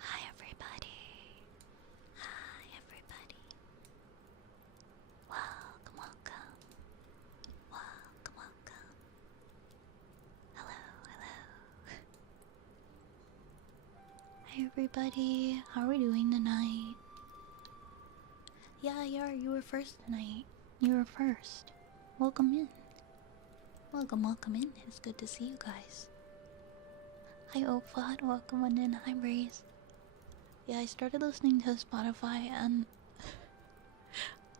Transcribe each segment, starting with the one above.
Hi everybody. Hi everybody. Welcome, welcome. Welcome, welcome. Hello, hello. Hi everybody. How are we doing tonight? Yeah, you were first tonight. You were first. Welcome in. Welcome, welcome in. It's good to see you guys. Hi Opfod, welcome on in. Hi Breeze. Yeah, I started listening to Spotify and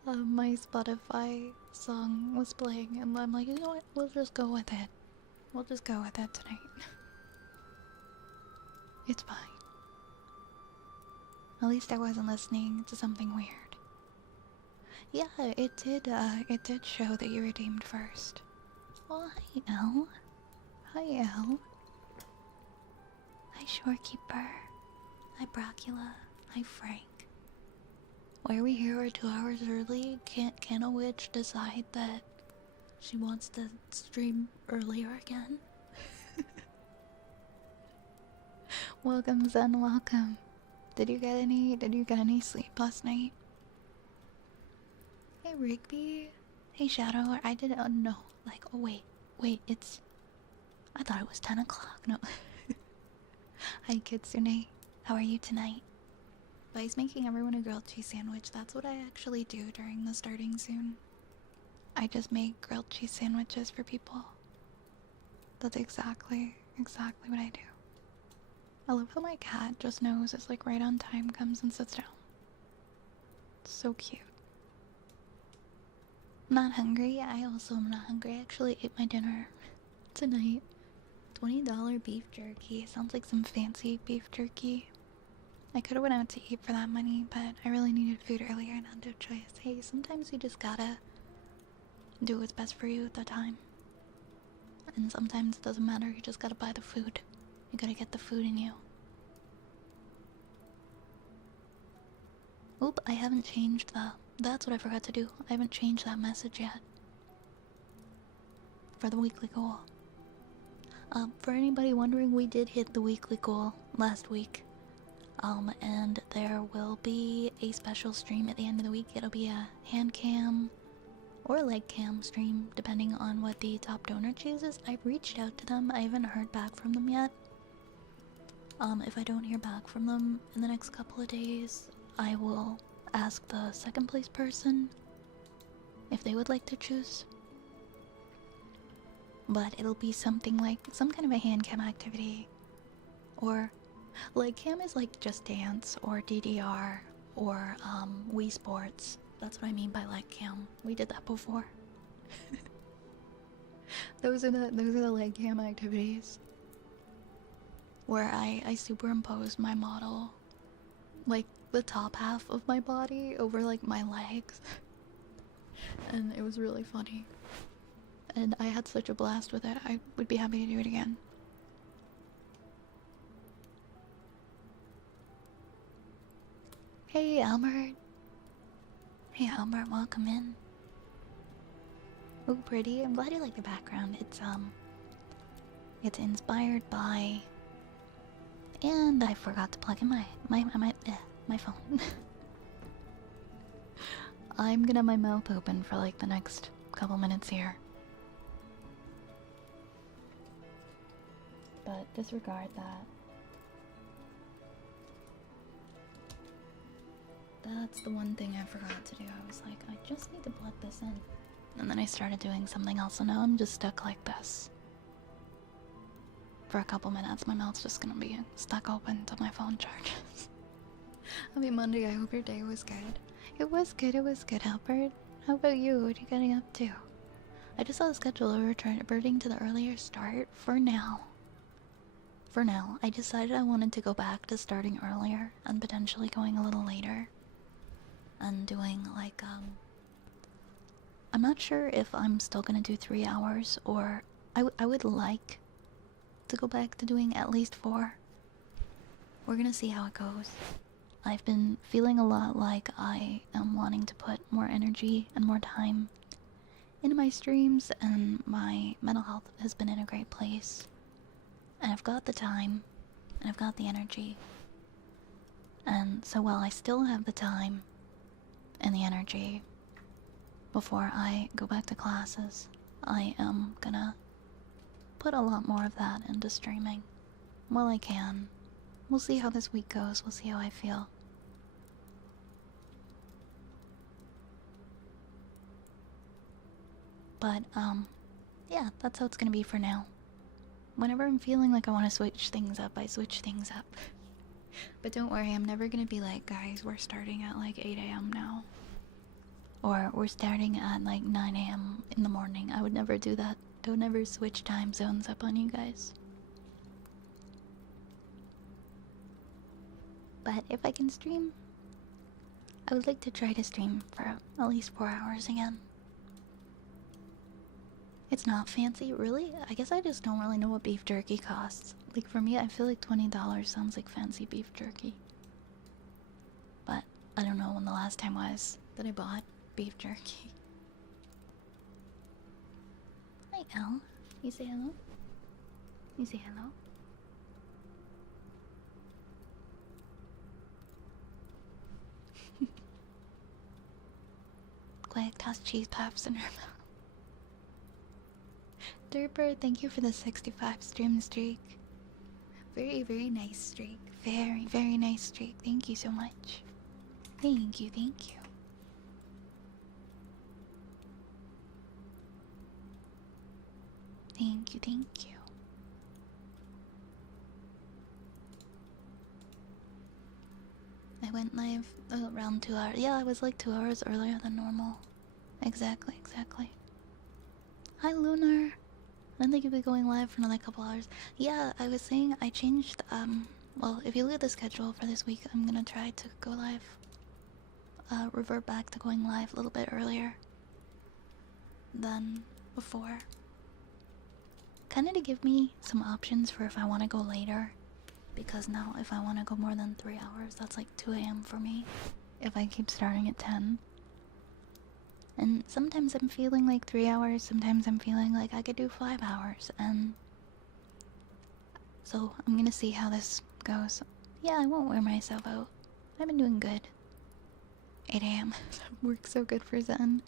my Spotify song was playing, and I'm like, you know what? We'll just go with it. We'll just go with that tonight. It's fine. At least I wasn't listening to something weird. Yeah, it did show that you redeemed first. Oh, hi, Elle. Hi, Elle. Hi, Shorekeeper. Hi, Bracula. Hi, Frank. Why are we here 2 hours early? Can a witch decide that she wants to stream earlier again? Welcome, Zen, welcome. Did you get any sleep last night? Hey, Rigby. Hey, Shadow. I didn't know. Like, oh, wait, I thought it was 10 o'clock. No. Hi, Kitsune. How are you tonight? But making everyone a grilled cheese sandwich. That's what I actually do during the starting soon. I just make grilled cheese sandwiches for people. That's exactly what I do. I love how my cat just knows it's like right on time, comes and sits down. It's so cute. Not hungry. I also am not hungry. I actually ate my dinner tonight. $20 beef jerky. Sounds like some fancy beef jerky. I could have went out to eat for that money, but I really needed food earlier and had no choice. Hey, sometimes you just gotta do what's best for you at the time. And sometimes it doesn't matter, you just gotta buy the food. You gotta get the food in you. Oop, I haven't changed the... That's what I forgot to do. I haven't changed that message yet. For the weekly goal. For anybody wondering, we did hit the weekly goal last week. And there will be a special stream at the end of the week. It'll be a hand cam or leg cam stream, depending on what the top donor chooses. I've reached out to them. I haven't heard back from them yet. If I don't hear back from them in the next couple of days, I will ask the second place person if they would like to choose. But it'll be something like some kind of a hand cam activity, or leg cam is like Just Dance or DDR or Wii Sports. That's what I mean by leg cam. We did that before. those are the leg cam activities where I superimpose my model, like the top half of my body over like my legs. And it was really funny. And I had such a blast with it. I would be happy to do it again. Hey, Albert. Hey, Albert, welcome in. Oh, pretty. I'm glad you like the background. It's inspired by... And I forgot to plug in my phone. I'm gonna have my mouth open for like the next couple minutes here. But disregard that. That's the one thing I forgot to do. I was like, I just need to plug this in. And then I started doing something else, so now I'm just stuck like this. For a couple minutes, my mouth's just gonna be stuck open until my phone charges. Happy Monday, I hope your day was good. It was good, Albert. How about you? What are you getting up to? I just saw the schedule reverting to the earlier start for now. For now, I decided I wanted to go back to starting earlier and potentially going a little later. And doing like, I'm not sure if I'm still gonna do 3 hours, or I would like to go back to doing at least 4. We're gonna see how it goes. I've been feeling a lot like I am wanting to put more energy and more time into my streams, and my mental health has been in a great place. And I've got the time, and I've got the energy. And so while I still have the time and the energy before I go back to classes, I am gonna put a lot more of that into streaming while I can. We'll see how this week goes. We'll see how I feel. But, yeah, that's how it's gonna be for now. Whenever I'm feeling like I want to switch things up, I switch things up. But don't worry, I'm never gonna be like, guys, we're starting at like 8 AM now. Or we're starting at like 9 AM in the morning. I would never do that. Don't ever switch time zones up on you guys. But if I can stream, I would like to try to stream for at least 4 hours again. It's not fancy, really? I guess I just don't really know what beef jerky costs. Like for me, I feel like $20 sounds like fancy beef jerky. But I don't know when the last time was that I bought beef jerky. Hi, Elle. You say hello? You say hello? has cheese puffs in her mouth. Derper, thank you for the 65 stream streak. Very, very nice streak. Very, very nice streak. Thank you so much. Thank you, thank you. Thank you, thank you. I went live around 2 hours. Yeah, I was like 2 hours earlier than normal. Exactly, exactly. Hi, Lunar. I don't think you'll be going live for another couple hours. Yeah, I was saying I changed, well, if you look at the schedule for this week, I'm gonna try to go live. Revert back to going live a little bit earlier than before. Kinda to give me some options for if I want to go later. Because now, if I want to go more than 3 hours, that's like 2 a.m. for me. If I keep starting at 10. And sometimes I'm feeling like 3 hours, sometimes I'm feeling like I could do 5 hours, and so I'm gonna see how this goes. Yeah, I won't wear myself out. I've been doing good. 8 a.m. Works so good for Zen.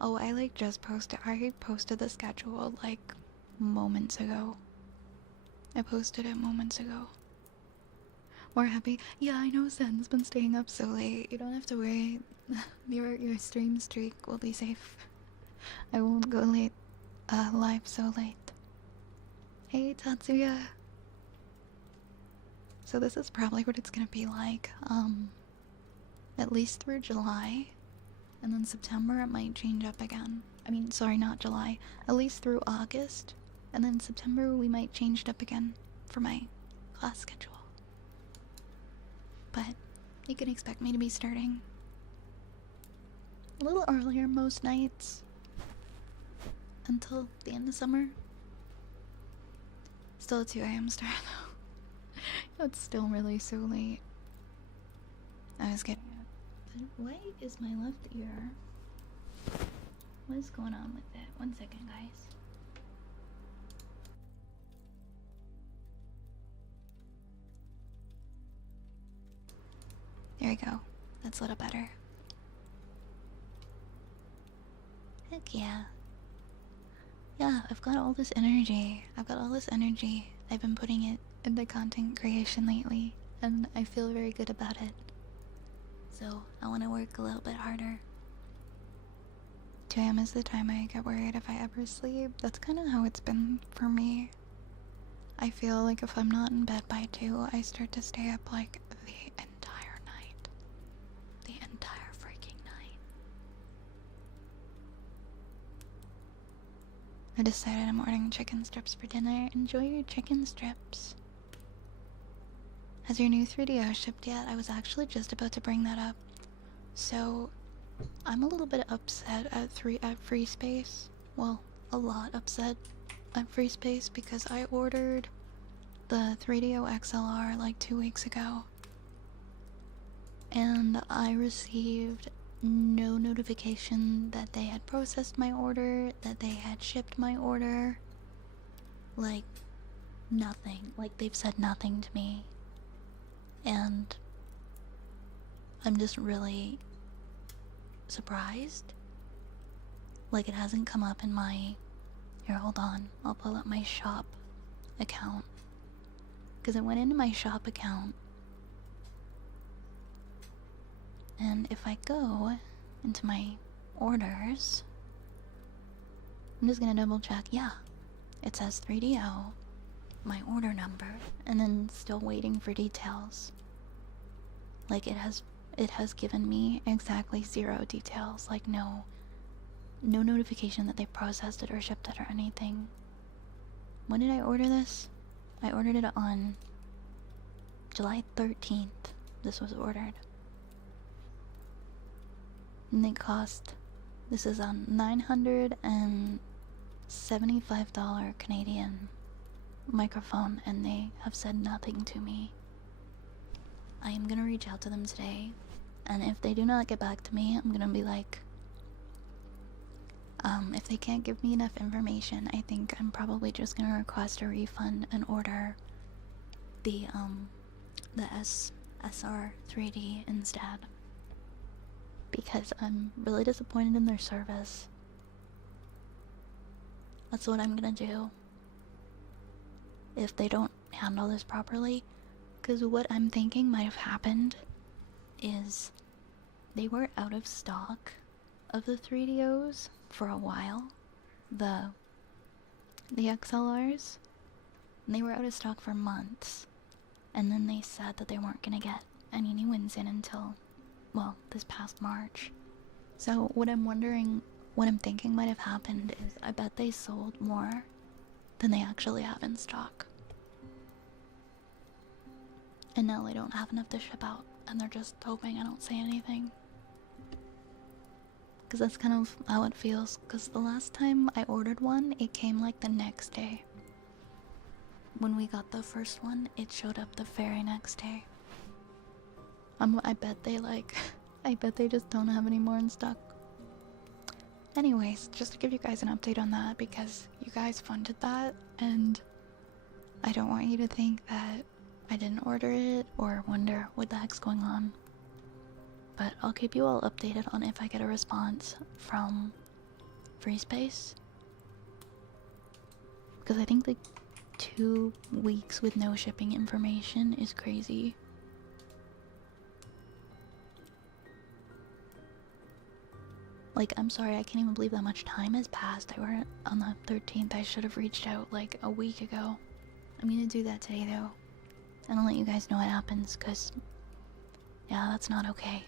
Oh, I like just posted. I posted the schedule like moments ago. I posted it moments ago. More happy. Yeah, I know Zen's been staying up so late. You don't have to worry. Your stream streak will be safe. I won't go late. Live so late. Hey, Tatsuya. So this is probably what it's gonna be like. At least through July. And then September it might change up again. I mean, sorry, not July. At least through August. And then September we might change it up again for my class schedule. But you can expect me to be starting a little earlier most nights until the end of summer. Still a 2 a.m. start though. That's still really so late. I was getting it. But why is my left ear? What is going on with it? 1 second, guys. There we go. That's a little better. Heck yeah. Yeah, I've got all this energy. I've been putting it into content creation lately, and I feel very good about it. So, I want to work a little bit harder. 2 a.m. is the time I get worried if I ever sleep. That's kind of how it's been for me. I feel like if I'm not in bed by 2, I start to stay up like the entire night. The entire freaking night. I decided I'm ordering chicken strips for dinner. Enjoy your chicken strips. Has your new 3DO shipped yet? I was actually just about to bring that up. So, I'm a little bit upset at Free Space. Well, a lot upset at Free Space because I ordered the 3DO XLR like 2 weeks ago. And I received no notification that they had processed my order, that they had shipped my order. Like, nothing. Like, they've said nothing to me. And I'm just really surprised. Like, it hasn't come up in my... Here, hold on. I'll pull up my shop account. Because it went into my shop account. And if I go into my orders, I'm just gonna double check. Yeah, it says 3DO, my order number, and then still waiting for details. Like, it has given me exactly 0 details. Like, no notification that they processed it or shipped it or anything. When did I order this? I ordered it on July 13th. This was ordered. And they cost, this is on $975 Canadian microphone, and they have said nothing to me. I am gonna reach out to them today, and if they do not get back to me, I'm gonna be like, if they can't give me enough information, I think I'm probably just gonna request a refund and order the SR3D instead. because I'm really disappointed in their service. That's what I'm gonna do if they don't handle this properly. Because what I'm thinking might have happened is they were out of stock of the 3DOs for a while. The XLRs. And they were out of stock for months. And then they said that they weren't gonna get any new ones in until, well, this past March. So what I'm thinking might have happened is I bet they sold more than they actually have in stock. And now they don't have enough to ship out, and they're just hoping I don't say anything. Because that's kind of how it feels, because the last time I ordered one, it came like the next day. When we got the first one, it showed up the very next day. I bet they I bet they just don't have any more in stock. Anyways, just to give you guys an update on that, because you guys funded that, and I don't want you to think that I didn't order it or wonder what the heck's going on. But I'll keep you all updated on if I get a response from Free Space. Because I think like 2 weeks with no shipping information is crazy. Like, I'm sorry, I can't even believe that much time has passed. I were on the 13th. I should have reached out like a week ago. I'm gonna do that today though. And I'll let you guys know what happens, because yeah, that's not okay.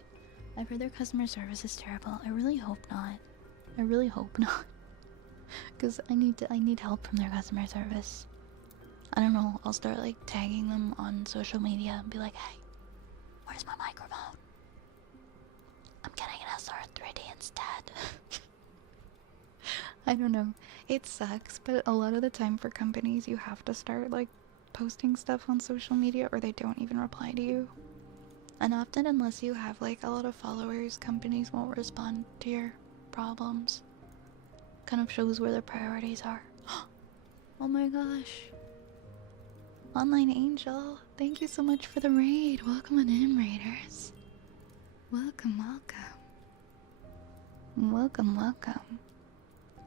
I've heard their customer service is terrible. I really hope not. I really hope not. Because I need help from their customer service. I don't know, I'll start like tagging them on social media and be like, hey, where's my microphone? I'm getting an SR3D instead. I don't know. It sucks, but a lot of the time for companies you have to start like posting stuff on social media or they don't even reply to you. And often, unless you have like a lot of followers, companies won't respond to your problems. Kind of shows where their priorities are. Oh my gosh. Online Angel, thank you so much for the raid. Welcome on in, raiders. Welcome, welcome. Welcome, welcome.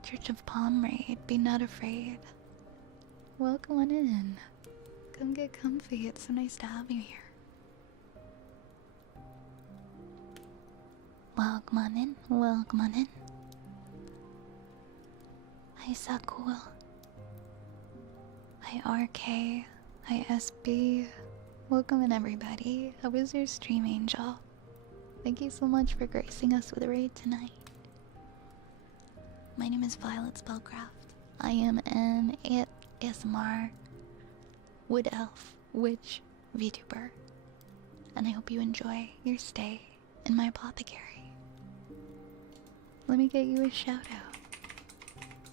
Church of Palm raid, be not afraid. Welcome on in. Come get comfy, it's so nice to have you here. Welcome on in, welcome on in. Hi Sakul. Hi RK. Hi SB. Welcome in everybody. How was your stream, Angel? Thank you so much for gracing us with a raid tonight. My name is Violet Spellcraft. I am an ASMR wood elf witch VTuber. And I hope you enjoy your stay in my apothecary. Let me get you a shout out.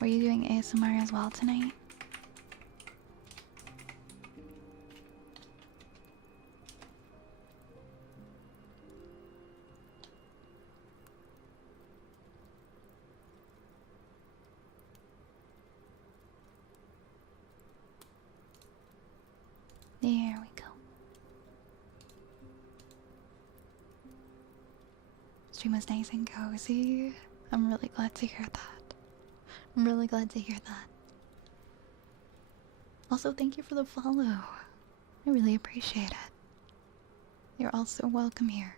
Were you doing ASMR as well tonight? There we go. Stream was nice and cozy. I'm really glad to hear that. I'm really glad to hear that. Also, thank you for the follow. I really appreciate it. You're all so welcome here.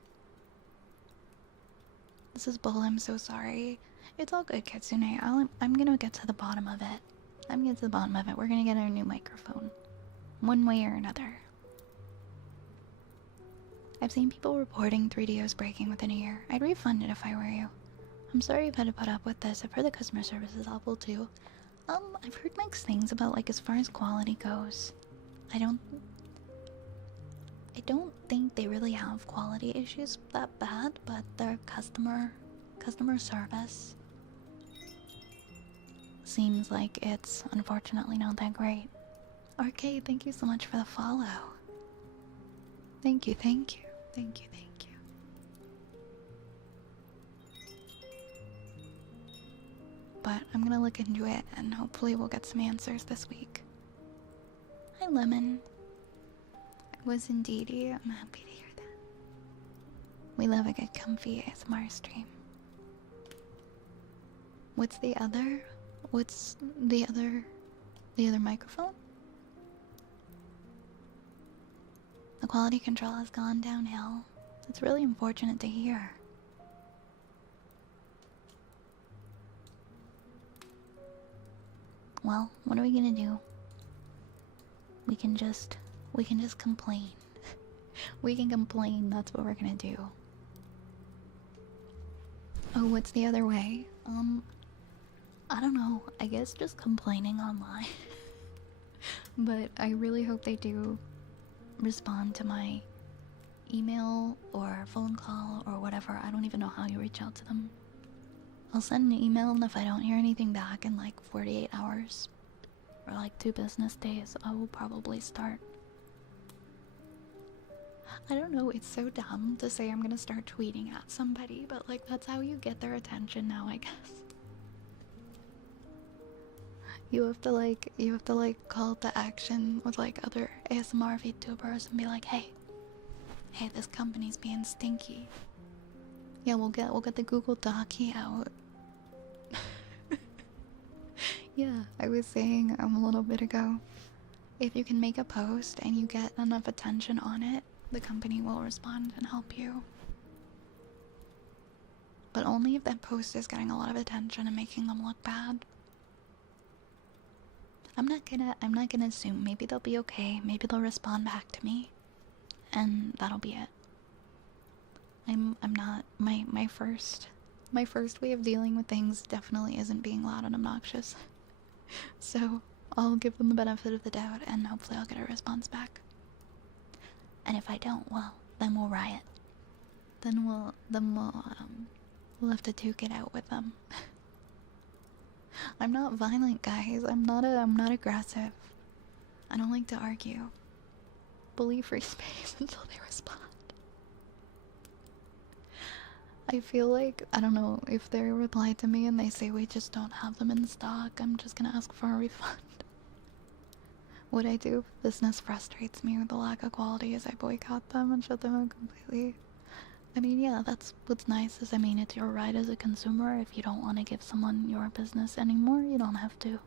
This is Bull, I'm so sorry. It's all good, Kitsune. I'm gonna get to the bottom of it. I'm gonna get to the bottom of it. We're gonna get our new microphone. One way or another. I've seen people reporting 3DOs breaking within a year. I'd refund it if I were you. I'm sorry you've had to put up with this. I've heard the customer service is awful too. I've heard mixed things about like as far as quality goes. I don't think they really have quality issues that bad, but their customer service seems like it's unfortunately not that great. RK, thank you so much for the follow. Thank you, thank you, thank you, thank you. But I'm gonna look into it and hopefully we'll get some answers this week. Hi, Lemon. I was indeedy. I'm happy to hear that. We love a good comfy ASMR stream. What's the other? What's the other? The other microphone? The quality control has gone downhill. It's really unfortunate to hear. Well, what are we gonna do? We can just complain. We can complain, that's what we're gonna do. Oh, what's the other way? I don't know. I guess just complaining online. But I really hope they do respond to my email or phone call or whatever. I don't even know how you reach out to them. I'll send an email, and if I don't hear anything back in like 48 hours or like 2 business days, I will probably start. I don't know, it's so dumb to say I'm gonna start tweeting at somebody, but like that's how you get their attention now, I guess. You have to like call to action with like other ASMR VTubers and be like, hey, this company's being stinky. Yeah, we'll get the Google Docky out. Yeah, I was saying a little bit ago, if you can make a post and you get enough attention on it, the company will respond and help you. But only if that post is getting a lot of attention and making them look bad. I'm not gonna assume. Maybe they'll be okay. Maybe they'll respond back to me, and that'll be it. I'm not my first way of dealing with things definitely isn't being loud and obnoxious. So I'll give them the benefit of the doubt, and hopefully I'll get a response back. And if I don't, well, then we'll riot. Then we'll have to duke it out with them. I'm not violent, guys. I'm not aggressive. I don't like to argue. Bully free space until they respond. I feel like, I don't know, if they reply to me and they say we just don't have them in stock, I'm just gonna ask for a refund. What I do if business frustrates me with the lack of quality is I boycott them and shut them out completely. I mean, yeah, that's what's nice is, I mean, it's your right as a consumer. If you don't want to give someone your business anymore, you don't have to.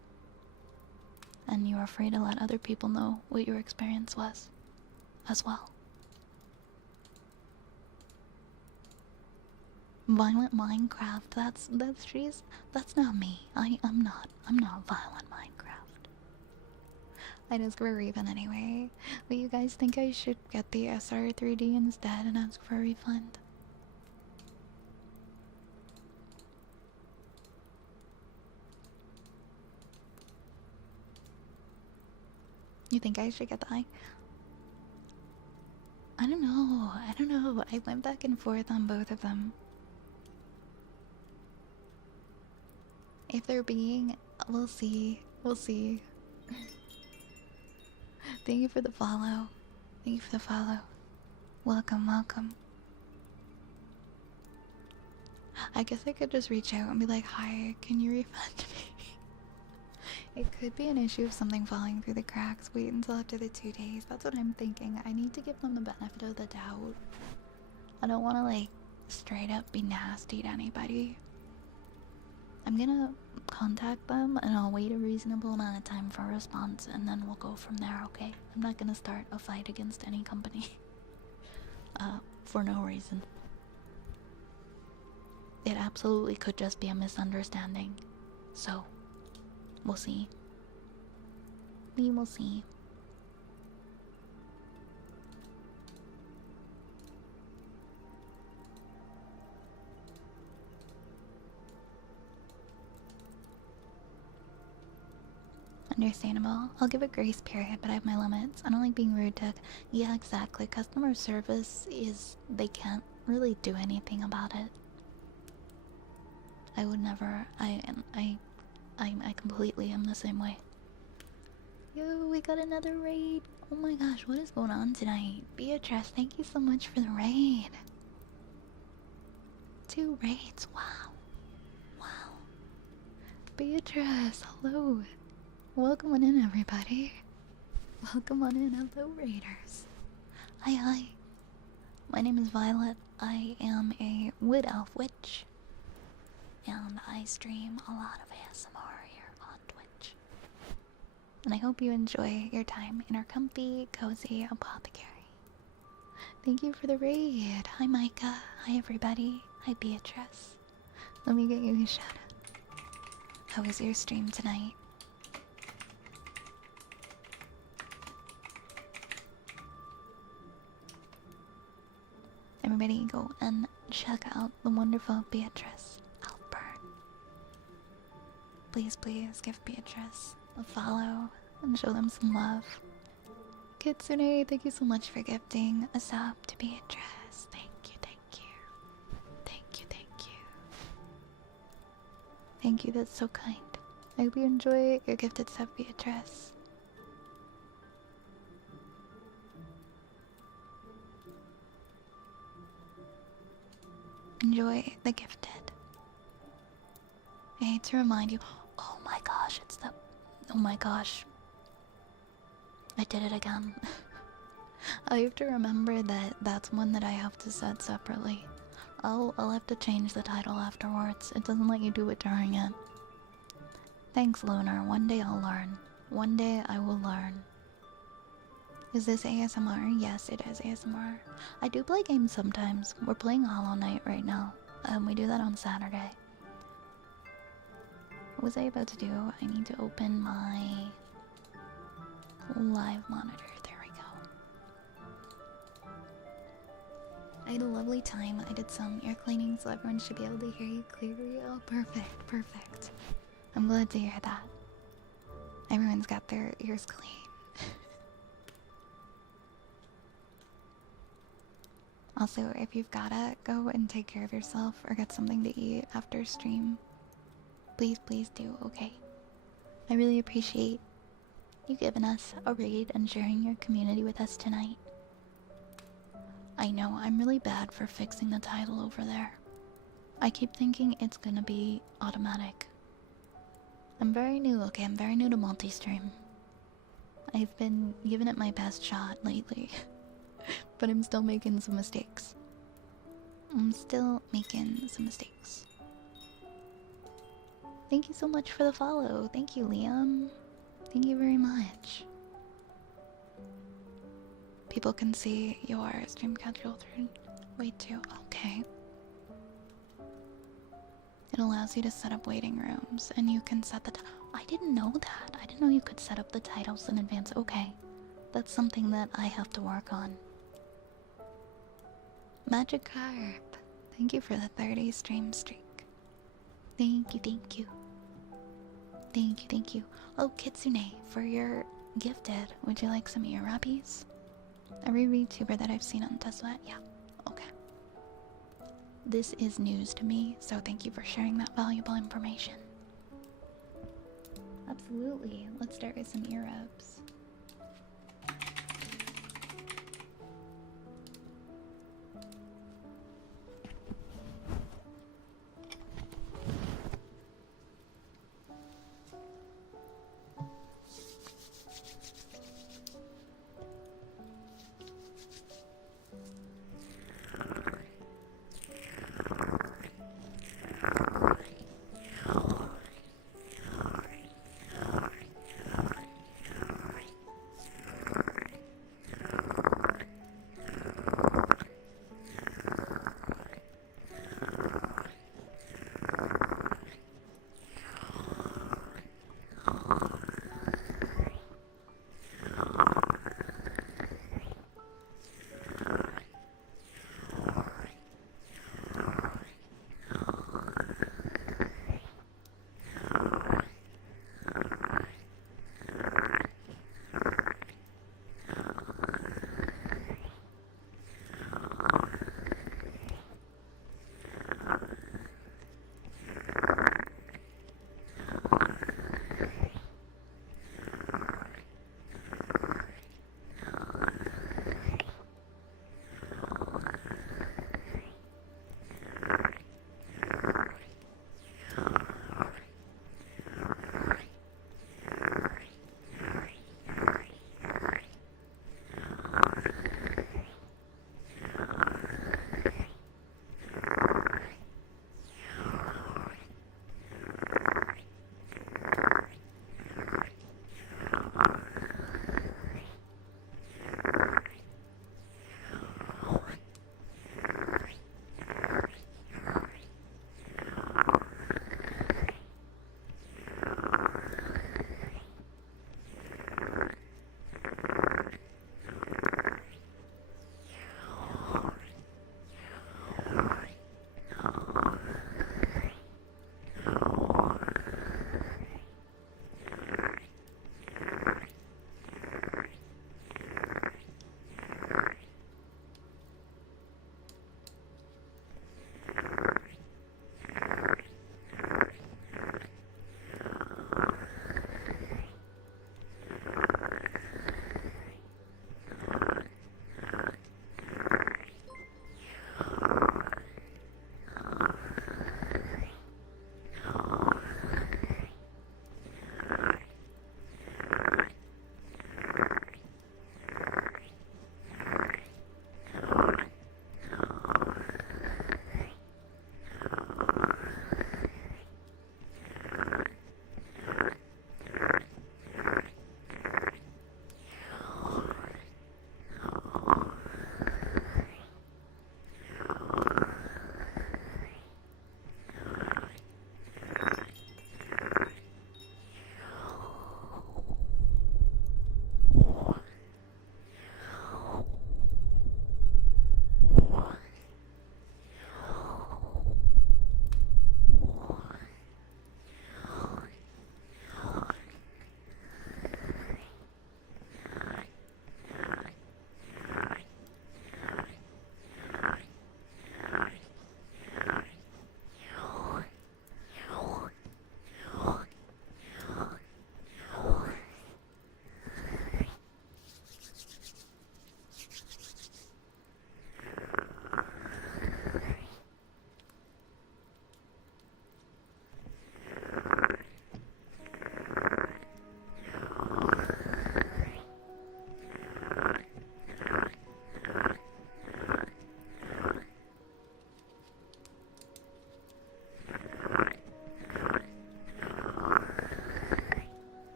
And you are free to let other people know what your experience was as well. Violent Minecraft, that's not me. I'm not violent Minecraft. I just for Raven anyway. But you guys think I should get the SR3D instead and ask for a refund? You think I should get the I don't know. I went back and forth on both of them. If they're being, we'll see. Thank you for the follow. Welcome. I guess I could just reach out and be like, hi, can you refund me? It could be an issue of something falling through the cracks. Wait until after the 2 days. That's what I'm thinking. I need to give them the benefit of the doubt. I don't want to like straight up be nasty to anybody. I'm gonna contact them and I'll wait a reasonable amount of time for a response, and then we'll go from there, okay? I'm not gonna start a fight against any company for no reason. It absolutely could just be a misunderstanding. So, we'll see. We will see. Understandable. I'll give a grace period, but I have my limits. I don't like being rude to... Yeah, exactly. Customer service is... They can't really do anything about it. I would never... I completely am the same way. Yo, we got another raid. Oh my gosh, what is going on tonight? Beatrice, thank you so much for the raid. 2 raids, wow. Beatrice, hello. Welcome on in, everybody. Welcome on in, hello raiders. Hi. My name is Violet. I am a wood elf witch, and I stream a lot of ASMR here on Twitch. And I hope you enjoy your time in our comfy, cozy apothecary. Thank you for the raid. Hi, Micah. Hi, everybody. Hi, Beatrice. Let me get you a shout out. How was your stream tonight? Everybody go and check out the wonderful Beatrice Alpern. Please, please give Beatrice a follow and show them some love. Kitsune, thank you so much for gifting a sub to Beatrice. Thank you, thank you. Thank you, thank you. Thank you, that's so kind. I hope you enjoy your gifted sub, Beatrice. Enjoy the gifted. I hate to remind you. Oh my gosh, it's the. Oh my gosh. I did it again. I have to remember that that's one that I have to set separately. I'll have to change the title afterwards. It doesn't let you do it during it. Thanks, Lunar. One day I'll learn. One day I will learn. Is this ASMR? Yes, it is ASMR. I do play games sometimes. We're playing Hollow Knight right now. We do that on Saturday. What was I about to do? I need to open my live monitor. There we go. I had a lovely time. I did some ear cleaning so everyone should be able to hear you clearly. Oh, perfect, perfect. I'm glad to hear that. Everyone's got their ears clean. Also, if you've gotta go and take care of yourself or get something to eat after stream, please, please do, okay? I really appreciate you giving us a raid and sharing your community with us tonight. I know, I'm really bad for fixing the title over there. I keep thinking it's gonna be automatic. I'm very new, okay? I'm very new to multi-stream. I've been giving it my best shot lately. But I'm still making some mistakes. Thank you so much for the follow. Thank you, Liam. Thank you very much. People can see your stream schedule through Wait too. Okay. It allows you to set up waiting rooms, and you can set the. I didn't know that. I didn't know you could set up the titles in advance. Okay, that's something that I have to work on. Magikarp, thank you for the 30 stream streak. Thank you, thank you. Thank you, thank you. Oh, Kitsune, for your gifted, would you like some ear wrappies? Every VTuber that I've seen on Tesla, yeah, okay. This is news to me, so thank you for sharing that valuable information. Absolutely, let's start with some ear rubs.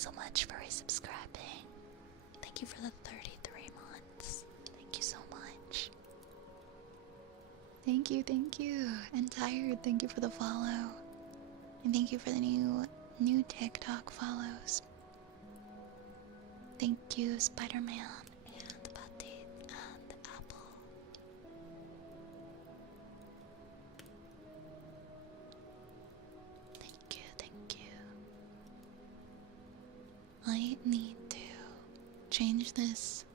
so much for resubscribing. Thank you for the 33 months. Thank you so much. Thank you, thank you. And Tired, thank you for the follow. And thank you for the new TikTok follows. Thank you, Spider-Man and Patty and Apple. Thank you, thank you. I need to change this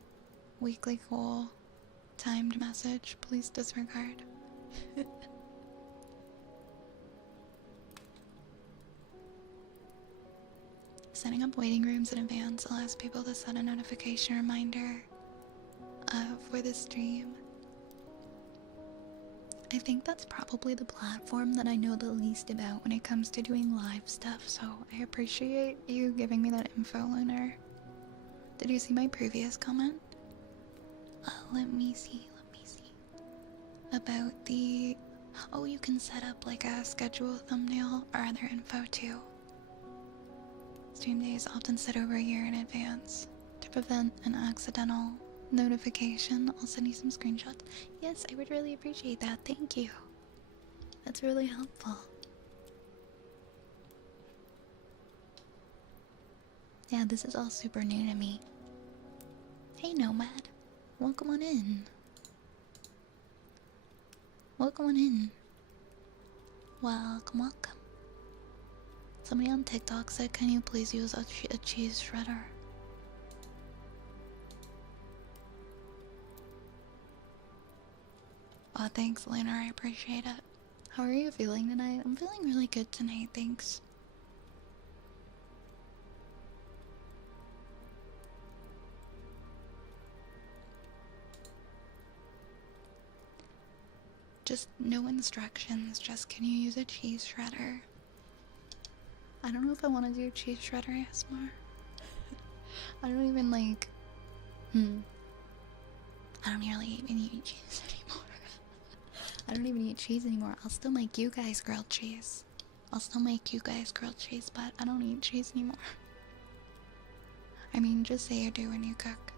weekly goal timed message. Please disregard. Setting up waiting rooms in advance allows people to set a notification reminder for the stream. I think that's probably the platform that I know the least about when it comes to doing live stuff, so I appreciate you giving me that info, Lunar. Did you see my previous comment? Let me see. About the... Oh, you can set up like a schedule thumbnail or other info too. Stream days often set over a year in advance. To prevent an accidental notification, I'll send you some screenshots. Yes, I would really appreciate that. Thank you. That's really helpful. Yeah, this is all super new to me. Hey, Nomad. Welcome on in. Welcome on in. Welcome, welcome. Somebody on TikTok said, can you please use a cheese shredder? Oh, thanks, Lena. I appreciate it. How are you feeling tonight? I'm feeling really good tonight, thanks. Just no instructions, just can you use a cheese shredder? I don't know if I want to do cheese shredder ASMR. I don't even like... I don't really even eat cheese anymore. I don't even eat cheese anymore. I'll still make you guys grilled cheese. But I don't eat cheese anymore. I mean, just say you do when you cook.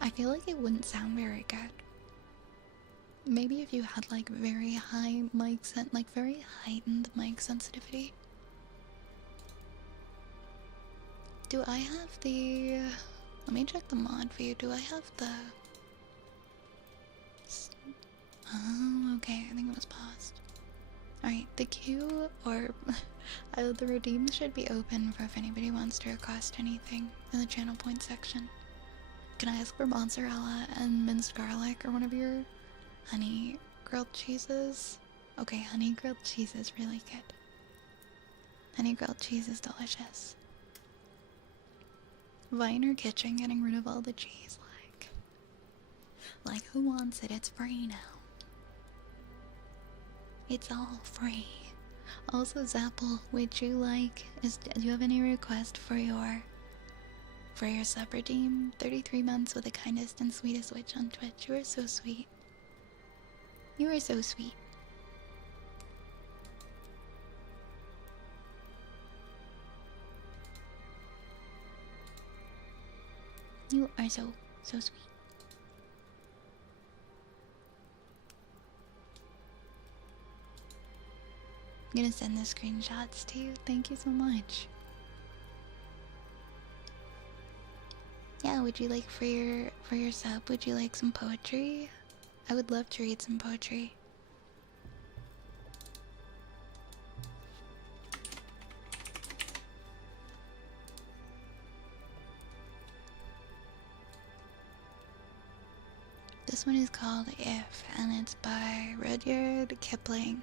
I feel like it wouldn't sound very good. Maybe if you had like very high very heightened mic sensitivity. Do I have the... Let me check the mod view. Do I have the... Oh, okay. I think it was paused. Alright, the queue or... the redeems should be open for if anybody wants to request anything in the channel point section. Can I ask for mozzarella and minced garlic or one of your honey grilled cheeses? Okay, honey grilled cheese is really good. Honey grilled cheese is delicious. Viner Kitchen getting rid of all the cheese, like who wants it? It's free now. It's all free. Also, Zapple, would you like, do you have any request for your sub redeem? 33 months with the kindest and sweetest witch on Twitch. You are so sweet. You are so sweet. You are so sweet. I'm gonna send the screenshots to you. Thank you so much. Yeah, would you like for your sub, would you like some poetry? I would love to read some poetry. This one is called If, and it's by Rudyard Kipling.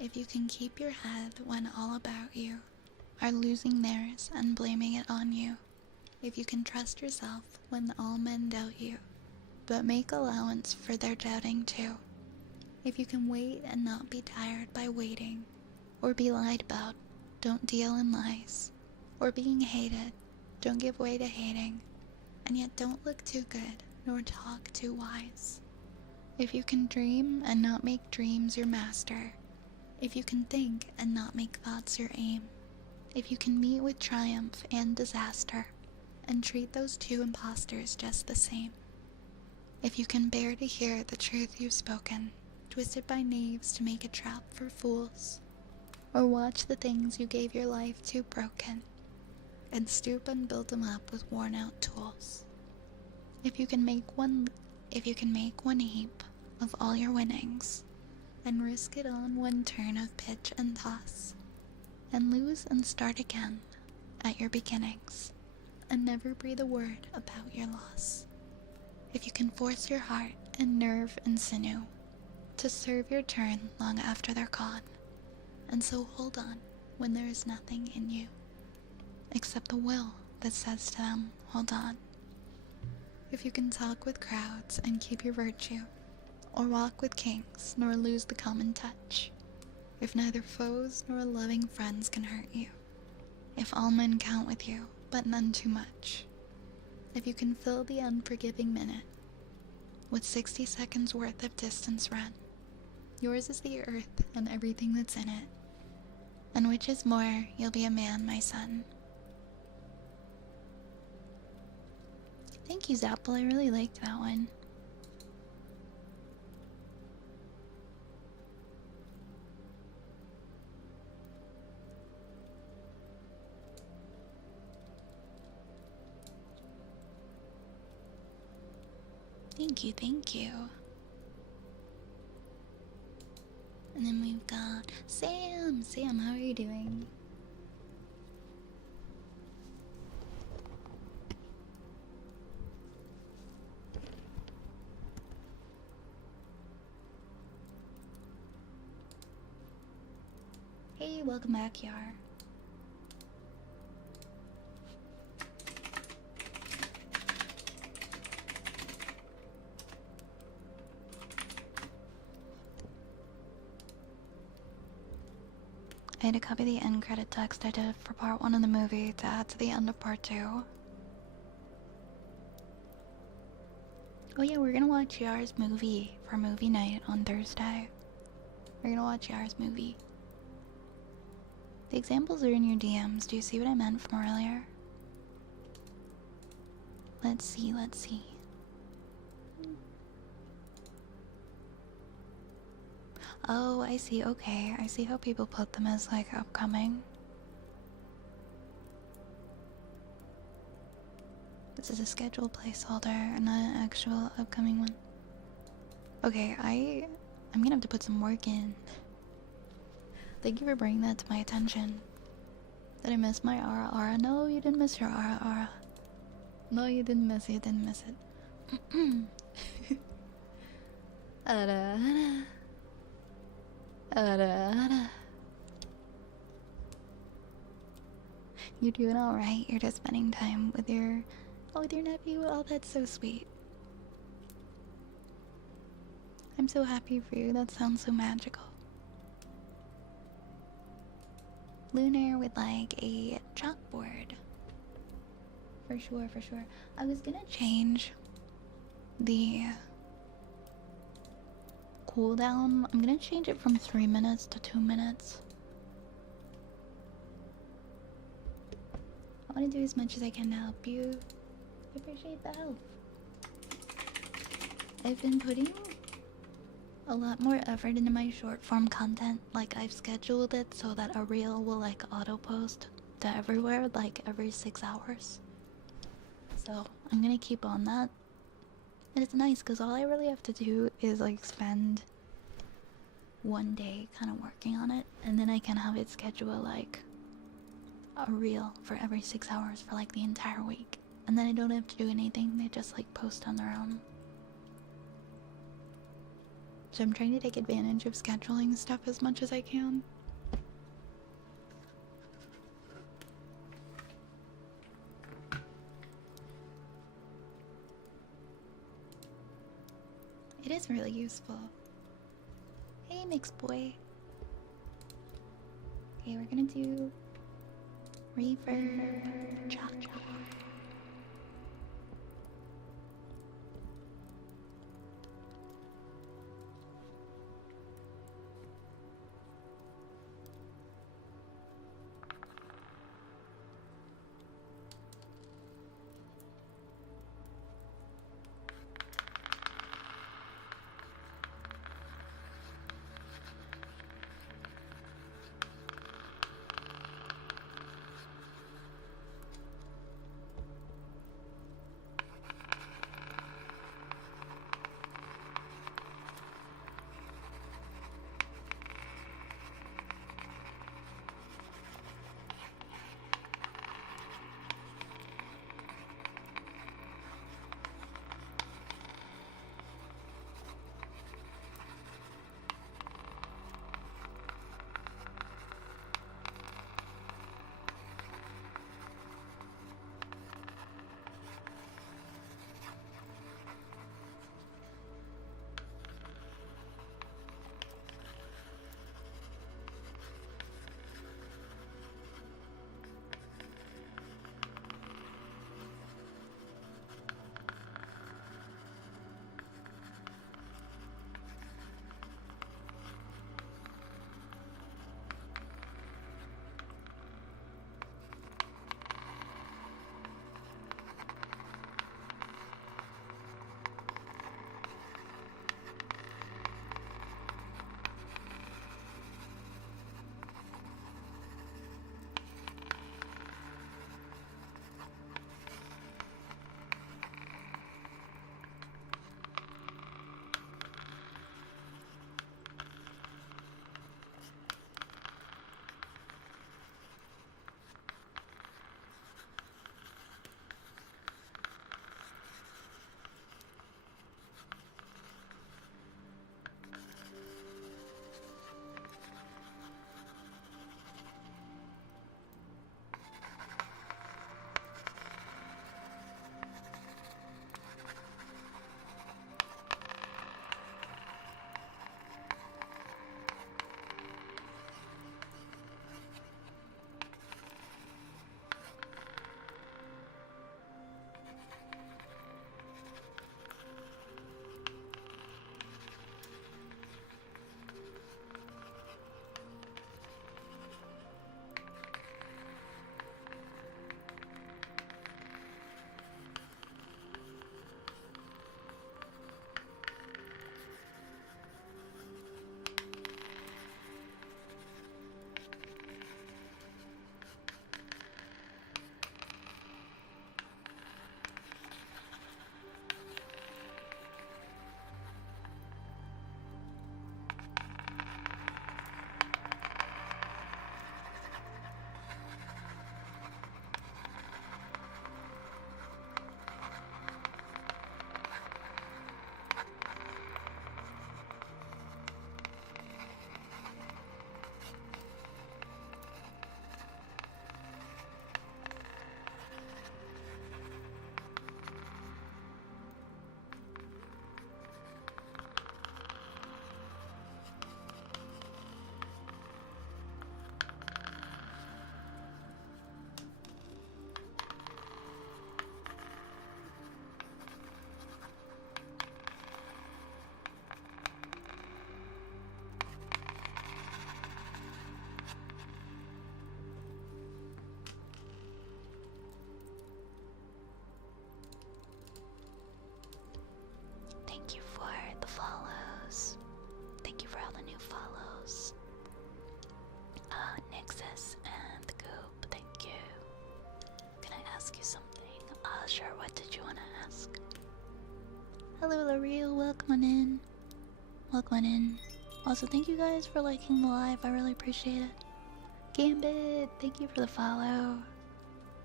If you can keep your head when all about you are losing theirs and blaming it on you. If you can trust yourself when all men doubt you, but make allowance for their doubting too. If you can wait and not be tired by waiting, or be lied about, don't deal in lies. Or being hated, don't give way to hating, and yet don't look too good, nor talk too wise. If you can dream and not make dreams your master, If you can think and not make thoughts your aim, if you can meet with triumph and disaster, and treat those two imposters just the same, if you can bear to hear the truth you've spoken, twisted by knaves to make a trap for fools, or watch the things you gave your life to broken, and stoop and build them up with worn-out tools. If you can make one heap of all your winnings, and risk it on one turn of pitch and toss, and lose and start again at your beginnings, and never breathe a word about your loss. If you can force your heart and nerve and sinew to serve your turn long after they're gone, and so hold on when there is nothing in you except the will that says to them, hold on. If you can talk with crowds and keep your virtue, or walk with kings nor lose the common touch, if neither foes nor loving friends can hurt you, if all men count with you but none too much, if you can fill the unforgiving minute with 60 seconds worth of distance run, yours is the earth and everything that's in it, and which is more, you'll be a man, my son. Thank you, Zapple. I really liked that one. Thank you, thank you. And then we've got Sam. Sam, how are you doing? Hey, welcome back, Yar. I had to copy the end credit text I did for part 1 of the movie to add to the end of part 2. Oh yeah, we're gonna watch Yar's movie for movie night on Thursday. We're gonna watch Yar's movie. The examples are in your DMs. Do you see what I meant from earlier? Let's see, let's see. Oh, I see, okay. I see how people put them as, like, upcoming. This is a scheduled placeholder, not an actual upcoming one. Okay, I'm gonna have to put some work in. Thank you for bringing that to my attention. Did I miss my aura aura? No, you didn't miss your aura aura. No, you didn't miss it, you didn't miss it. You're doing alright, you're just spending time with your nephew. Oh, that's so sweet. I'm so happy for you, that sounds so magical. Lunar with like a chalkboard. For sure, for sure. I was gonna change the cooldown. I'm gonna change it from 3 minutes to 2 minutes. I want to do as much as I can to help you. I appreciate the help. I've been putting a lot more effort into my short form content. Like, I've scheduled it so that a reel will like auto post to everywhere like every 6 hours. So I'm gonna keep on that. And it's nice because all I really have to do is like spend one day kind of working on it, and then I can have it schedule like a reel for every 6 hours for like the entire week. And then I don't have to do anything, they just like post on their own. So I'm trying to take advantage of scheduling stuff as much as I can. It is really useful. Hey, mixed boy. Okay, we're gonna do Reaver Chalk. Thank you for the follows. Thank you for all the new follows. Nixus and the Goop, thank you. Can I ask you something? Sure, what did you want to ask? Hello, L'Oreal, welcome on in. Welcome on in. Also, thank you guys for liking the live, I really appreciate it. Gambit, thank you for the follow.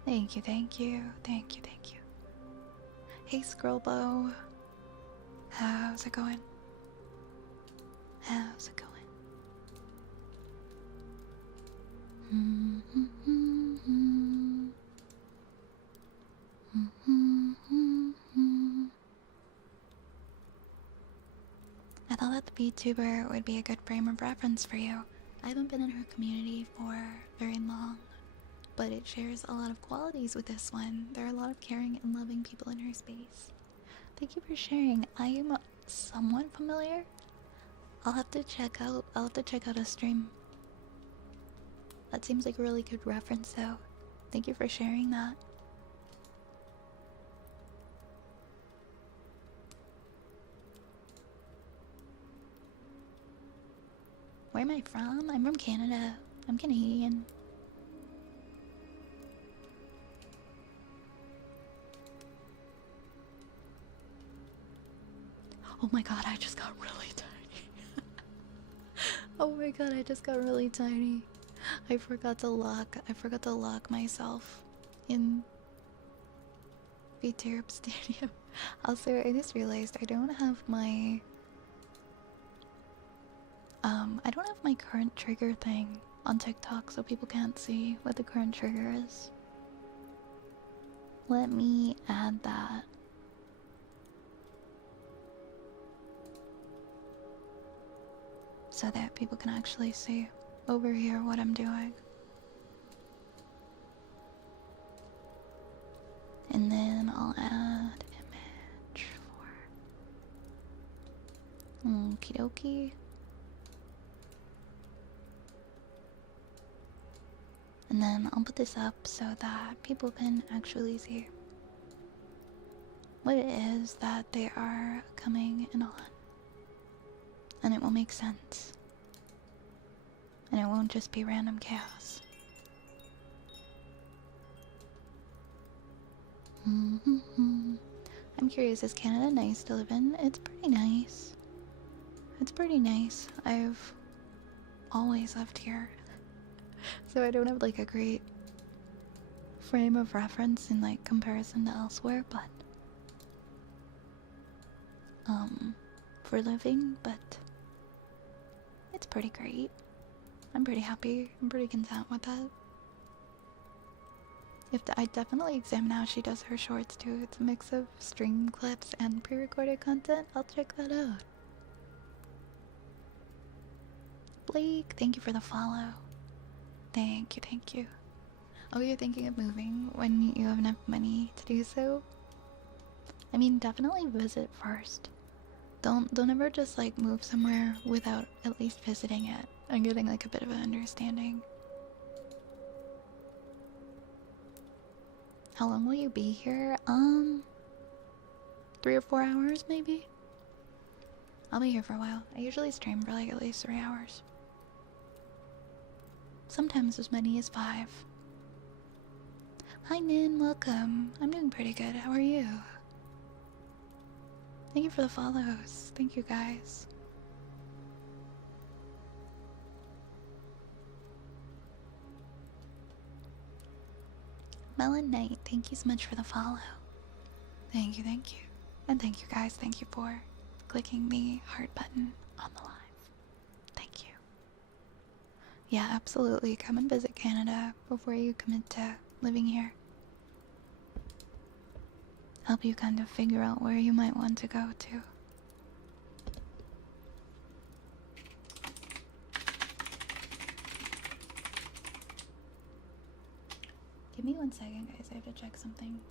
Thank you, thank you, thank you, thank you. Hey, Scrollbow. How's it going? How's it going? I thought that the VTuber would be a good frame of reference for you. I haven't been in her community for very long, but it shares a lot of qualities with this one. There are a lot of caring and loving people in her space. Thank you for sharing. I am somewhat familiar. I'll have to check out a stream. That seems like a really good reference though. Thank you for sharing that. Where am I from? I'm from Canada. I'm Canadian. Oh my god, I just got really tiny. Oh my god, I just got really tiny. I forgot to lock myself in VTuber Stadium. Also, I just realized I don't have my current trigger thing on TikTok, so people can't see what the current trigger is. Let me add that. So that people can actually see over here what I'm doing. And then I'll add image for okie dokie. And then I'll put this up so that people can actually see what it is that they are coming in on. And it will make sense. And it won't just be random chaos. I'm curious, is Canada nice to live in? It's pretty nice. It's pretty nice. I've always lived here. So I don't have like a great frame of reference in like comparison to elsewhere, but for living, but it's pretty great. I'm pretty happy. I'm pretty content with that. I definitely examine how she does her shorts too. It's a mix of stream clips and pre-recorded content. I'll check that out. Blake, thank you for the follow. Thank you, thank you. Oh, you're thinking of moving when you have enough money to do so? I mean, definitely visit first. Don't ever just like move somewhere without at least visiting it and getting like a bit of an understanding. How long will you be here? 3 or 4 hours maybe? I'll be here for a while. I usually stream for like at least 3 hours. Sometimes as many as 5. Hi Nin, welcome. I'm doing pretty good. How are you? Thank you for the follows. Thank you guys. Melon Knight, thank you so much for the follow. Thank you, thank you. And thank you guys, thank you for clicking the heart button on the live. Thank you. Yeah, absolutely. Come and visit Canada before you commit to living here. Help you kind of figure out where you might want to go to. Give me 1 second, guys. I have to check something.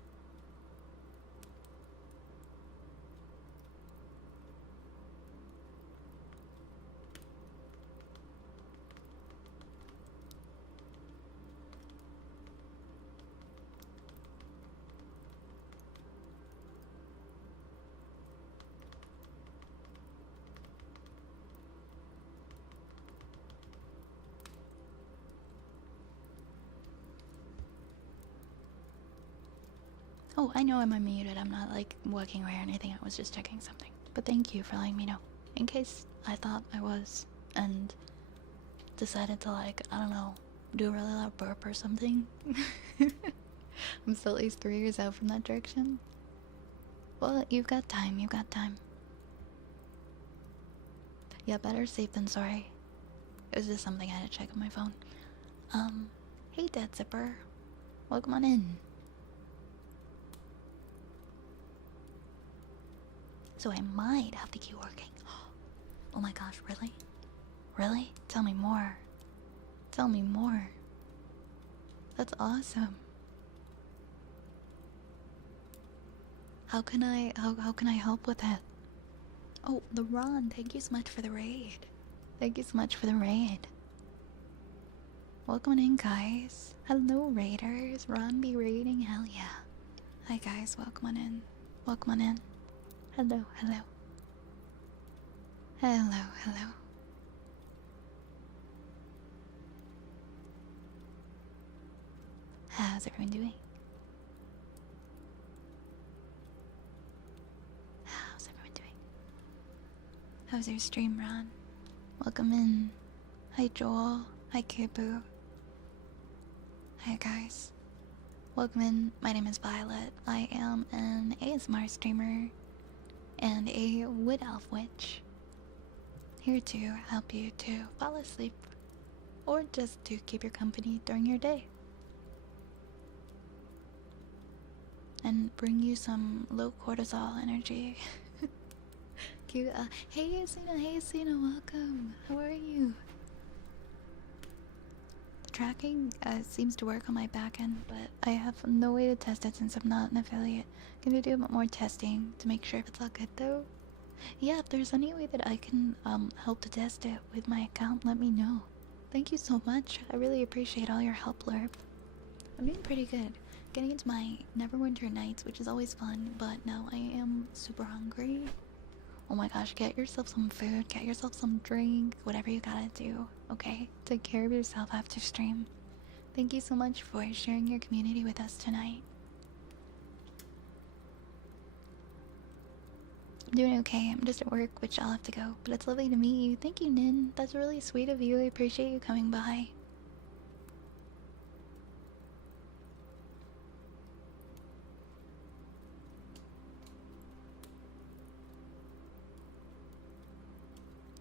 Oh, I know I'm unmuted. I'm not like walking away or anything. I was just checking something. But thank you for letting me know. In case I thought I was and decided to, like, I don't know, do a really loud burp or something. I'm still at least 3 years out from that direction. Well, you've got time, you've got time. Yeah, better safe than sorry. It was just something I had to check on my phone. Hey Dead Zipper. Welcome on in. So I might have to keep working. Oh my gosh, really? Really? Tell me more. Tell me more. That's awesome. How can I help with it? Oh, the Ron, thank you so much for the raid. Thank you so much for the raid. Welcome in, guys. Hello, raiders. Ron be raiding, hell yeah. Hi guys, welcome on in. Welcome on in. Hello, hello. Hello, hello. How's everyone doing? How's everyone doing? How's your stream, Ron? Welcome in. Hi, Joel. Hi, Kibu. Hi, guys. Welcome in. My name is Violet. I am an ASMR streamer and a wood elf witch. Here to help you to fall asleep or just to keep your company during your day. And bring you some low cortisol energy. Cute. Hey Asina, welcome. How are you? The tracking seems to work on my back end, but I have no way to test it since I'm not an affiliate. Can you do a bit more testing to make sure if it's all good though? Yeah, if there's any way that I can help to test it with my account, let me know. Thank you so much. I really appreciate all your help, Lurp. I'm doing pretty good. Getting into my Neverwinter nights, which is always fun, but now I am super hungry. Oh my gosh, get yourself some food, get yourself some drink, whatever you gotta do, okay? Take care of yourself after stream. Thank you so much for sharing your community with us tonight. I'm doing okay. I'm just at work, which I'll have to go. But it's lovely to meet you. Thank you, Nin. That's really sweet of you. I appreciate you coming by.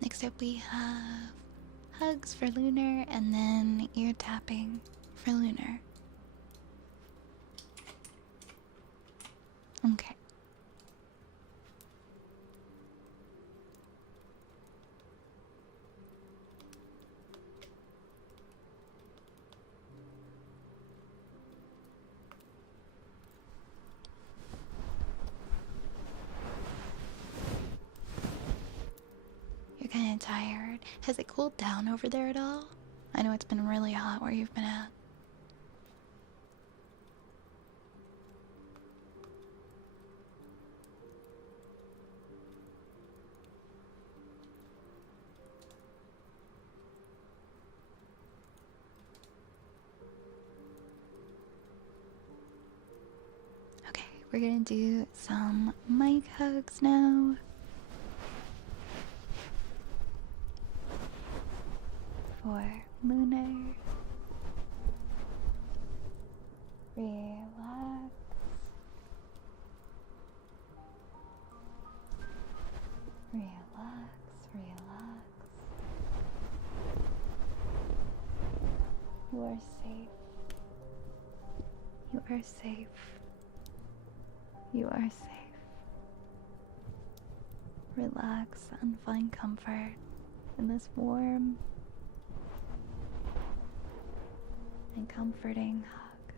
Next up we have hugs for Lunar and then ear tapping for Lunar. Okay. You're kind of tired. Has it cooled down over there at all? I know it's been really hot where you've been at. Okay, we're gonna do some mic hugs now. For Lunar. Relax. Relax, relax. You are safe. You are safe. You are safe. Relax and find comfort in this warm and comforting hug.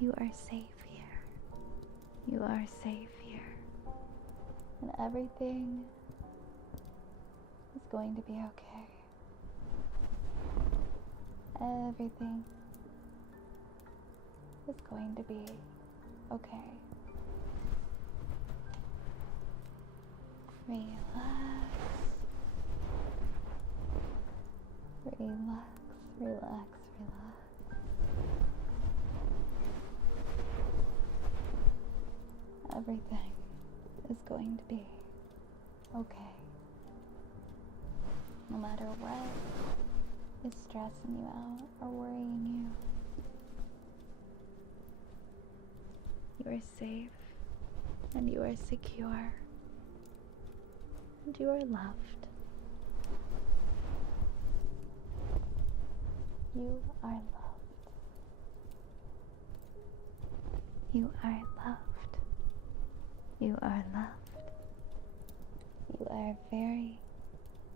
You are safe here. You are safe here. And everything is going to be okay. Everything is going to be okay. Relax. Relax, relax, relax. Everything is going to be okay. No matter what is stressing you out or worrying you, you are safe and you are secure and you are loved. You are loved. You are loved. You are loved. You are very,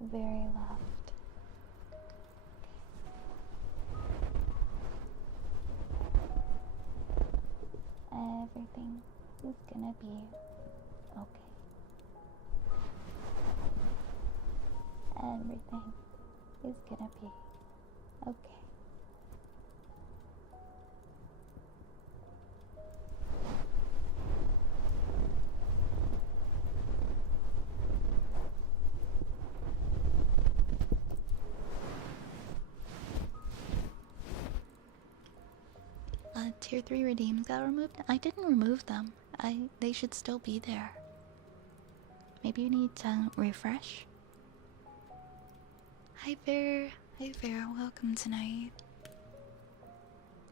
very loved. Everything is gonna be okay. Everything is gonna be okay. Tier 3 redeems got removed? I didn't remove them. They should still be there. Maybe you need to refresh? Hi Fair. Hi Fair, welcome tonight.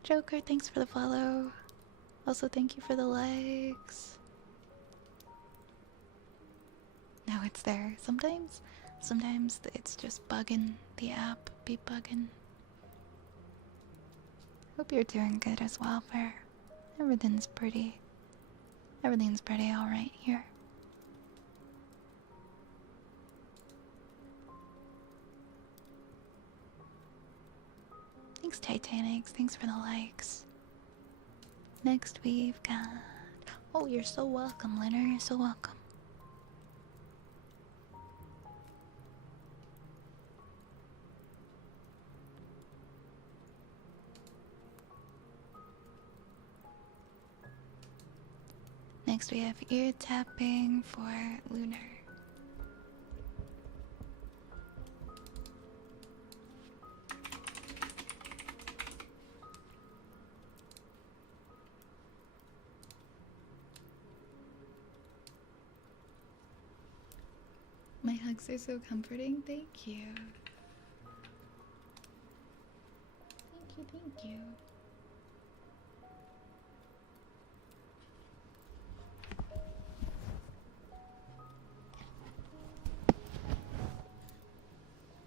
Joker, thanks for the follow. Also thank you for the likes. Now it's there. Sometimes it's just bugging. The app be bugging. Hope you're doing good as well, Fair. Everything's pretty alright here. Thanks, Titanics. Thanks for the likes. Next we've got... Oh, you're so welcome, Leonard. You're so welcome. Next we have ear tapping for Lunar. My hugs are so comforting. Thank you. Thank you.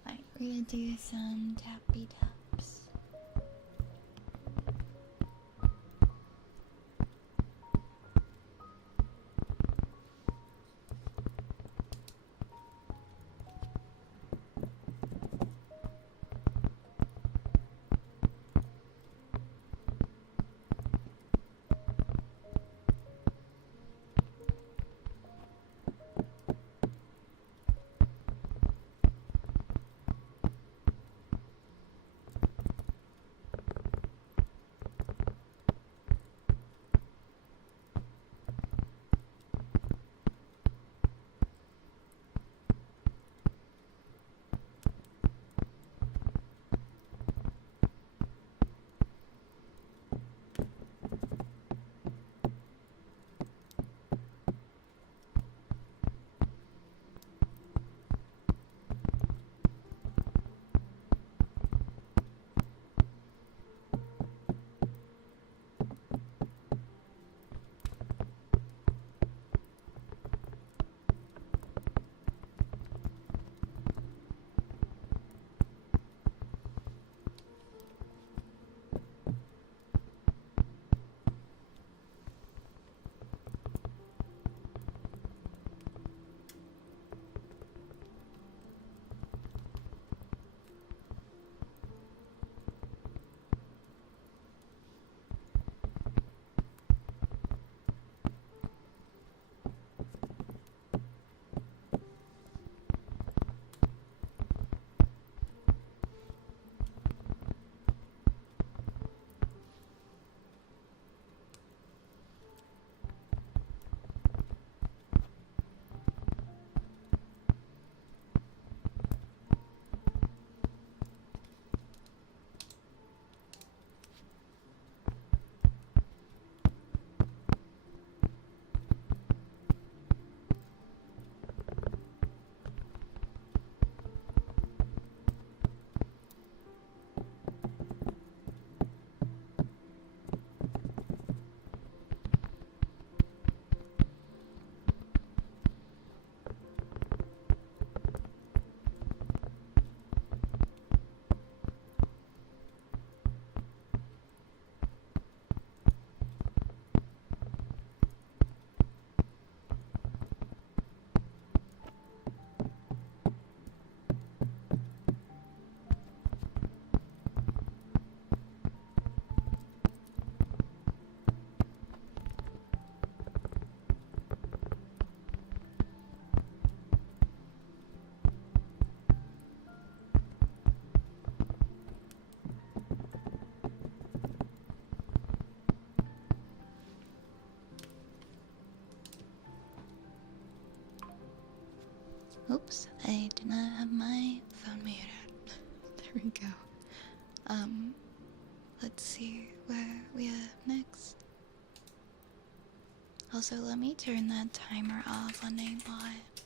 Alright, we're gonna do some tappy taps. Oops, I did not have my phone muted. There we go. Let's see where we are next. Also, let me turn that timer off on Nightbot.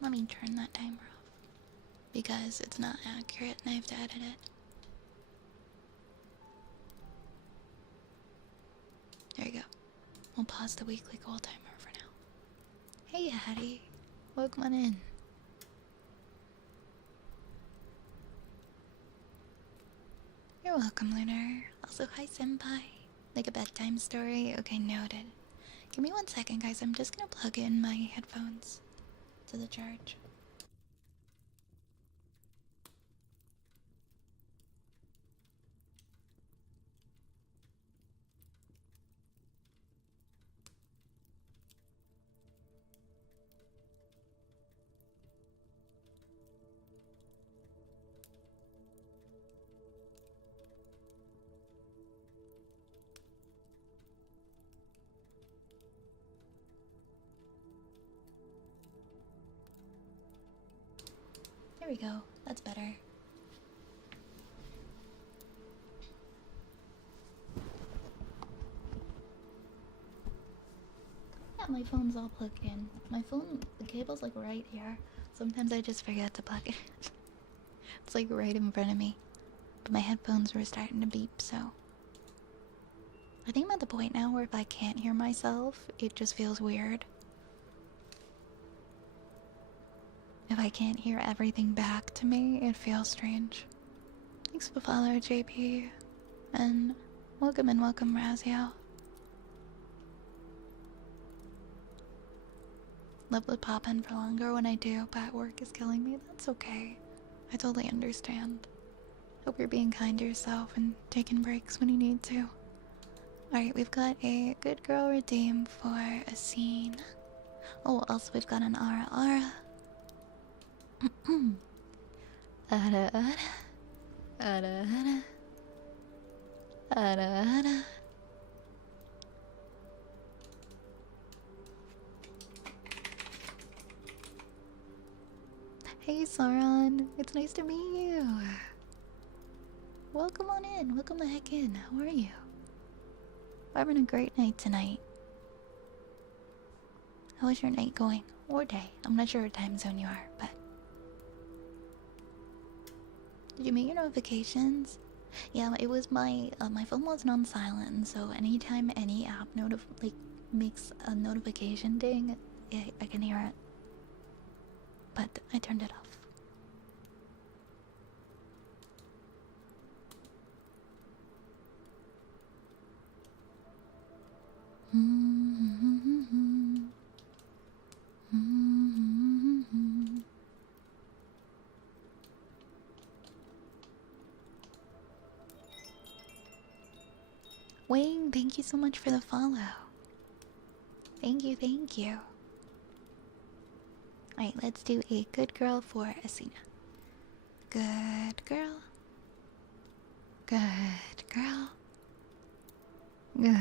Let me turn that timer off. Because it's not accurate and I have to edit it. There you go. We'll pause the weekly goal timer for now. Hey Hattie, welcome on in. You're welcome, Lunar. Also, hi Senpai. Like a bedtime story? Okay, noted. Give me 1 second, guys. I'm just gonna plug in my headphones to the charge. There we go. That's better. Yeah, my phone's all plugged in. My phone, the cable's like right here. Sometimes I just forget to plug it. It's like right in front of me. But my headphones were starting to beep, so. I think I'm at the point now where if I can't hear myself, it just feels weird. If I can't hear everything back to me, it feels strange. Thanks for the follow, JP. And welcome, Razio. Love to pop in for longer when I do, but work is killing me. That's okay. I totally understand. Hope you're being kind to yourself and taking breaks when you need to. Alright, we've got a good girl redeem for a scene. Oh, also we've got an Ara Ara. Ara Ara. Ara Ara. Ara Ara. Hey Sauron, it's nice to meet you. Welcome on in, welcome the heck in. How are you? We're having a great night tonight. How is your night going? Or day? I'm not sure what time zone you are, but... Did you make your notifications? Yeah, it was my phone wasn't on silent, so anytime any app makes a notification ding, I can hear it. But I turned it off. Wayne, thank you so much for the follow. Thank you, thank you. Alright, let's do a good girl for Asina. Good girl. Good girl. Good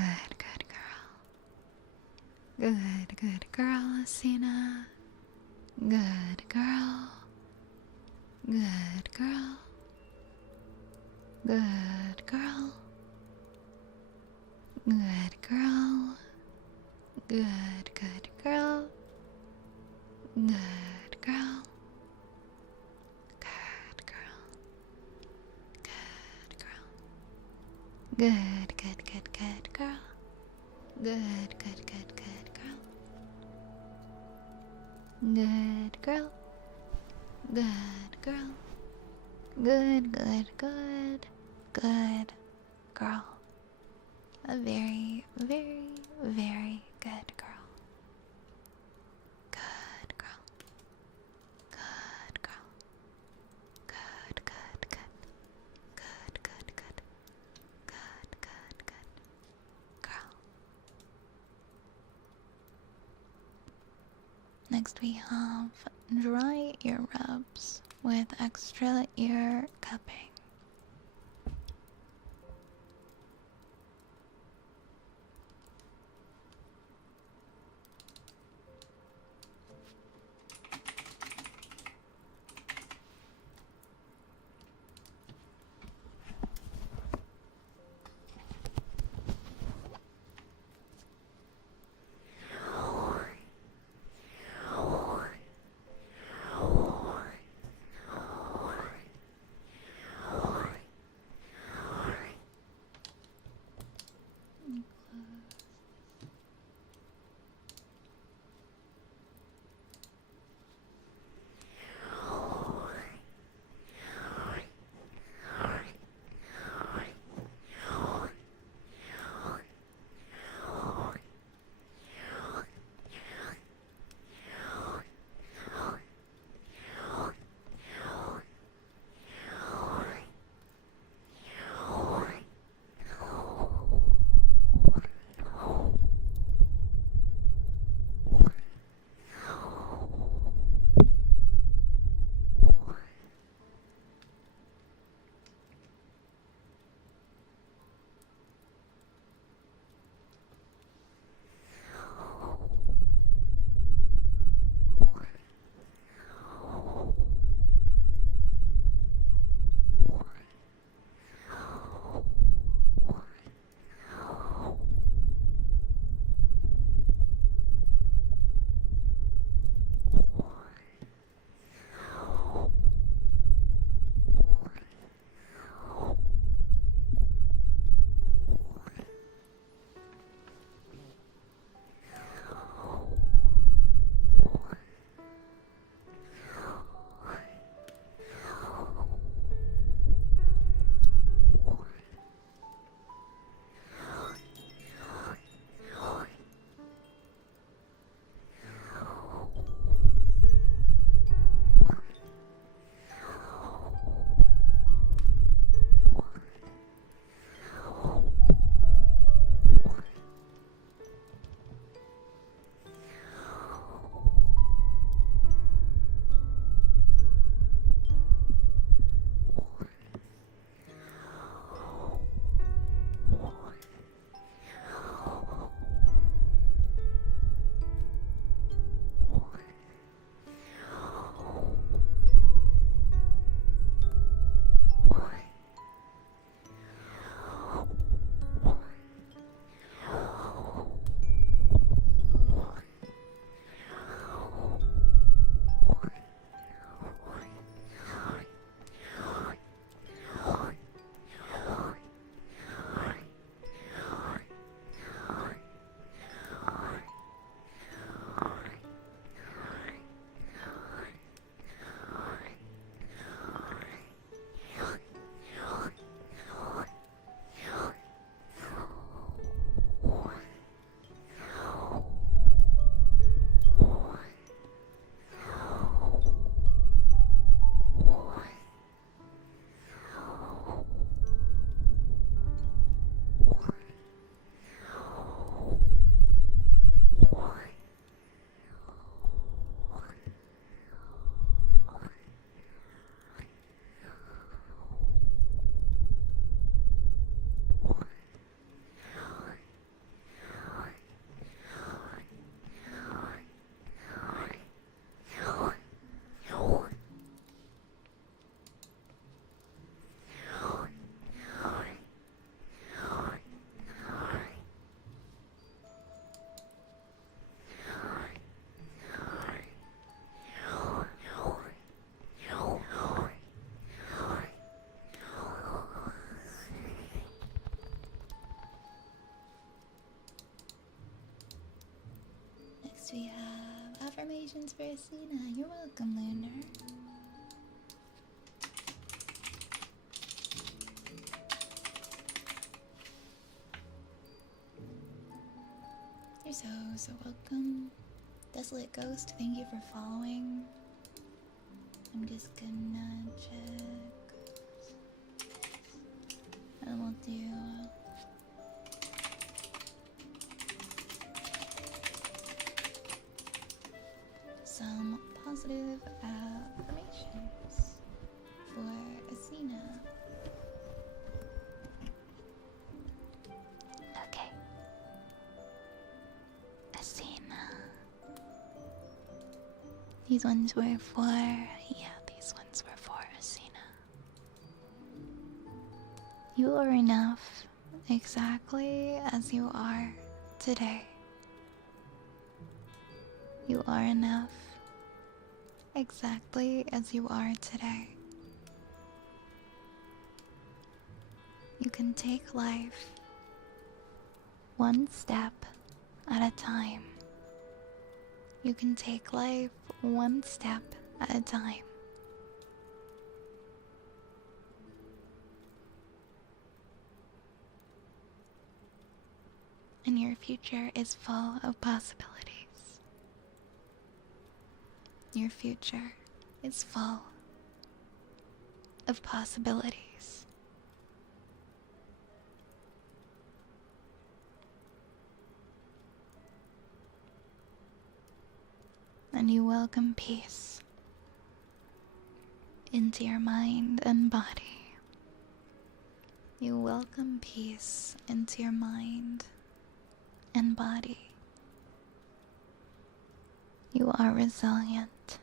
girl. Good girl, Asina. Good girl. Good girl. Good girl. Good girl. Good girl. Good girl. Good girl. Good girl. Good girl. Good girl. Good girl. Good girl. Good girl. A very, very, very good girl. Good girl. Good girl. Good. Good girl. Next we have dry ear rubs with extra ear cupping. Congratulations for Asina. You're welcome, Lunar. You're so welcome. Desolate Ghost, thank you for following. I'm just gonna check. And we'll do some positive affirmations for Asina. Okay. Asina. These ones were for... yeah, these ones were for Asina. You are enough exactly as you are today. You are enough exactly as you are today. You can take life one step at a time. You can take life one step at a time. And your future is full of possibilities. Your future is full of possibilities. And you welcome peace into your mind and body. You welcome peace into your mind and body. You are resilient.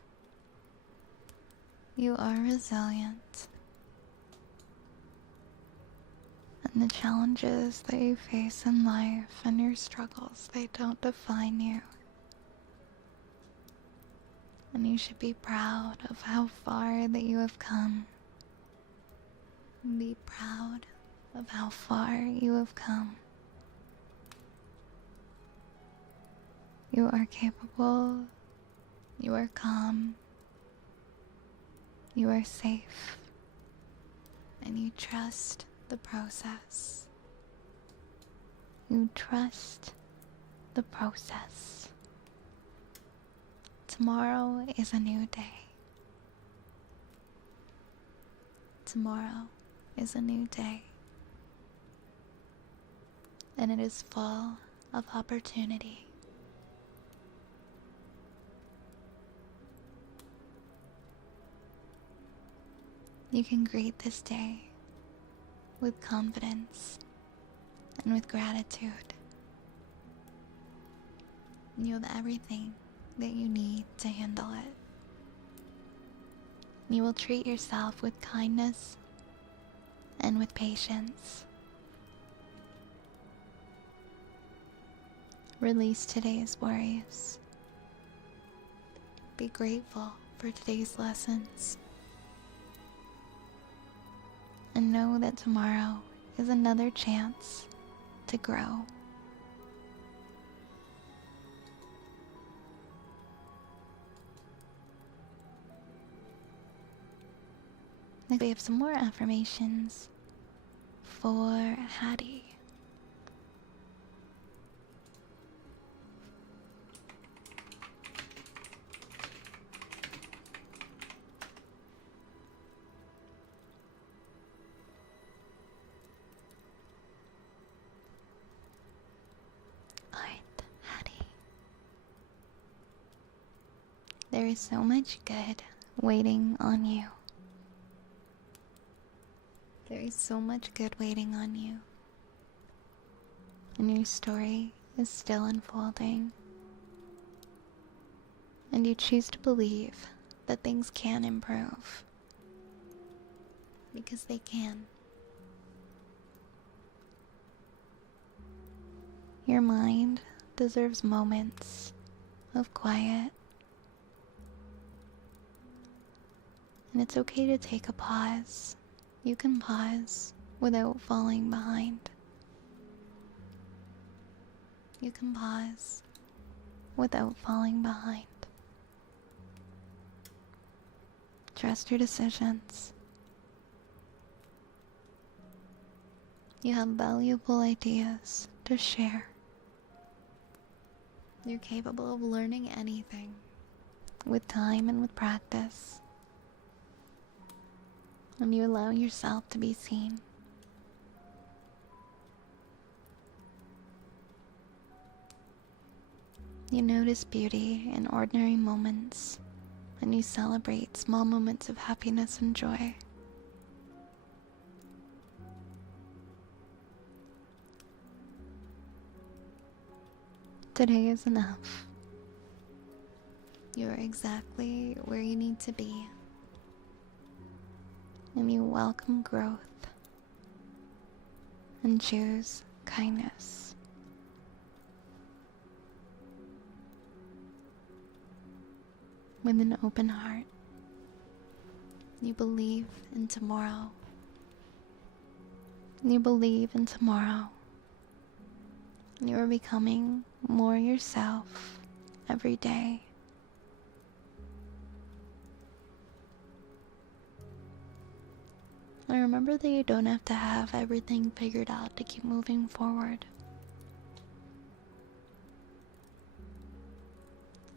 You are resilient. And the challenges that you face in life and your struggles, they don't define you. And you should be proud of how far that you have come. Be proud of how far you have come. You are capable. You are calm. You are safe. And you trust the process. You trust the process. Tomorrow is a new day. Tomorrow is a new day. And it is full of opportunity. You can greet this day with confidence and with gratitude. You have everything that you need to handle it. You will treat yourself with kindness and with patience. Release today's worries. Be grateful for today's lessons. And know that tomorrow is another chance to grow. Next, we have some more affirmations for Hattie. Alright, Hattie. There is so much good waiting on you. There is so much good waiting on you. And your story is still unfolding. And you choose to believe that things can improve. Because they can. Your mind deserves moments of quiet. And it's okay to take a pause. You can pause without falling behind. You can pause without falling behind. Trust your decisions. You have valuable ideas to share. You're capable of learning anything with time and with practice. When you allow yourself to be seen. You notice beauty in ordinary moments, and you celebrate small moments of happiness and joy. Today is enough. You are exactly where you need to be, and you welcome growth and choose kindness. With an open heart, you believe in tomorrow. You believe in tomorrow. You are becoming more yourself every day. And remember that you don't have to have everything figured out to keep moving forward.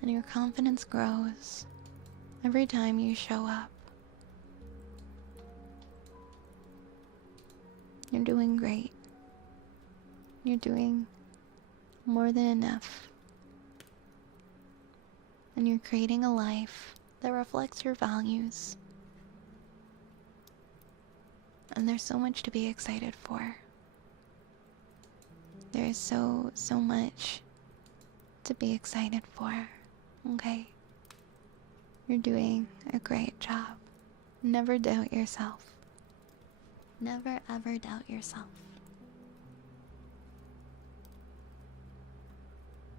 And your confidence grows every time you show up. You're doing great. You're doing more than enough. And you're creating a life that reflects your values. And there's so much to be excited for. There is so much to be excited for. Okay? You're doing a great job. Never doubt yourself. Never ever doubt yourself.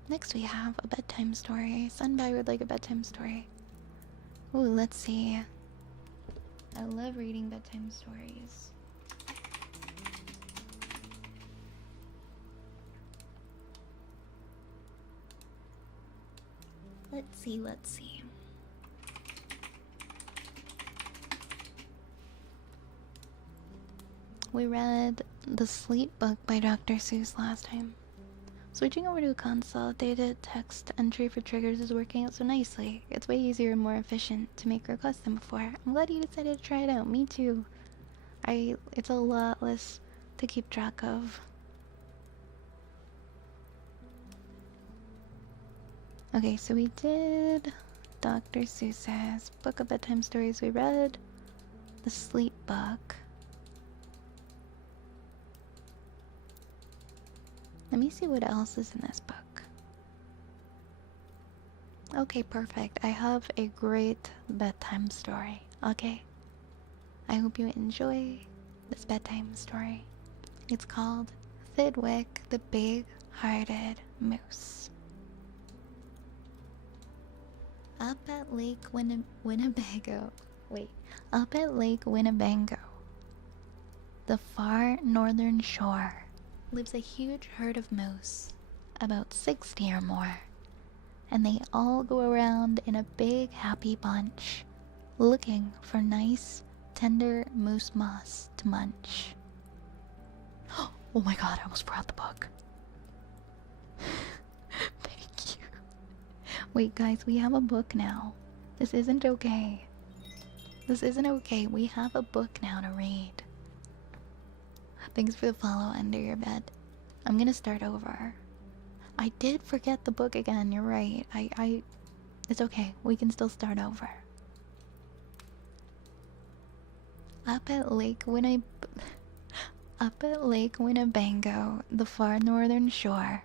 Next we have a bedtime story. Sunbai would like a bedtime story. Ooh, let's see. I love reading bedtime stories. Let's see. We read The Sleep Book by Dr. Seuss last time. Switching over to a consolidated text entry for triggers is working out so nicely. It's way easier and more efficient to make requests than before. I'm glad you decided to try it out. Me too. It's a lot less to keep track of. Okay, so we did Dr. Seuss's Book of Bedtime Stories. We read The Sleep Book. Let me see what else is in this book. Okay, perfect. I have a great bedtime story. Okay? I hope you enjoy this bedtime story. It's called Thidwick the Big-Hearted Moose. Up at Lake Winnebago, the far northern shore, lives a huge herd of moose, about 60 or more, and they all go around in a big happy bunch, looking for nice, tender moose moss to munch. Oh my god, I almost forgot the book. Thank you. Wait guys, we have a book now. This isn't okay. This isn't okay. We have a book now to read. Thanks for the follow under your bed. I'm gonna start over. I did forget the book again, you're right. It's okay, we can still start over. Up at Lake Winnebago, the far northern shore,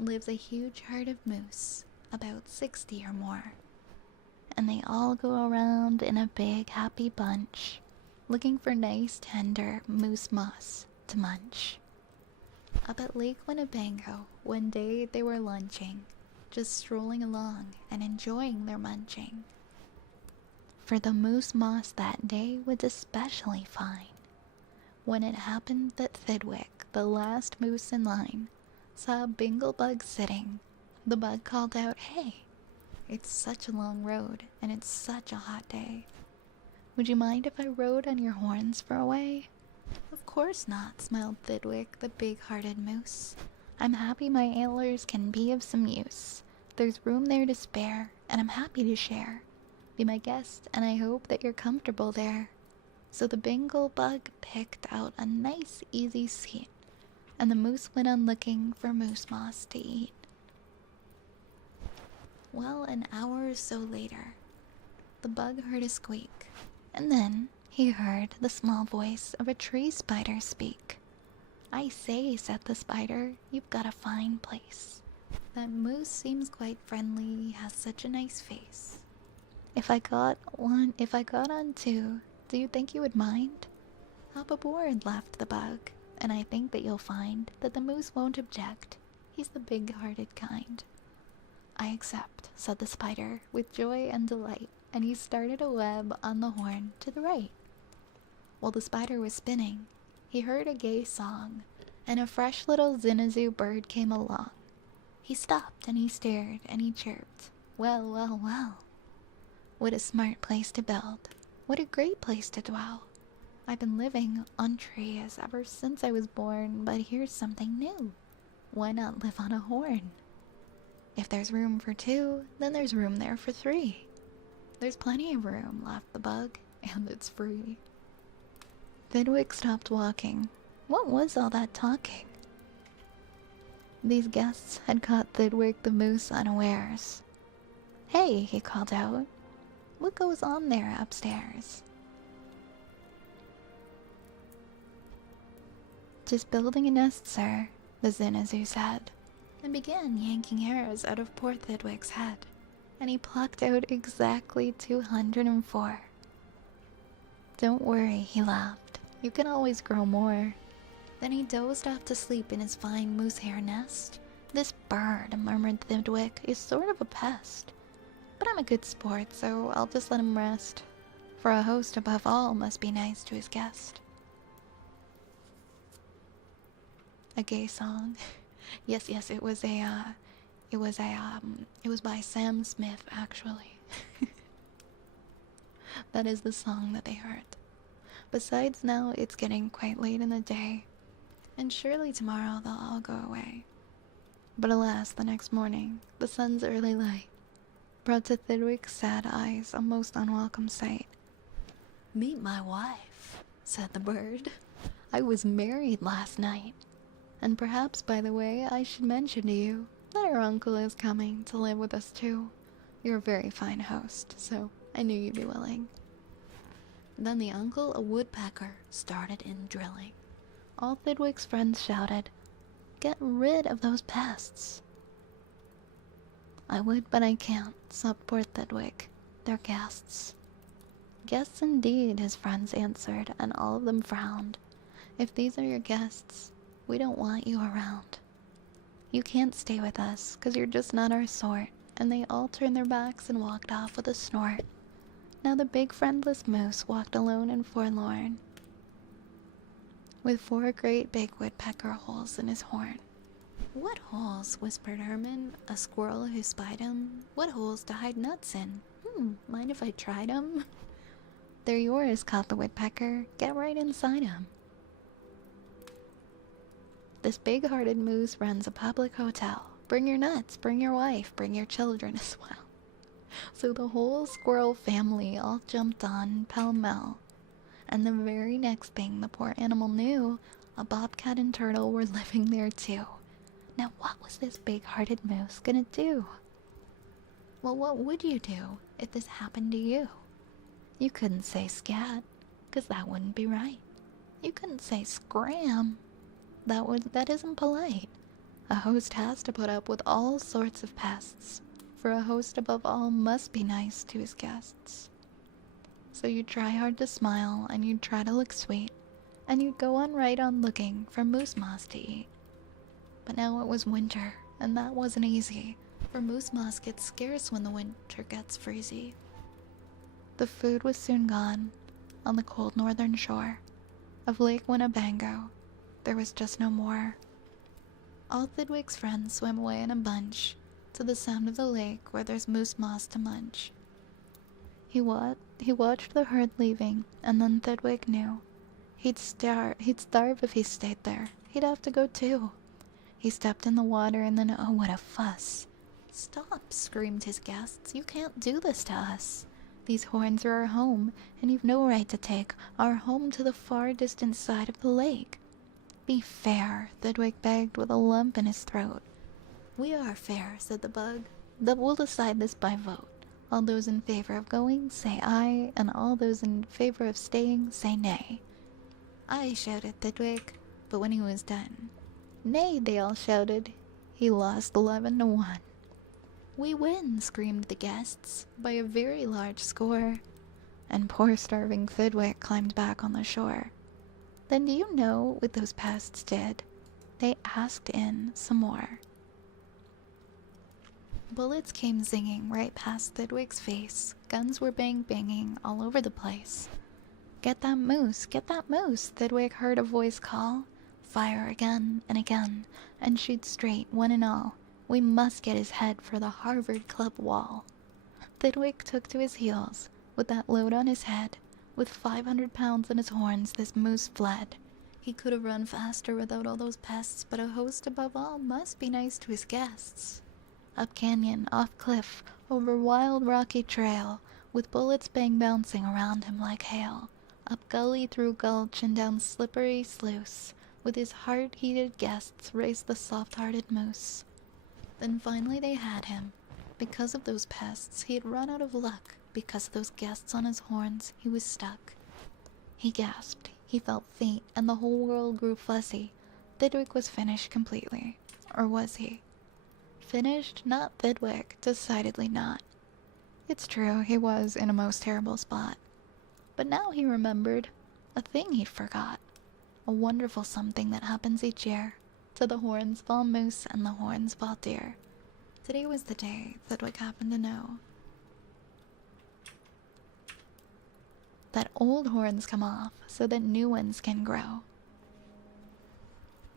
lives a huge herd of moose, about 60 or more. And they all go around in a big happy bunch, looking for nice tender moose moss to munch. Up at Lake Winnebago, one day they were lunching, just strolling along and enjoying their munching. For the moose moss that day was especially fine. When it happened that Thidwick, the last moose in line, saw a Binglebug sitting, the bug called out, "Hey, it's such a long road and it's such a hot day. Would you mind if I rode on your horns for a way? Of course not, smiled Thidwick, the big-hearted moose. I'm happy my antlers can be of some use. There's room there to spare, and I'm happy to share. Be my guest, and I hope that you're comfortable there. So the Bengal bug picked out a nice, easy seat, and the moose went on looking for moose moss to eat. Well, an hour or so later, the bug heard a squeak, and then he heard the small voice of a tree spider speak. I say, said the spider, you've got a fine place. That moose seems quite friendly, has such a nice face. If I got on two, do you think you would mind? Hop aboard, laughed the bug, and I think that you'll find that the moose won't object. He's the big-hearted kind. I accept, said the spider, with joy and delight, and he started a web on the horn to the right. While the spider was spinning, he heard a gay song, and a fresh little zinazoo bird came along. He stopped and he stared and he chirped, well, well, well. What a smart place to build. What a great place to dwell. I've been living on trees ever since I was born, but here's something new. Why not live on a horn? If there's room for two, then there's room there for three. There's plenty of room, laughed the bug, and it's free. Thidwick stopped walking. What was all that talking? These guests had caught Thidwick the moose unawares. Hey, he called out. What goes on there upstairs? Just building a nest, sir, the zinazoo said, and began yanking hairs out of poor Thidwick's head, and he plucked out exactly 204. Don't worry, he laughed. You can always grow more. Then he dozed off to sleep in his fine moose hair nest. This bird, murmured Thidwick, is sort of a pest. But I'm a good sport, so I'll just let him rest. For a host above all must be nice to his guest. A gay song. Yes, it was by Sam Smith, actually. That is the song that they heard. Besides, now it's getting quite late in the day, and surely tomorrow they'll all go away. But alas, the next morning, the sun's early light brought to Thidwick's sad eyes a most unwelcome sight. Meet my wife, said the bird. I was married last night. And perhaps, by the way, I should mention to you that our uncle is coming to live with us too. You're a very fine host, so I knew you'd be willing. Then the uncle, a woodpecker, started in drilling. All Thidwick's friends shouted, Get rid of those pests. I would, but I can't, sobbed poor Thidwick. They're guests. Guests indeed, his friends answered, and all of them frowned. If these are your guests, we don't want you around. You can't stay with us, 'cause you're just not our sort. And they all turned their backs and walked off with a snort. Now the big friendless moose walked alone and forlorn, with 4 great big woodpecker holes in his horn. What holes? Whispered Herman, a squirrel who spied him. What holes to hide nuts in? Mind if I tried 'em? They're yours, caught the woodpecker. Get right inside 'em. This big-hearted moose runs a public hotel. Bring your nuts, bring your wife, bring your children as well. So the whole squirrel family all jumped on pell-mell. And the very next thing the poor animal knew, a bobcat and turtle were living there too. Now what was this big-hearted moose gonna do? Well, what would you do if this happened to you? You couldn't say scat, 'cause that wouldn't be right. You couldn't say scram. That isn't polite. A host has to put up with all sorts of pests, for a host above all must be nice to his guests. So you'd try hard to smile, and you'd try to look sweet, and you'd go on right on looking for moose moss to eat. But now it was winter, and that wasn't easy, for moose moss gets scarce when the winter gets freezy. The food was soon gone. On the cold northern shore of Lake Winnebago, there was just no more. All Thidwick's friends swam away in a bunch to the sound of the lake where there's moose moss to munch. He what? He watched the herd leaving, and then Thedwig knew. He'd starve if he stayed there. He'd have to go too. He stepped in the water and then, oh, what a fuss. Stop, screamed his guests. You can't do this to us. These horns are our home, and you've no right to take our home to the far distant side of the lake. Be fair, Thedwig begged with a lump in his throat. We are fair, said the bug. We'll decide this by vote. All those in favor of going, say aye, and all those in favor of staying, say nay. Aye, shouted Thedwig, but when he was done. Nay, they all shouted. He lost 11-1. We win, screamed the guests, by a very large score. And poor starving Thedwig climbed back on the shore. Then do you know what those pests did? They asked in some more. Bullets came zinging right past Thedwig's face. Guns were banging all over the place. Get that moose, Thedwig heard a voice call. Fire again and again, and shoot straight, one and all. We must get his head for the Harvard Club wall. Thedwig took to his heels. With that load on his head, with 500 pounds on his horns, this moose fled. He could have run faster without all those pests, but a host above all must be nice to his guests. Up canyon, off cliff, over wild rocky trail, with bullets bouncing around him like hail. Up gully through gulch and down slippery sluice, with his heart-heated guests raced the soft-hearted moose. Then finally they had him. Because of those pests, he had run out of luck. Because of those guests on his horns, he was stuck. He gasped, he felt faint, and the whole world grew fuzzy. Thedwig was finished completely. Or was he? Finished? Not Thedwig. Decidedly not. It's true, he was in a most terrible spot. But now he remembered a thing he'd forgot. A wonderful something that happens each year. To the horns fall moose and the horns fall deer. Today was the day Thedwig happened to know that old horns come off so that new ones can grow.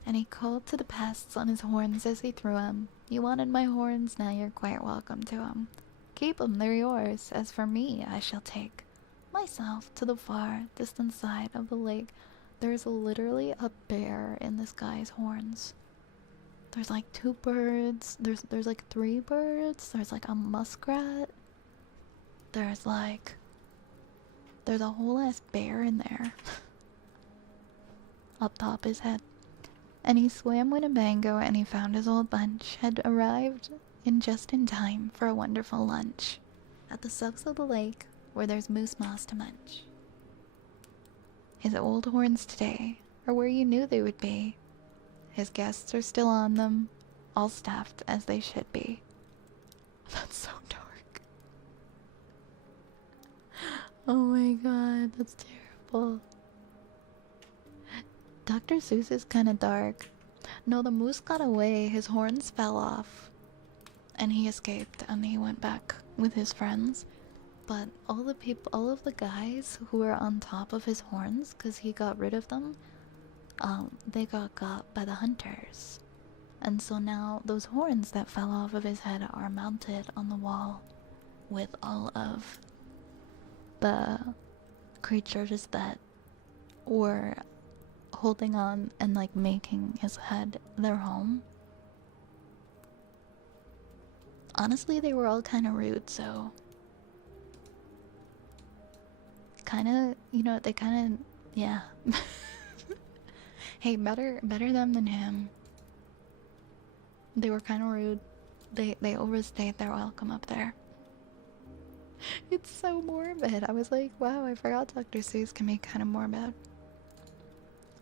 And he called to the pests on his horns as he threw 'em. You wanted my horns, now you're quite welcome to 'em. Keep 'em, they're yours. As for me, I shall take myself to the far distant side of the lake. There's literally a bear in this guy's horns. There's like 2 birds. There's like 3 birds. There's like a muskrat. There's a whole ass bear in there. Up top his head. And he swam Winnebago and he found his old bunch had arrived just in time for a wonderful lunch at the sucks of the lake where there's moose moss to munch. His old horns today are where you knew they would be. His guests are still on them, all stuffed as they should be. That's so dark. Oh my god, that's terrible. Dr. Seuss is kind of dark. No, the moose got away, his horns fell off, and he escaped and he went back with his friends. But all of the guys who were on top of his horns, because he got rid of them, they got by the hunters. And so now those horns that fell off of his head are mounted on the wall with all of the creatures that were holding on and like making his head their home. Honestly, they were all kind of rude, so kind of, you know, they kind of, yeah. Hey, better them than him. They were kind of rude. They overstayed their welcome up there. It's so morbid. I was like, wow, I forgot Dr. Seuss can be kind of morbid.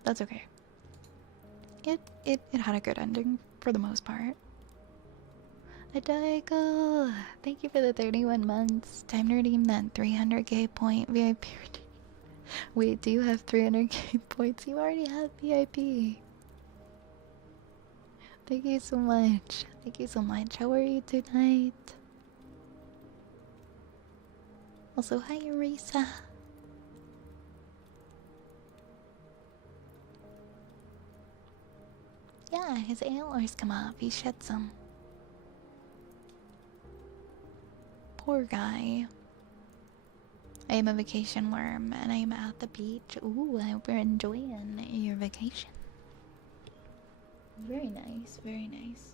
That's okay. It had a good ending for the most part. Adaigo, thank you for the 31 months. Time to redeem that 300k point VIP. Wait, do you have 300k points? You already have VIP. Thank you so much. Thank you so much. How are you tonight? Also, hi, Erisa. Yeah, his antlers come off. He shed some. Poor guy. I am a vacation worm and I am at the beach. Ooh, I hope you're enjoying your vacation. Very nice, very nice.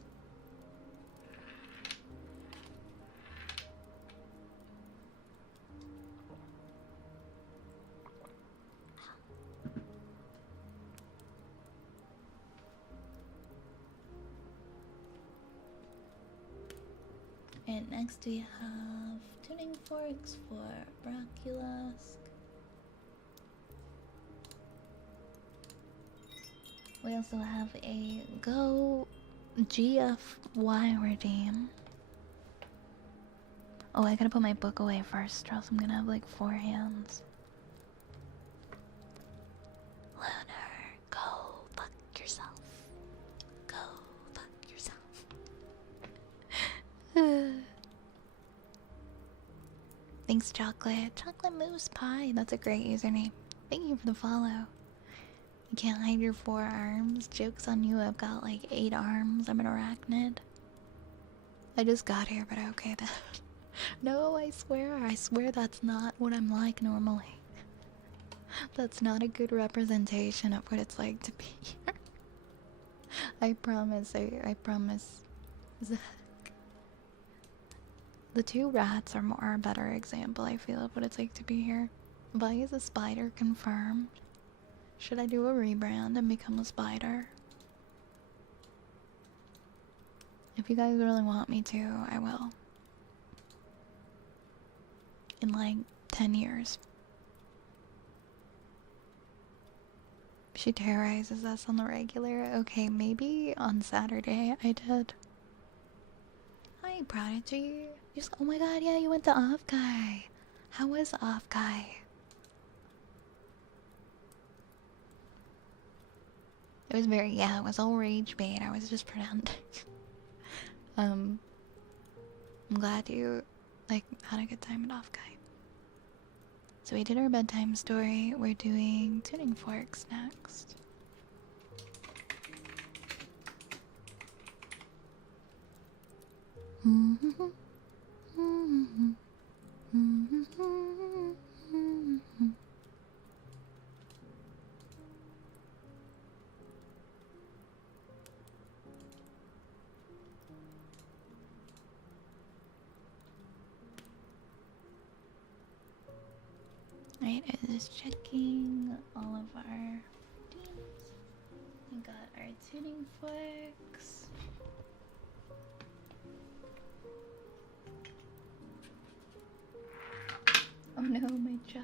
And next we have tuning forks for Braculask. We also have a Go GFY redeem. Oh, I gotta put my book away first, or else I'm gonna have like 4 hands. Lunar, go fuck yourself. Go fuck yourself. Thanks, Chocolate. Chocolate Mousse Pie. That's a great username. Thank you for the follow. You can't hide your 4 arms. Joke's on you, I've got like 8 arms. I'm an arachnid. I just got here, but okay then. No, I swear that's not what I'm like normally. That's not a good representation of what it's like to be here. I promise, I promise. Zach. The 2 rats are a better example, I feel, of what it's like to be here. Vi is a spider confirmed. Should I do a rebrand and become a spider? If you guys really want me to, I will. In like 10 years. She terrorizes us on the regular. Okay, maybe on Saturday I did. Hi, Prodigy. Oh my god, yeah, you went to Off Guy. How was Off Guy? It was it was all rage bait. I was just pretending. I'm glad you, like, had a good time at Off Guy. So we did our bedtime story. We're doing tuning forks next. Right, I'm just checking all of our teams. We got our tuning forks. Oh no, my jock.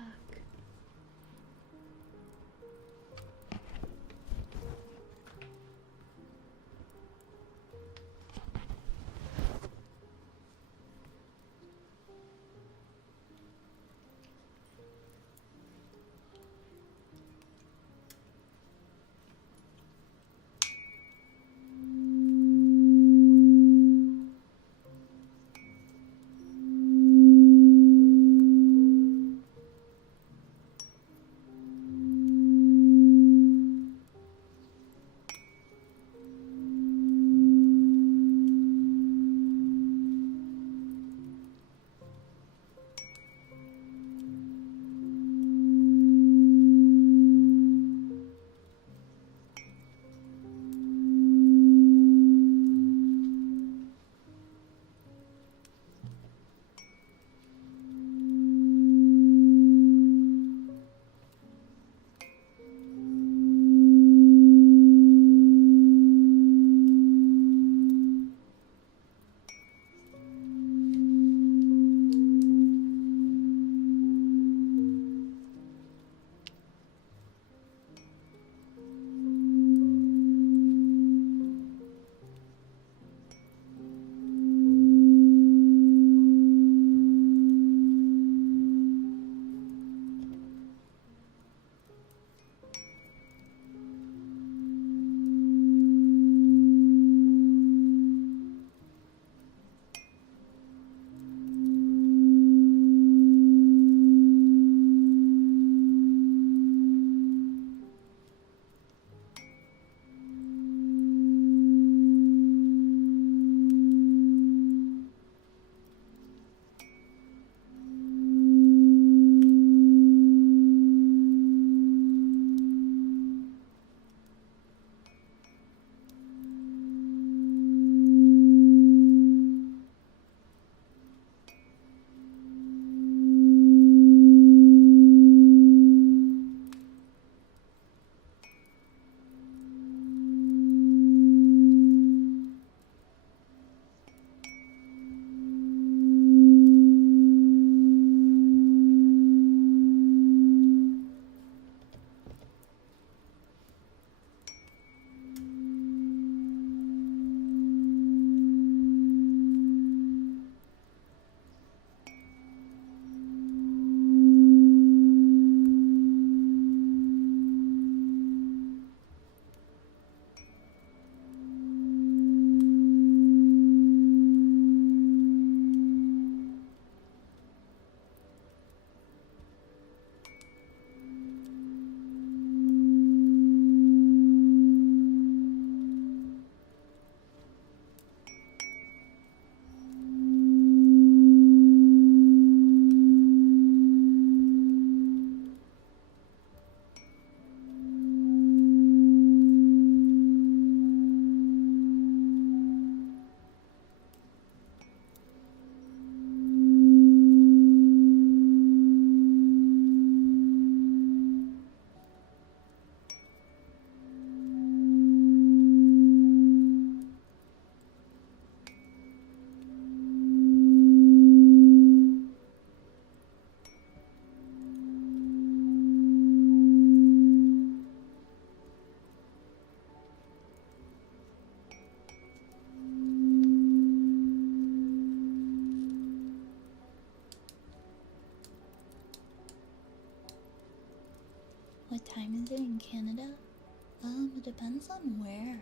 It depends on where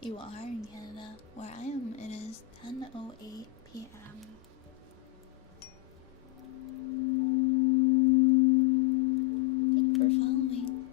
you are in Canada. Where I am, it is 10:08 p.m. Thank you for following.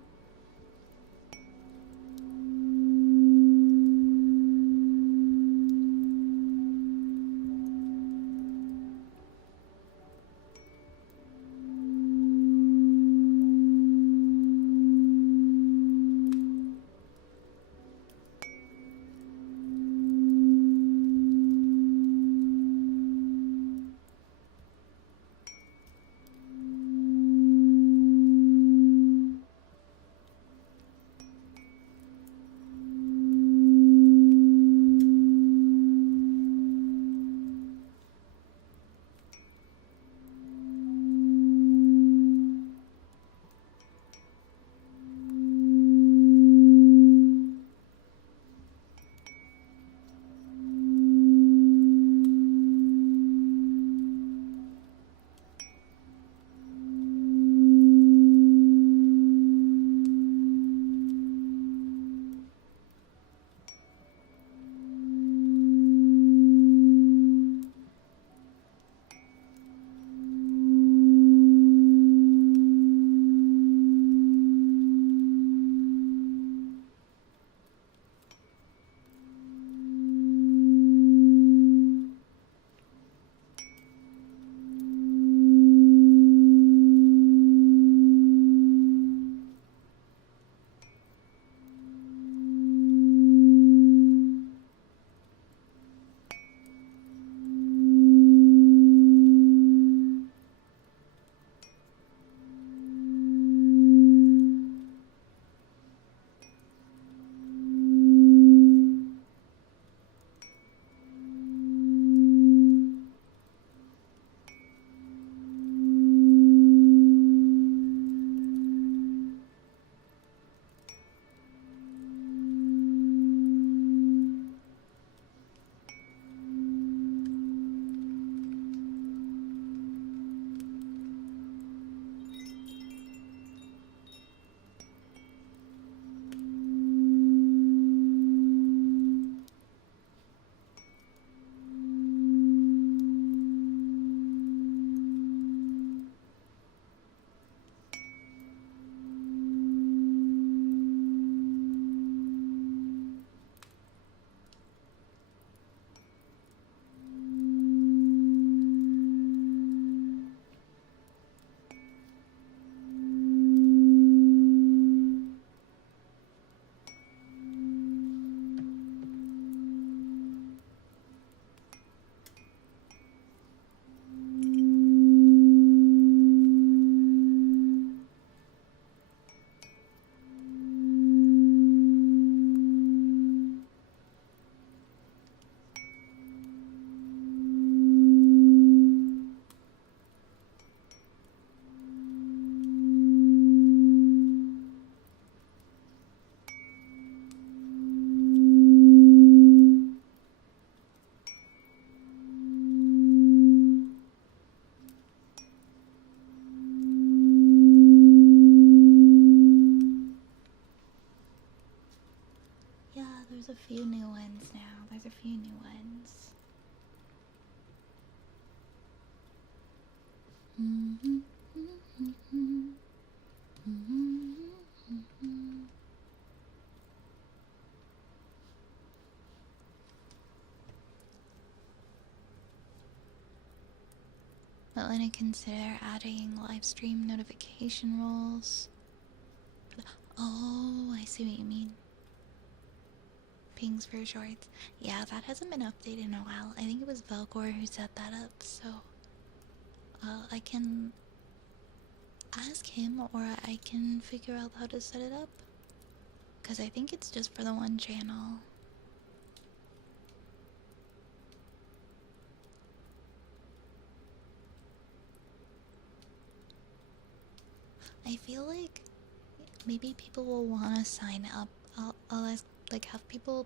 There's a few new ones now. There's a few new ones. But when I consider adding live stream notification rules. Oh, I see what you mean. Pings for shorts. Yeah, that hasn't been updated in a while. I think it was Velcor who set that up, so I can ask him or I can figure out how to set it up. Because I think it's just for the one channel. I feel like maybe people will want to sign up. I'll ask, like, have people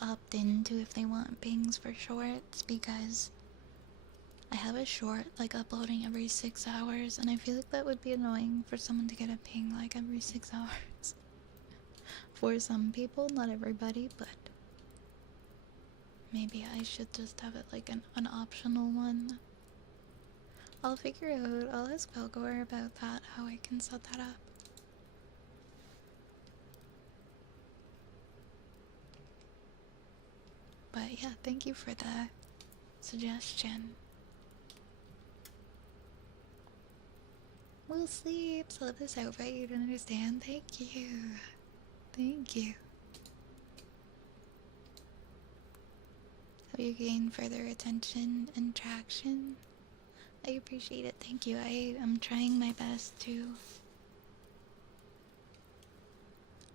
opt into if they want pings for shorts, because I have a short like uploading every 6 hours, and I feel like that would be annoying for someone to get a ping like every 6 hours For some people, not everybody, but maybe I should just have it like an optional one. I'll figure out, I'll ask Belgor about that, how I can set that up. But yeah, thank you for the suggestion. We'll sleep, so let this over, you don't understand. Thank you. Thank you. Hope you gain further attention and traction. I appreciate it, thank you. I am trying my best to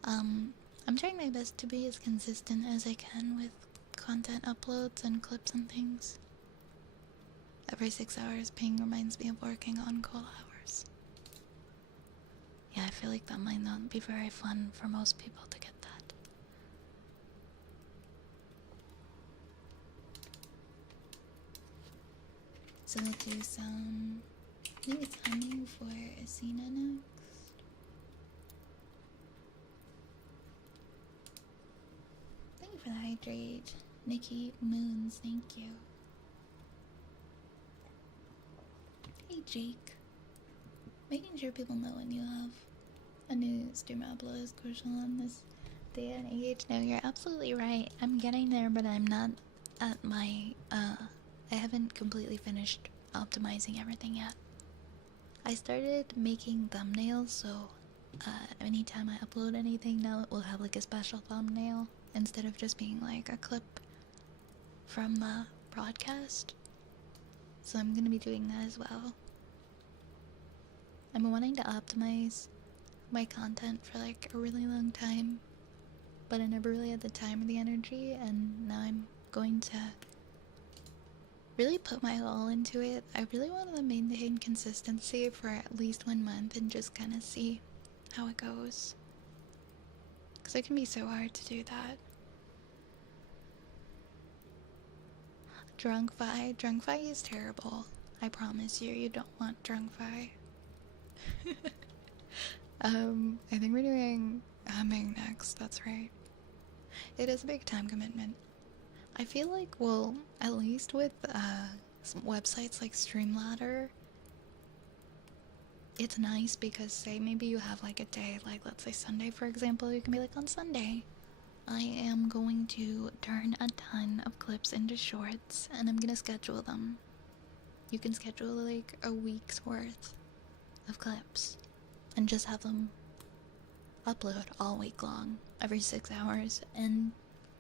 I'm trying my best to be as consistent as I can with content uploads and clips and things. Every 6 hours ping reminds me of working on call hours. Yeah, I feel like that might not be very fun for most people to get that. So let's do some, I think it's humming for Asina next. Thank you for the hydrate. Nikki Moons, thank you. Hey Jake. Making sure people know when you have a new stream upload is crucial on this day and age. No, you're absolutely right. I'm getting there, but I'm not at my, I haven't completely finished optimizing everything yet. I started making thumbnails, so anytime I upload anything now it will have like a special thumbnail instead of just being like a clip from the broadcast. So I'm gonna be doing that as well. I've been wanting to optimize my content for like a really long time, but I never really had the time or the energy, and now I'm going to really put my all into it. I really want to maintain consistency for at least 1 month and just kind of see how it goes, because it can be so hard to do that. Drunk fi is terrible. I promise you, you don't want drunk fi. I think we're doing humming next, that's right. It is a big time commitment. I feel like, well, at least with some websites like Streamladder, it's nice because say maybe you have like a day, like let's say Sunday for example, you can be like, on Sunday I am going to turn a ton of clips into shorts and I'm gonna schedule them. You can schedule like a week's worth of clips and just have them upload all week long, every 6 hours, and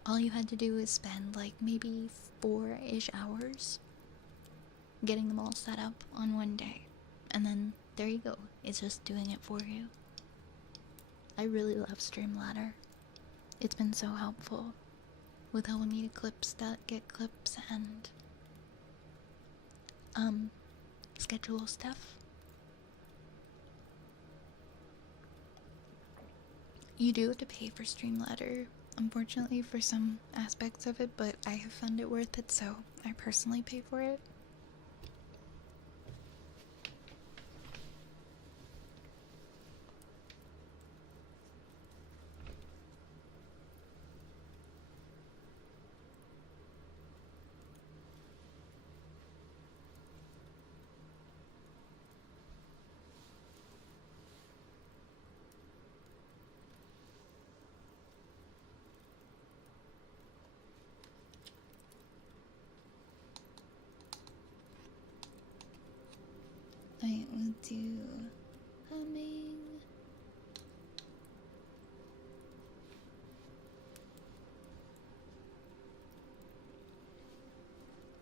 all you had to do is spend like maybe 4-ish hours getting them all set up on one day, and then there you go, it's just doing it for you. I really love Streamladder. It's been so helpful with helping me to get clips and schedule stuff. You do have to pay for Streamladder, unfortunately, for some aspects of it, but I have found it worth it, so I personally pay for it. I will do humming.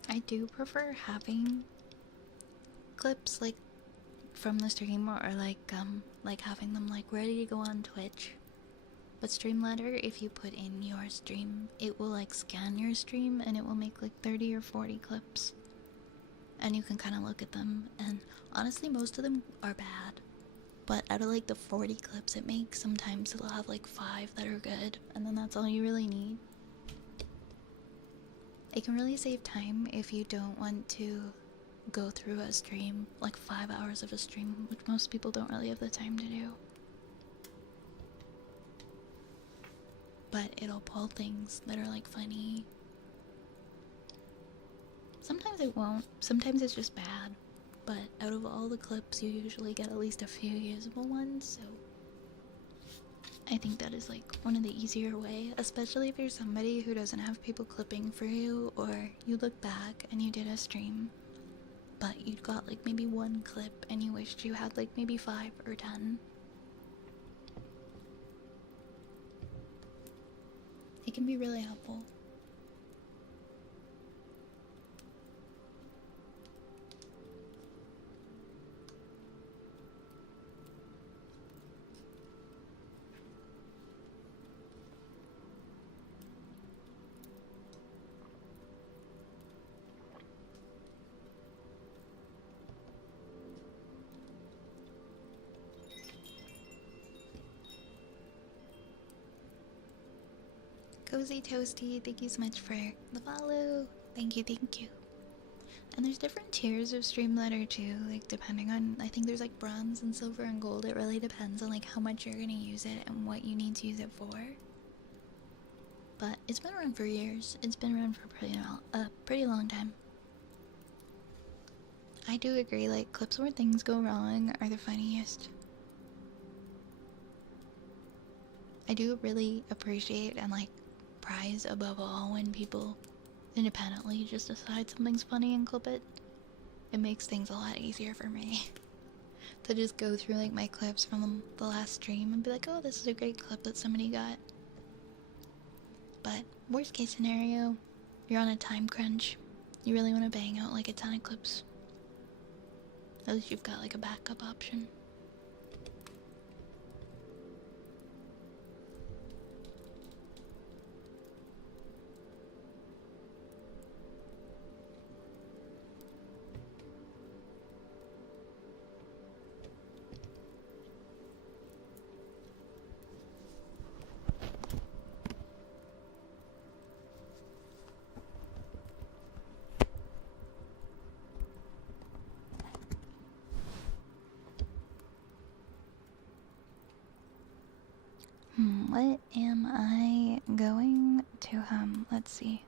I do prefer having clips like from the stream, or like having them like ready to go on Twitch. But Streamladder, if you put in your stream, it will like scan your stream and it will make like 30 or 40 clips. And you can kind of look at them, and honestly most of them are bad. But out of like the 40 clips it makes, sometimes it'll have like 5 that are good, and then that's all you really need. It can really save time if you don't want to go through a stream, like 5 hours of a stream, which most people don't really have the time to do. but it'll pull things that are like funny. Sometimes it won't, sometimes it's just bad, but out of all the clips you usually get at least a few usable ones, so I think that is like one of the easier way, especially if you're somebody who doesn't have people clipping for you, or you look back and you did a stream but you got like maybe one clip and you wished you had like maybe 5 or 10. It can be really helpful. Cozy Toasty, thank you so much for the follow. Thank you, thank you. And there's different tiers of Streamletter too, like depending on, I think there's like bronze and silver and gold. It really depends on like how much you're gonna use it and what you need to use it for. But it's been around for years. It's been around for a pretty long time. I do agree, like clips where things go wrong are the funniest. I do really appreciate and like prize above all when people independently just decide something's funny and clip it. It makes things a lot easier for me to just go through like my clips from the last stream and be like, oh, this is a great clip that somebody got. But worst case scenario, you're on a time crunch, you really want to bang out like a ton of clips, at least you've got like a backup option. What am I going to let's see.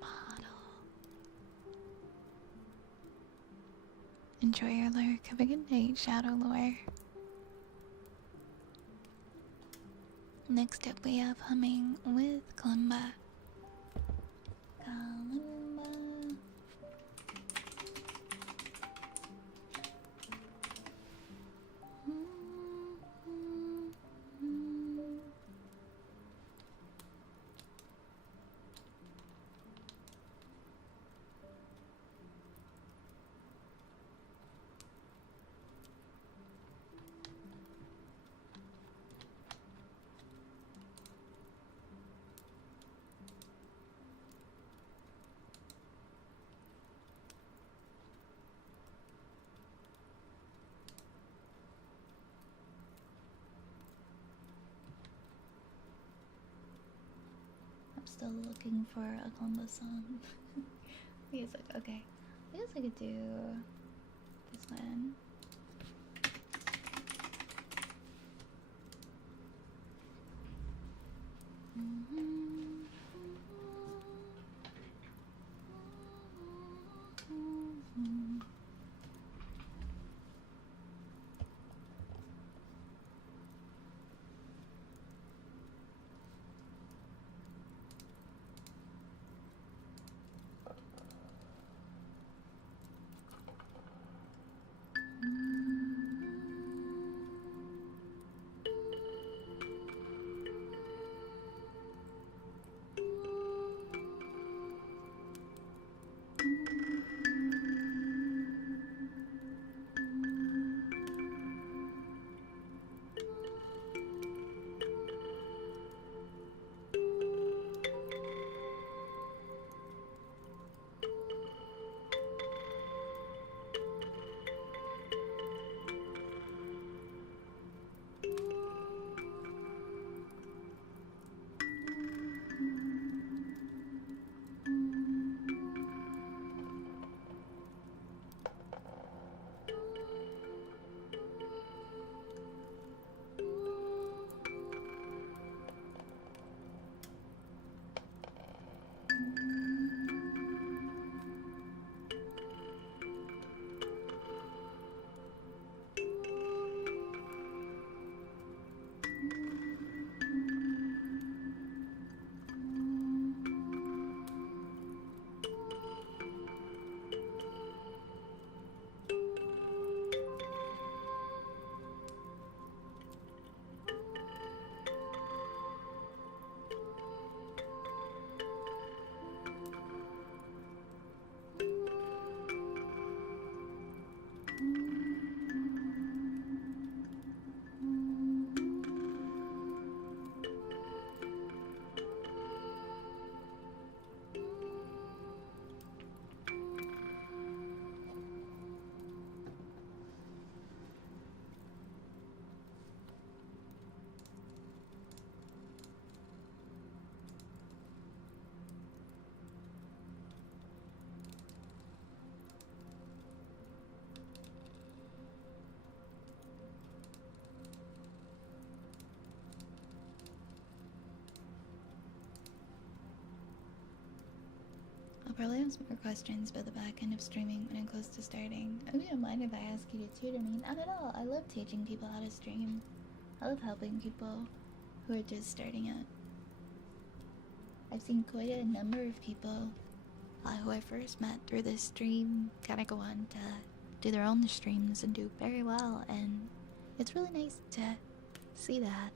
my model. Enjoy your lurk. Have a good night, Shadow Lore. Next up, we have Humming with Kalimba. Kalimba. I'm still looking for a combo song. He's like, okay. I guess I could do this one. I'll probably ask more questions about the back end of streaming when I'm close to starting. I don't mind if I ask you to tutor me. Not at all. I love teaching people how to stream. I love helping people who are just starting out. I've seen quite a number of people who I first met through this stream kind of go on to do their own streams and do very well, and it's really nice to see that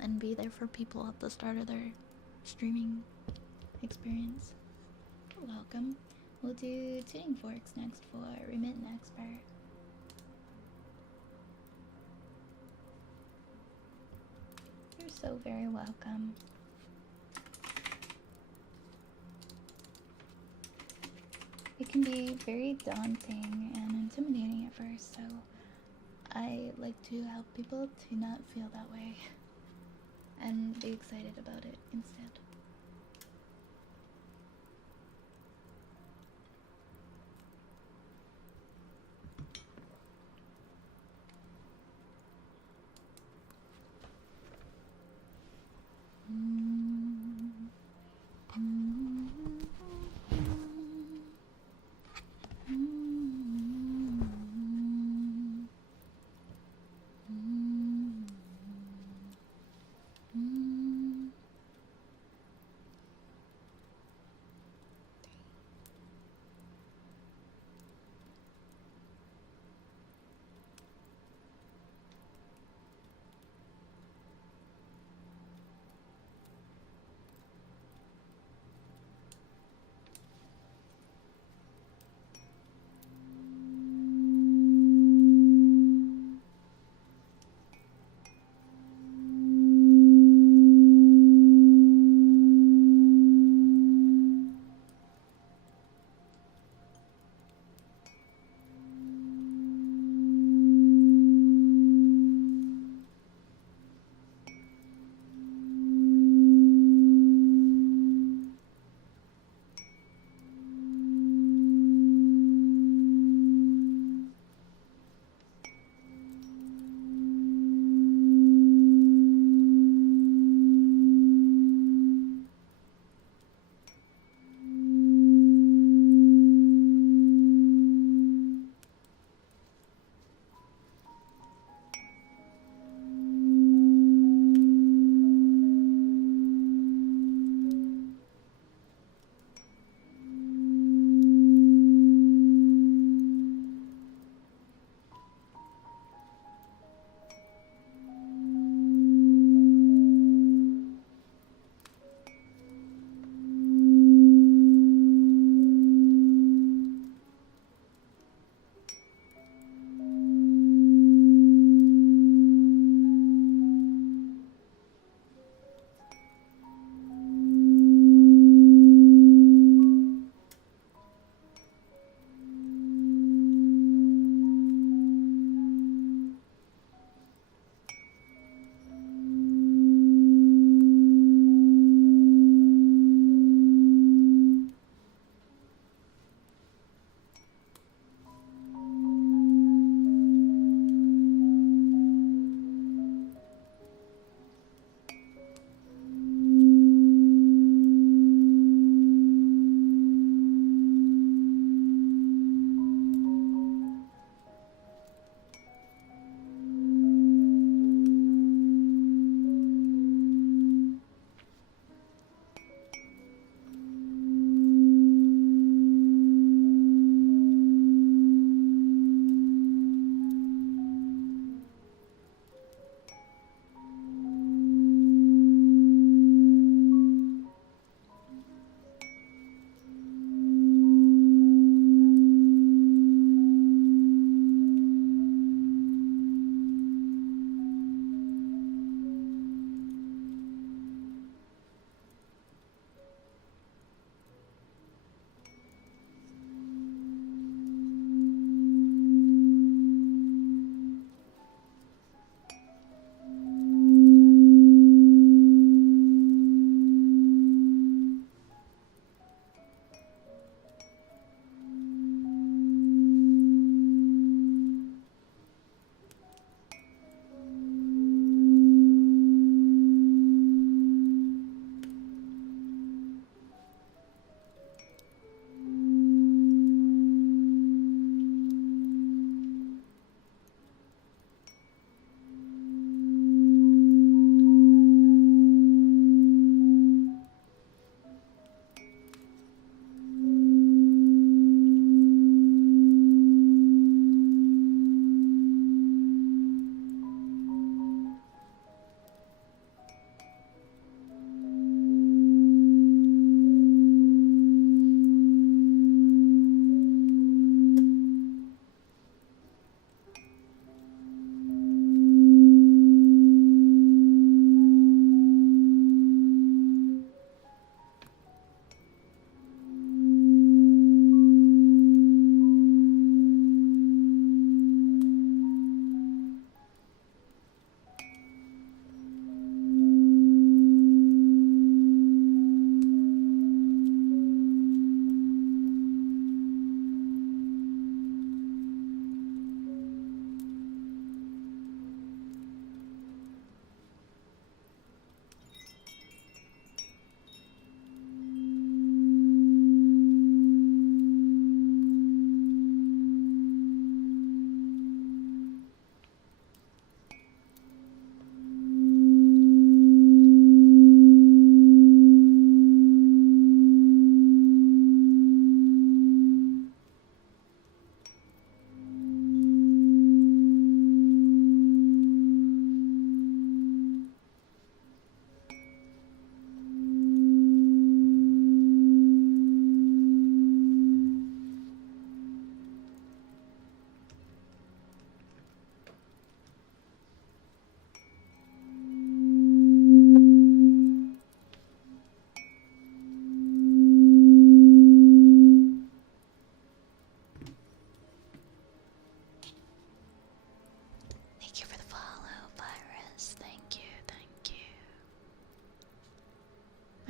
and be there for people at the start of their streaming experience. You're welcome. We'll do tuning forks next for Remit and Expert. You're so very welcome. It can be very daunting and intimidating at first, so I like to help people to not feel that way and be excited about it instead.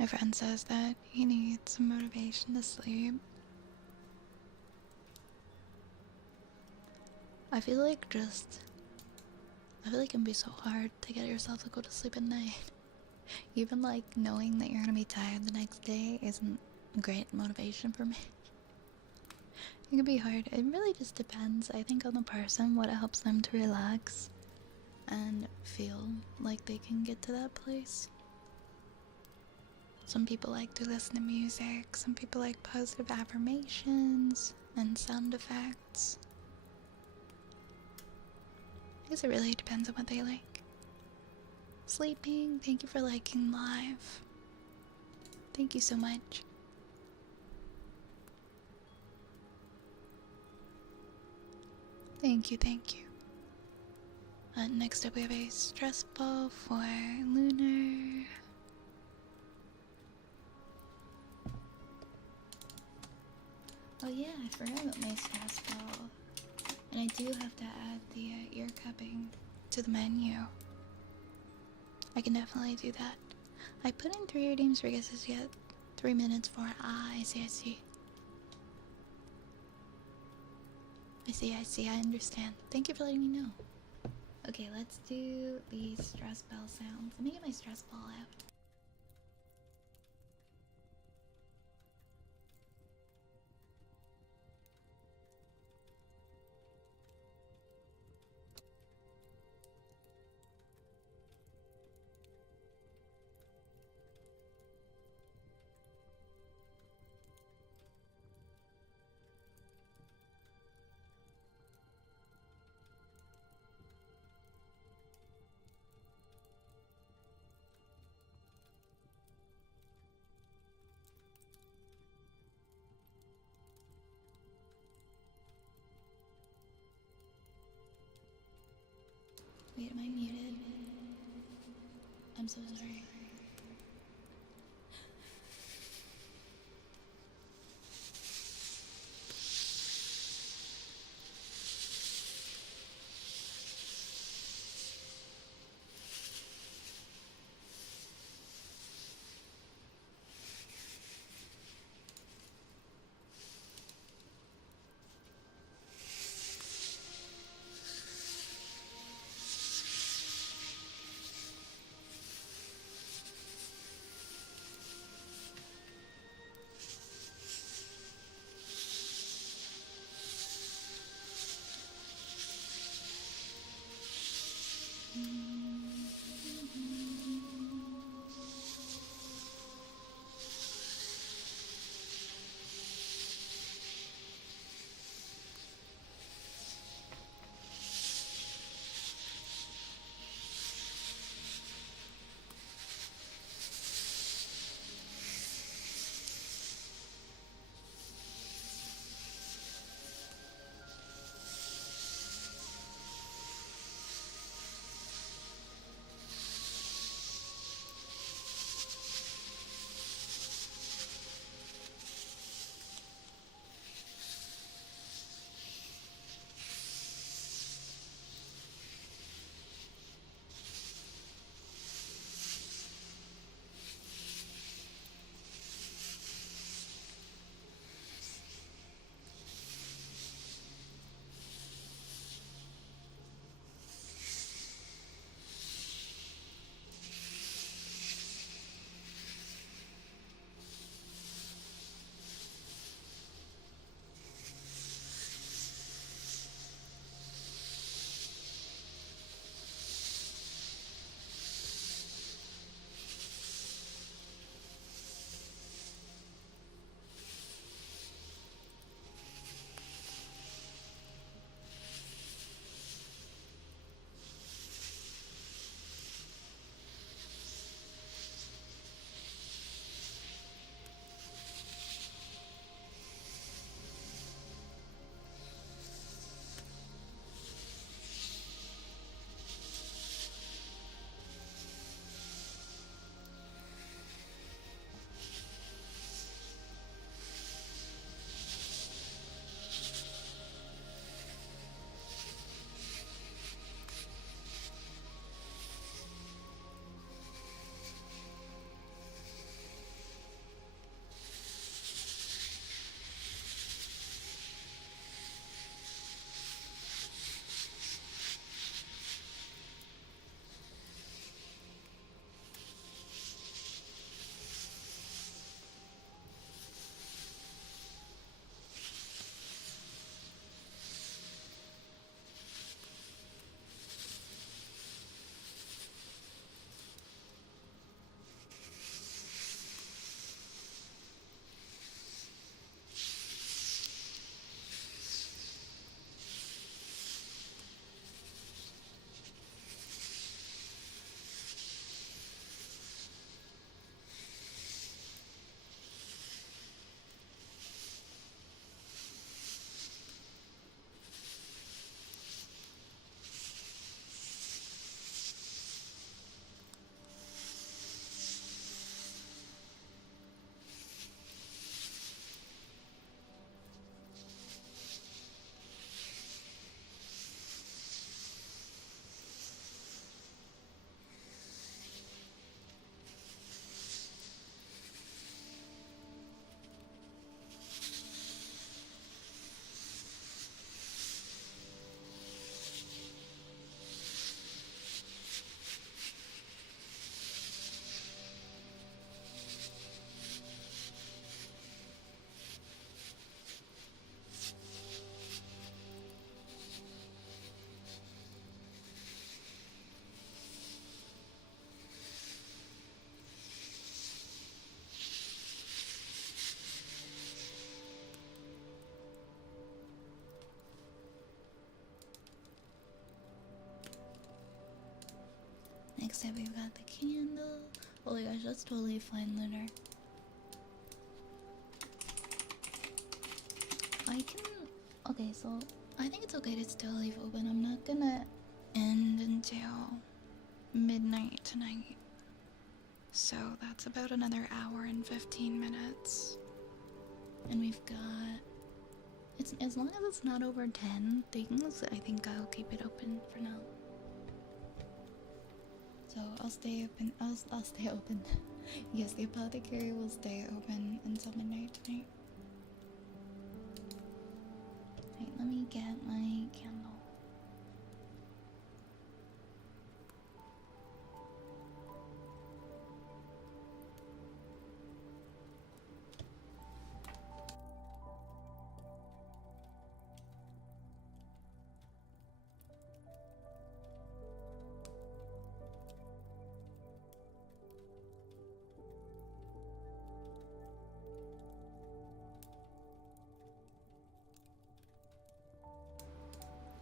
My friend says that he needs some motivation to sleep. I feel like it can be so hard to get yourself to go to sleep at night. Even like knowing that you're gonna be tired the next day isn't great motivation for me. It can be hard. It really just depends, I think, on the person, what helps them to relax and feel like they can get to that place. Some people like to listen to music, some people like positive affirmations and sound effects. I guess it really depends on what they like. Sleeping, thank you for liking live. Thank you so much. Thank you, thank you. Next up we have a stress ball for Lunar. Oh yeah, I forgot about my stress ball. And I do have to add the ear cupping to the menu. I can definitely do that. I put in 3 redeems for guesses yet. 3 minutes for I see, I see. I see, I understand. Thank you for letting me know. Okay, let's do the stress bell sounds. Let me get my stress ball out. Wait, am I muted? I'm so sorry. Except we've got the candle. Oh my gosh, that's totally fine, Lunar. I can... Okay, so I think it's okay to still leave open. I'm not gonna end until midnight tonight. So that's about another hour and 15 minutes. And we've got... It's, as long as it's not over 10 things, I think I'll keep it open for now. So I'll stay open. I'll stay open. Yes, the apothecary will stay open until midnight tonight. Wait, let me get my candle.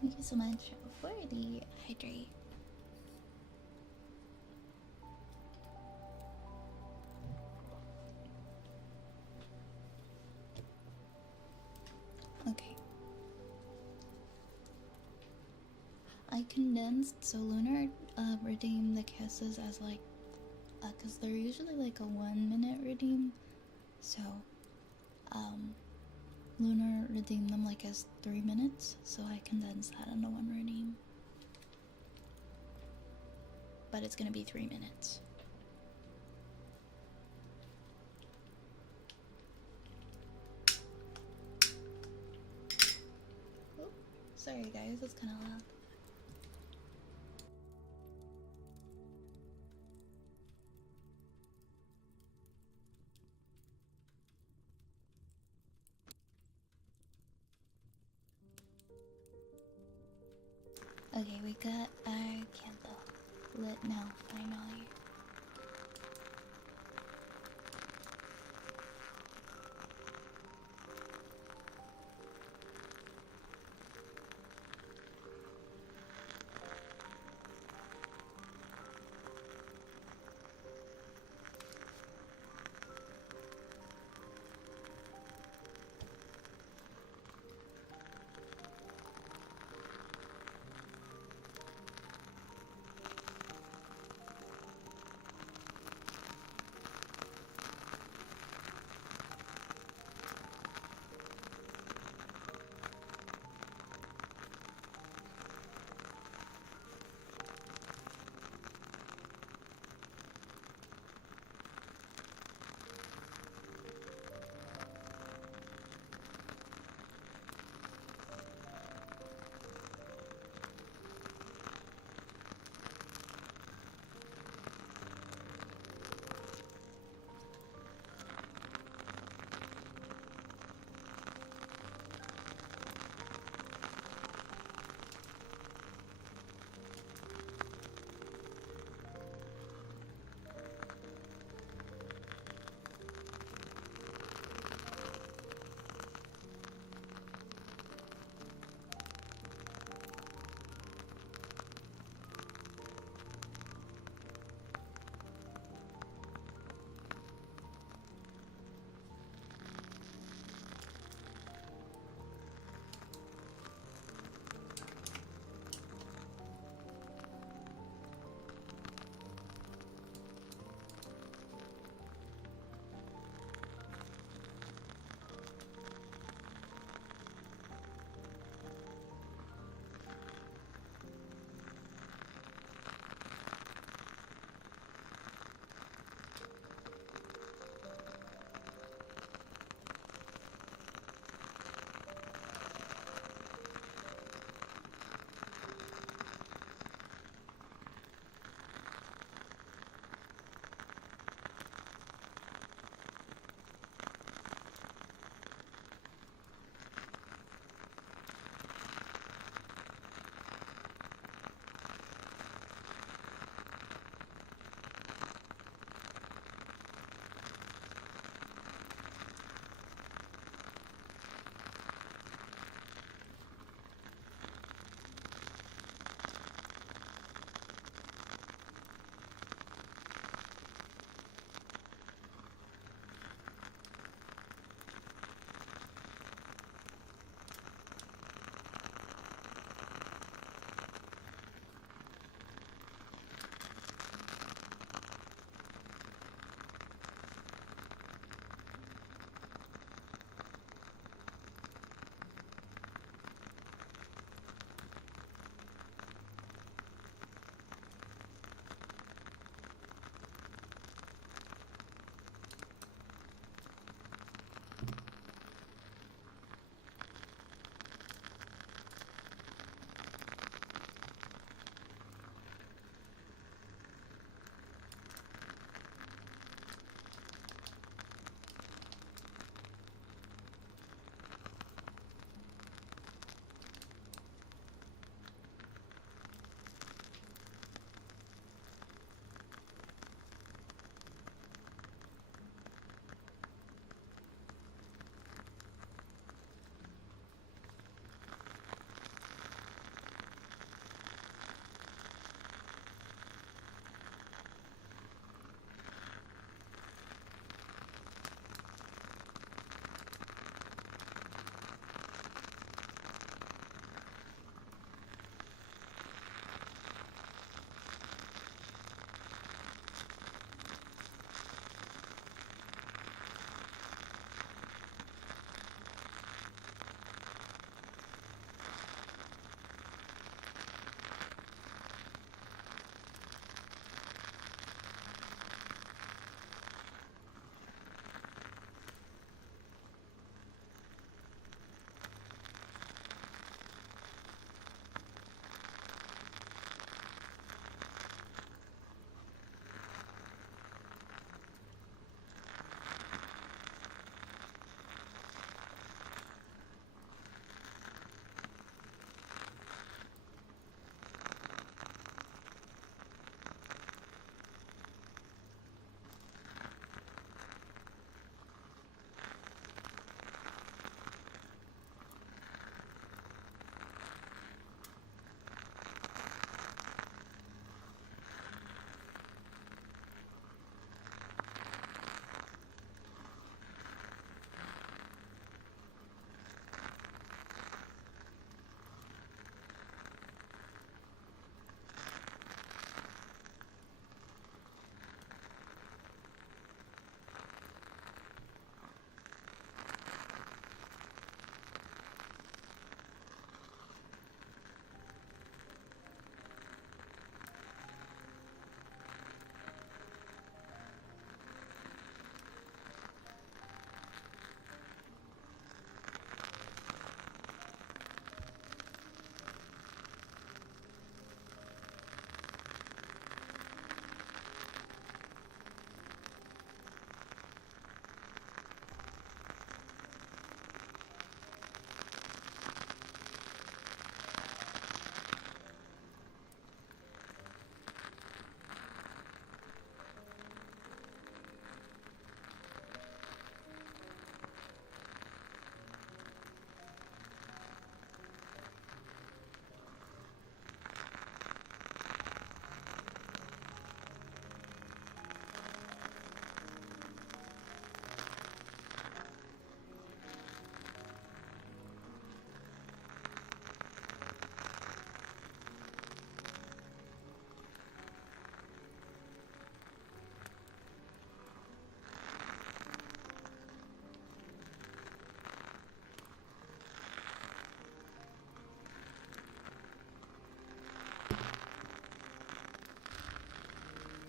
Thank you so much for the hydrate. Okay. I condensed, so Lunar redeemed the kisses as like, cause they're usually like a 1-minute redeem. So, Lunar redeemed them like as 3 minutes, so I condensed that into one redeem. But it's gonna be 3 minutes. Oh, sorry guys, that's kind of loud. Okay, we got our candle lit now, finally.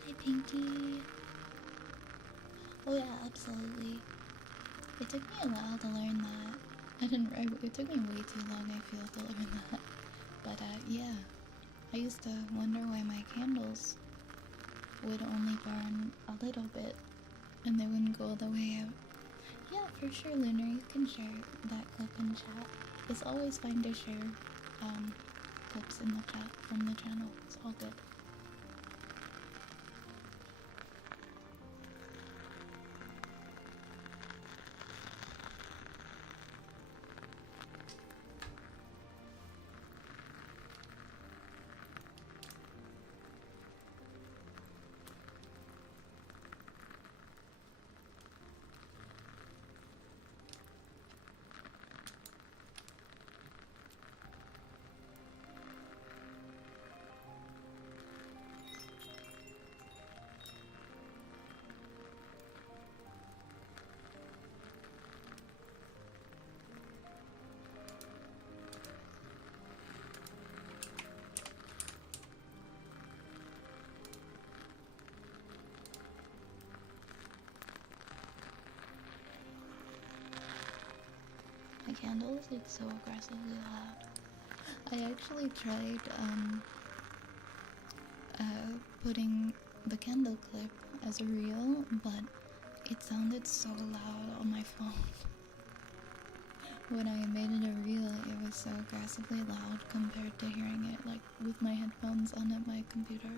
Hi, Pinky. Oh yeah, absolutely. It took me a while to learn that. It took me way too long, I feel, to learn that. But, yeah. I used to wonder why my candles would only burn a little bit and they wouldn't go all the way out. Yeah, for sure, Lunar, you can share that clip in chat. It's always fine to share, clips in the chat from the channel. It's all good. My candle is like so aggressively loud. I actually tried putting the candle clip as a reel, but it sounded so loud on my phone. When I made it a reel, it was so aggressively loud compared to hearing it like with my headphones on at my computer.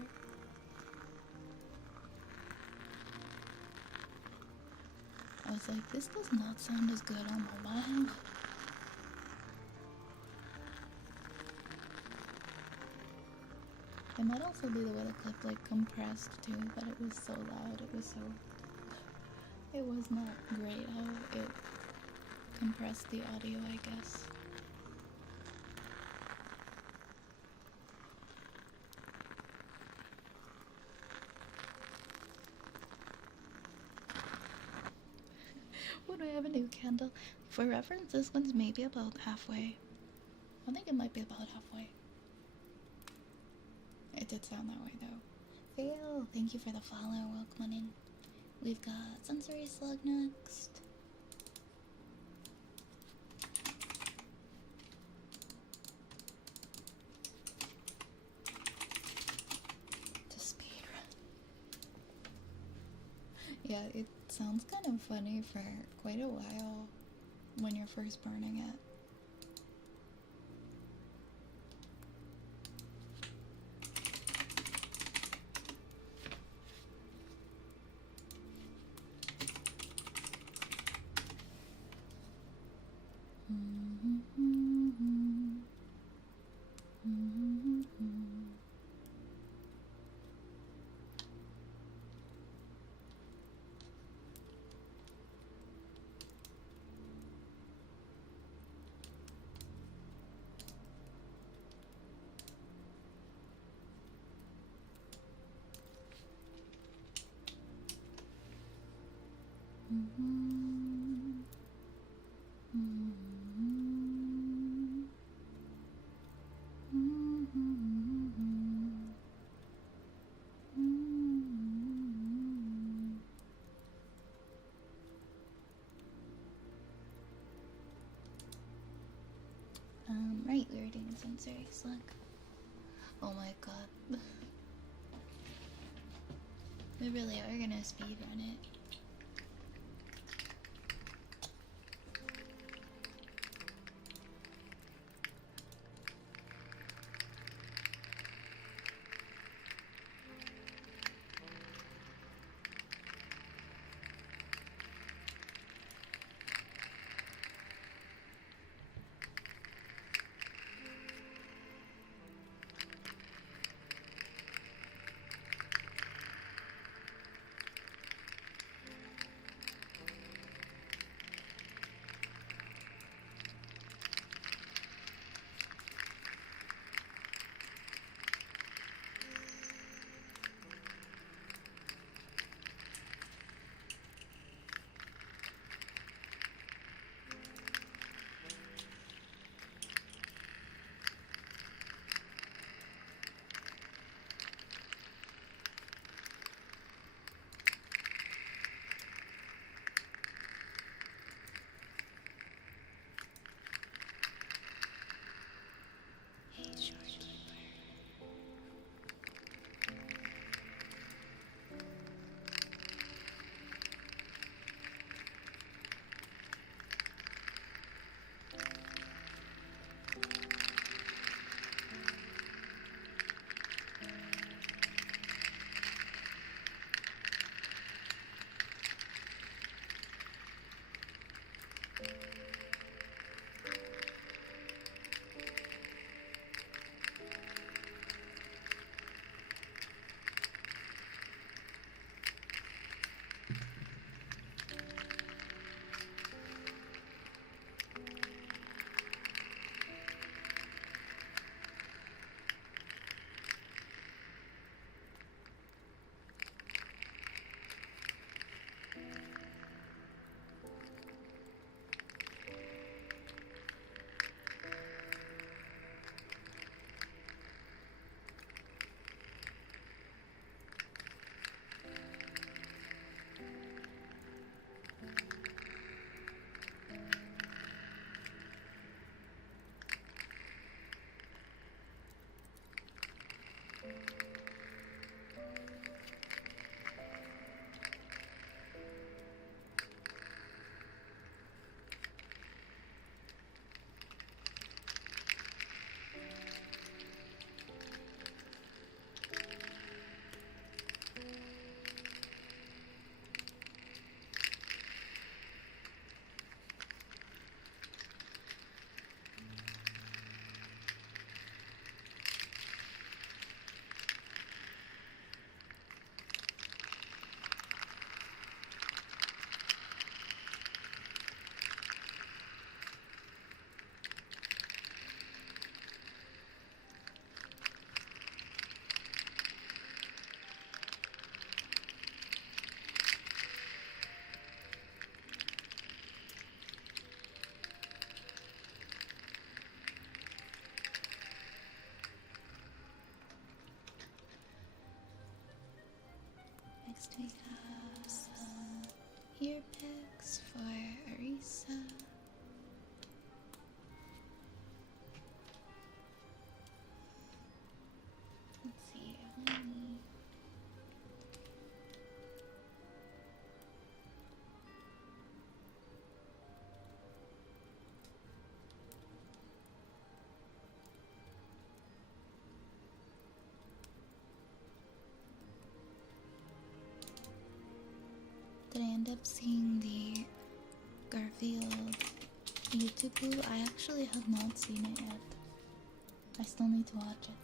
I was like, this does not sound as good on mobile. It might also be the way the clip like compressed too, but it was so loud. It was not great how it compressed the audio, I guess. When I have a new candle, for reference, this one's maybe about halfway. I think it might be about halfway. It did sound that way though. Fail, thank you for the follow. Welcome on in. We've got Sensory Slug next. To speedrun. Yeah, it sounds kind of funny for quite a while when you're first burning it. Right, we were doing Sensory Slug. Oh my god. We really are gonna speedrun it. Next we have some ear picks for Arisa. Let's see, did I end up seeing the Garfield YouTube blue? I actually have not seen it yet. I still need to watch it.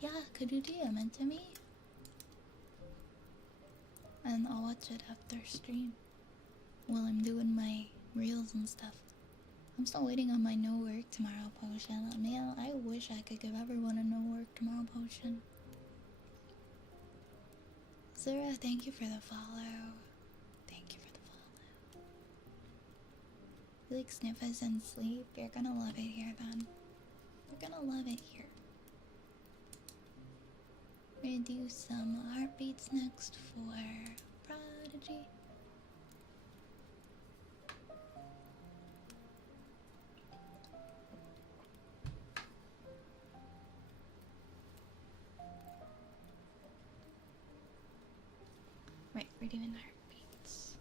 Yeah, could you DM it to me? And I'll watch it after stream while I'm doing my reels and stuff. I'm still waiting on my no work tomorrow potion. Man, I wish I could give everyone a no work tomorrow potion. Zara, thank you for the follow. Thank you for the follow. You like sniffers and sleep? You're gonna love it here then. You're gonna love it here. We're gonna do some heartbeats next for Prodigy. doing heartbeats.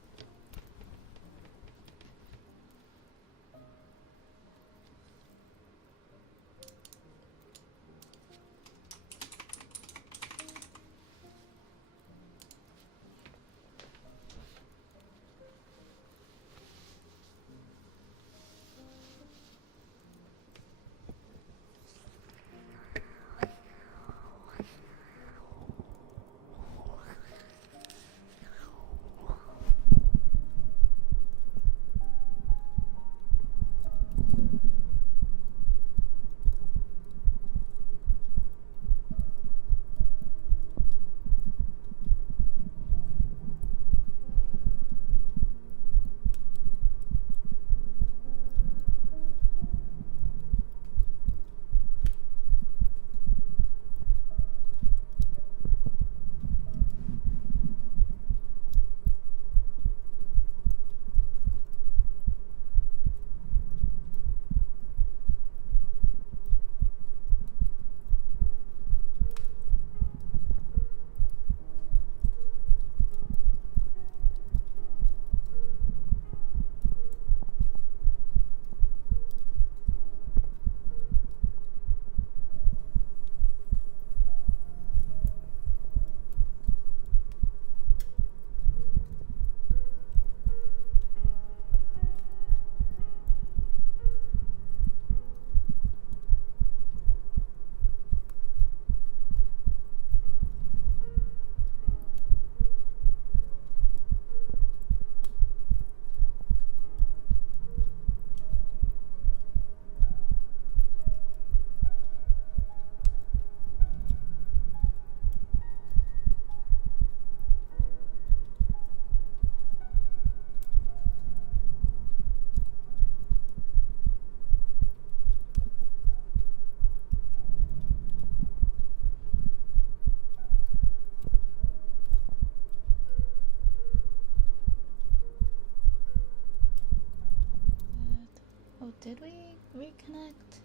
Oh, did we reconnect?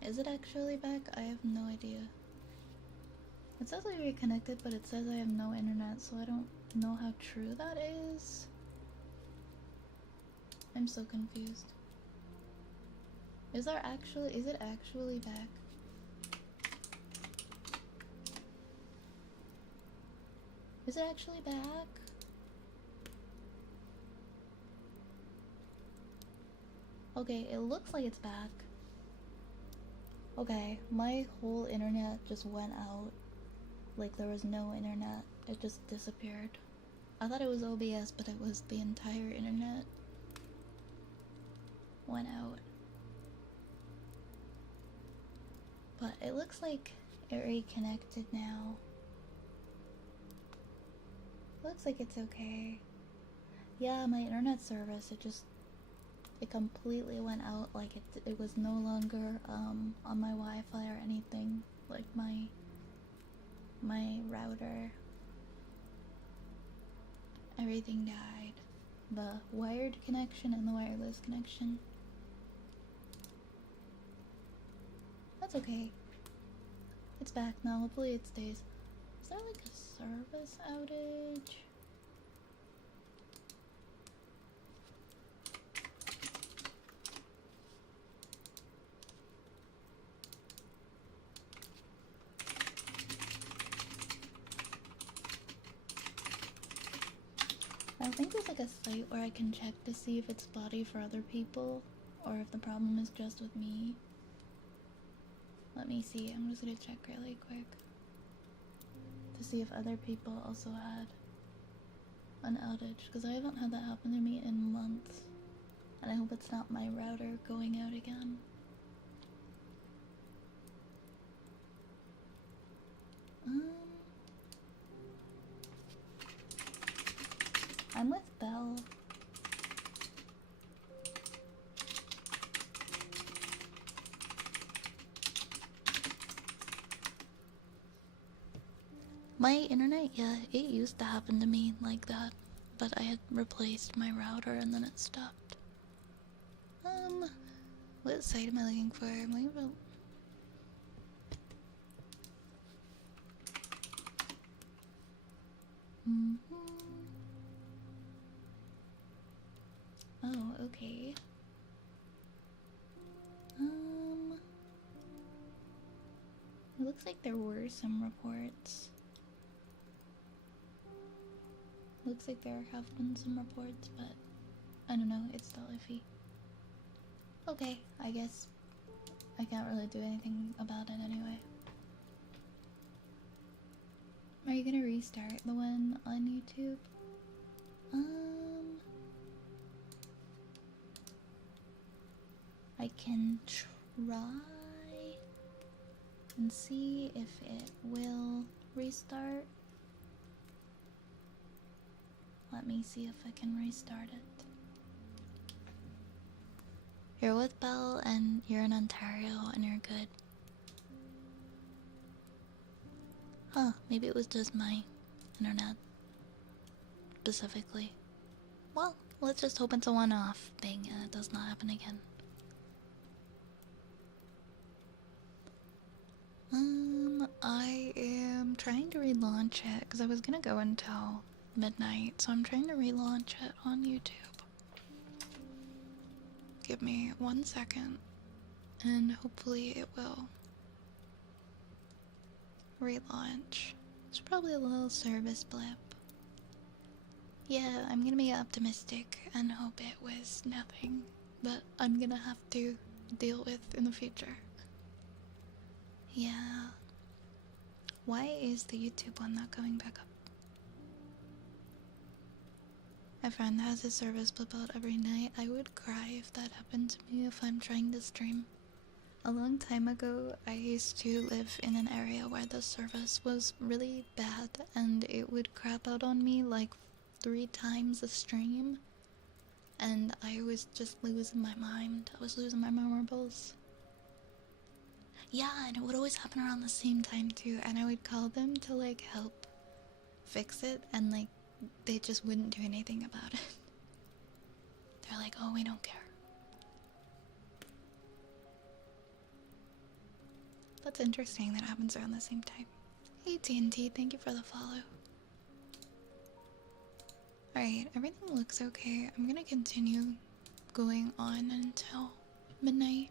Is it actually back? I have no idea. It says we reconnected, but it says I have no internet, so I don't know how true that is. I'm so confused. Is it actually back? Is it actually back? Okay, it looks like it's back. Okay, my whole internet just went out. Like there was no internet. It just disappeared. I thought it was OBS, but it was the entire internet went out. But it looks like it reconnected now. Looks like it's okay. Yeah, my internet service, it completely went out. Like it was no longer on my Wi-Fi or anything. Like my router, everything died. The wired connection and the wireless connection. That's okay. It's back now. Hopefully it stays. Is there like a service outage? I think there's like a site where I can check to see if it's spotty for other people or if the problem is just with me. Let me see. I'm just gonna check really quick to see if other people also had an outage, because I haven't had that happen to me in months, and I hope it's not my router going out again. I'm with Belle. My internet, yeah, it used to happen to me like that, but I had replaced my router and then it stopped. What site am I looking for? I'm looking for... Okay. It looks like there were some reports. Looks like there have been some reports, but I don't know, it's still iffy. Okay, I guess I can't really do anything about it anyway. Are you gonna restart the one on YouTube? I can try and see if it will restart. Let me see if I can restart it. You're with Belle and you're in Ontario and you're good. Huh, maybe it was just my internet specifically. Well, let's just hope it's a one-off thing and it does not happen again. I am trying to relaunch it because I was gonna go until midnight, so I'm trying to relaunch it on YouTube. Give me 1 second and hopefully it will relaunch. It's probably a little service blip. Yeah, I'm gonna be optimistic and hope it was nothing that I'm gonna have to deal with in the future. Yeah. Why is the YouTube one not going back up? My friend has a service blip out every night. I would cry if that happened to me if I'm trying to stream. A long time ago, I used to live in an area where the service was really bad and it would crap out on me like 3 times a stream. And I was just losing my mind. I was losing my marbles. Yeah, and it would always happen around the same time too, and I would call them to like help fix it, and like they just wouldn't do anything about it. They're like, oh, we don't care. That's interesting that happens around the same time. Hey TNT, thank you for the follow. Alright, everything looks okay. I'm gonna continue going on until midnight.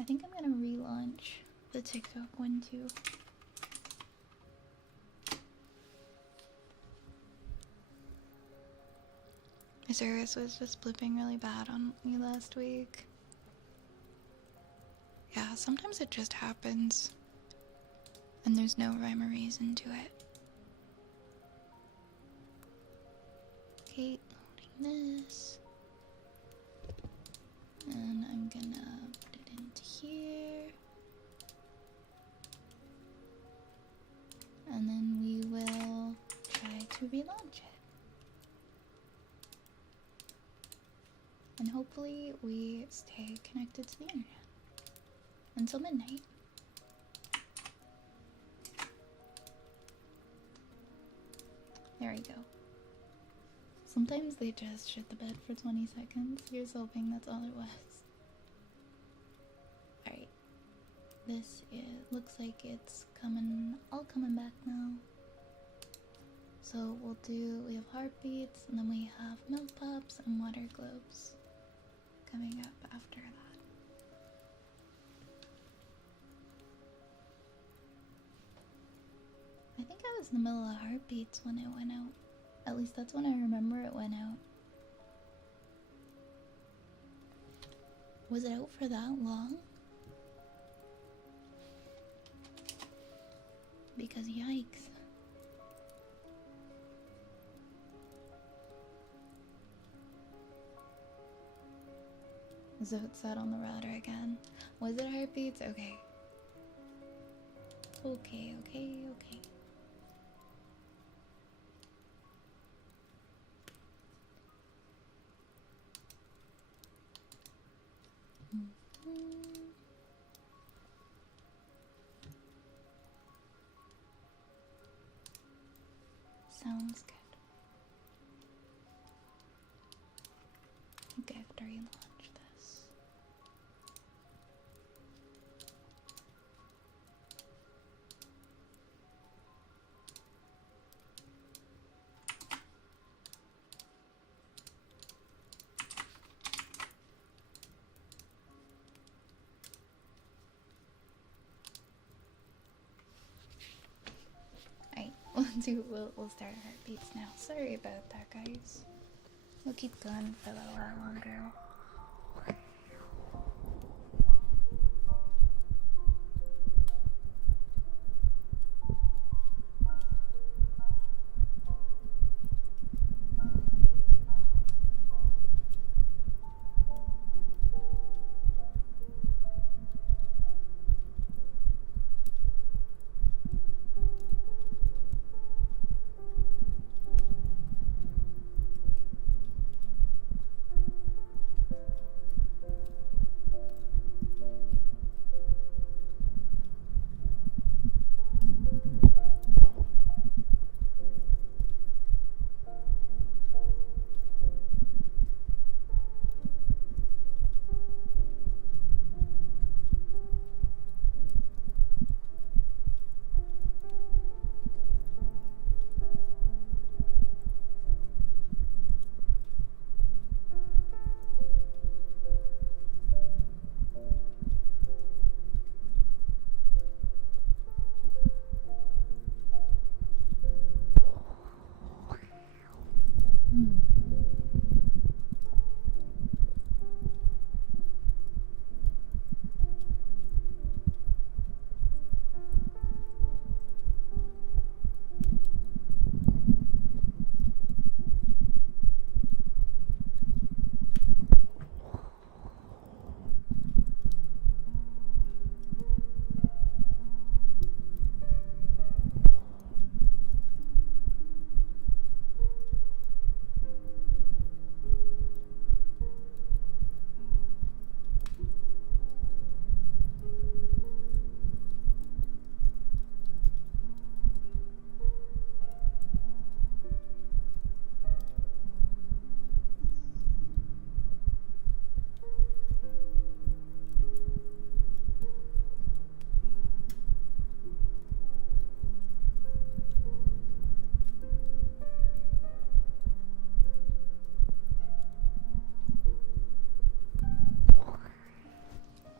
I think I'm gonna relaunch the TikTok one too. My service was just blipping really bad on me last week. Yeah, sometimes it just happens. And there's no rhyme or reason to it. Okay, loading this. And I'm gonna put it into here. And then we will try to relaunch it. And hopefully we stay connected to the internet until midnight. There we go. Sometimes they just shit the bed for 20 seconds. Here's hoping that's all it was. Alright. This looks like it's all coming back now. So we have heartbeats, and then we have milk pops and water globes coming up after that. I think I was in the middle of heartbeats when it went out. At least that's when I remember it went out. Was it out for that long? Because yikes. So it sat on the router again. Was it heartbeats? Okay. Okay. Sounds good. I think I have to relaunch this. we'll start heartbeats now. Sorry about that, guys. We'll keep going for a little while longer.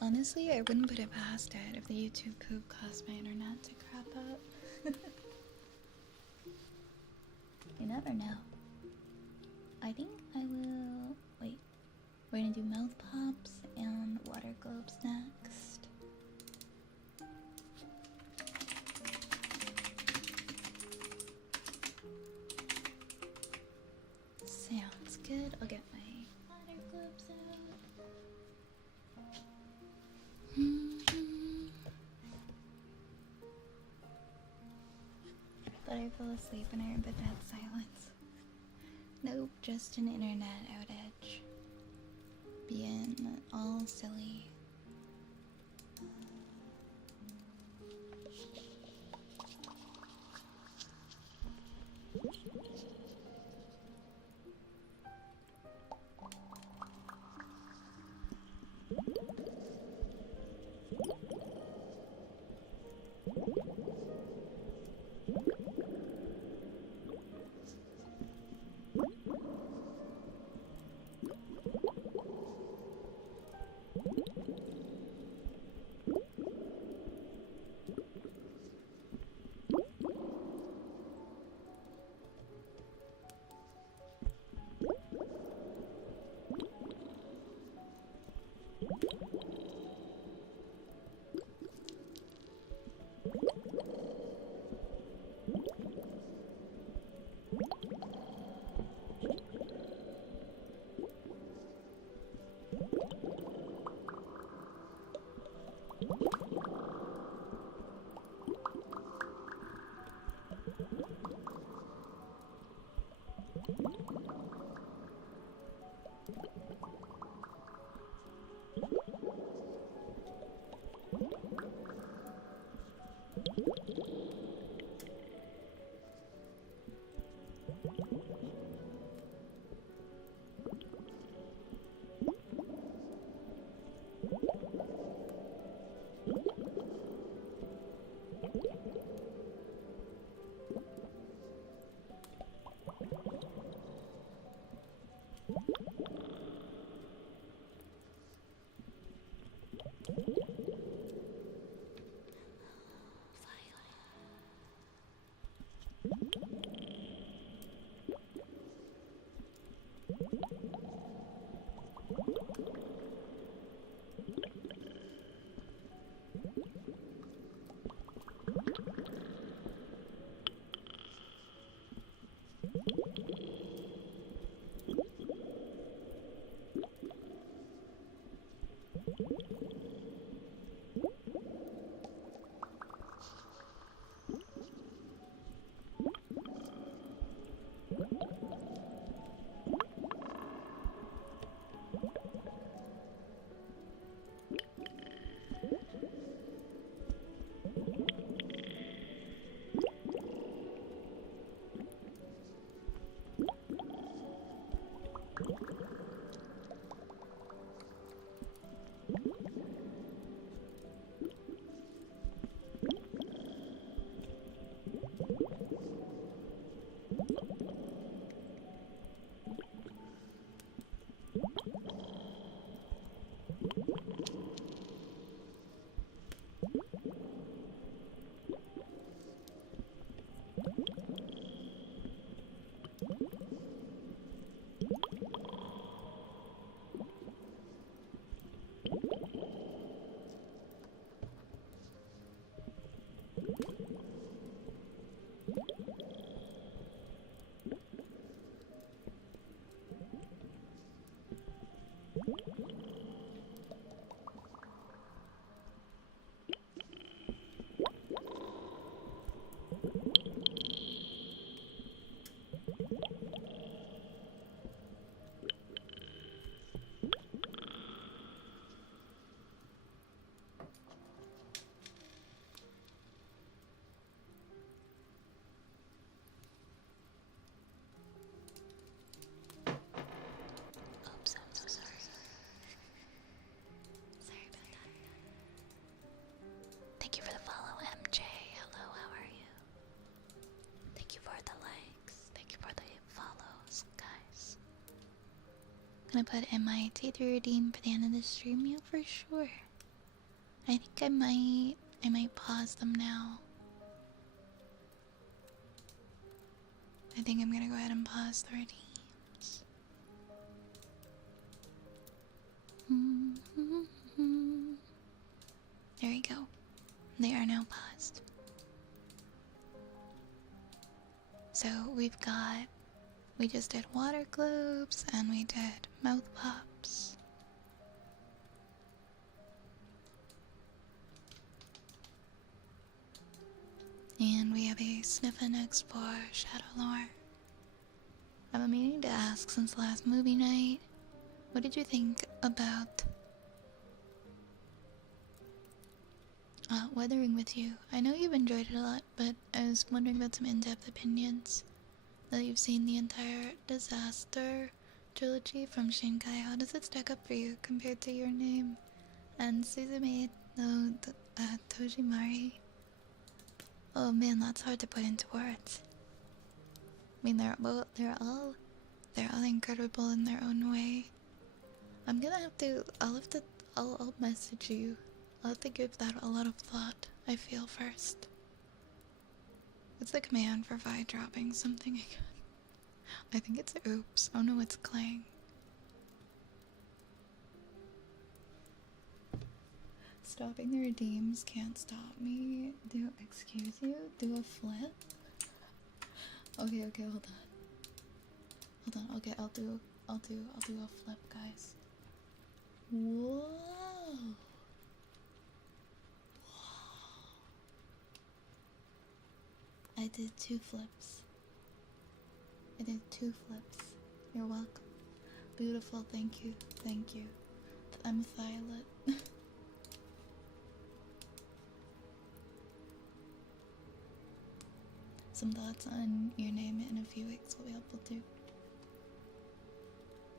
Honestly, I wouldn't put it past it if the YouTube poop caused my internet to crap up. You never know. I think I will. Wait. We're gonna do mouth pops and water globes next. Sounds good. I'll get my water globes out. Thought I fell asleep and I heard the dead silence. Nope, just an internet outage. Being all silly. Gonna put MIT to redeem for the end of the stream, yeah, for sure. I think I might pause them now. I think I'm gonna go ahead and pause the redeems. There we go. They are now paused. So we just did water globes and we did mouth pops. And we have a Sniffin' Explore Shadow Lore. I've been meaning to ask since last movie night, what did you think about Weathering with You? I know you've enjoyed it a lot, but I was wondering about some in-depth opinions. Now that you've seen the entire Disaster trilogy from Shinkai, how does it stack up for you compared to Your Name and Suzume no Tojimari? Oh man, that's hard to put into words. I mean, they're all incredible in their own way. I'll message you. I'll have to give that a lot of thought, I feel, first. What's the command for Vi dropping something again? I think it's oops. Oh no, it's clang. Stopping the redeems can't stop me. Excuse you? Do a flip? Okay, hold on. Okay, I'll do a flip, guys. Whoa. I did 2 flips. You're welcome. Beautiful, thank you. I'm silent. Some thoughts on Your Name in a few weeks will be helpful too.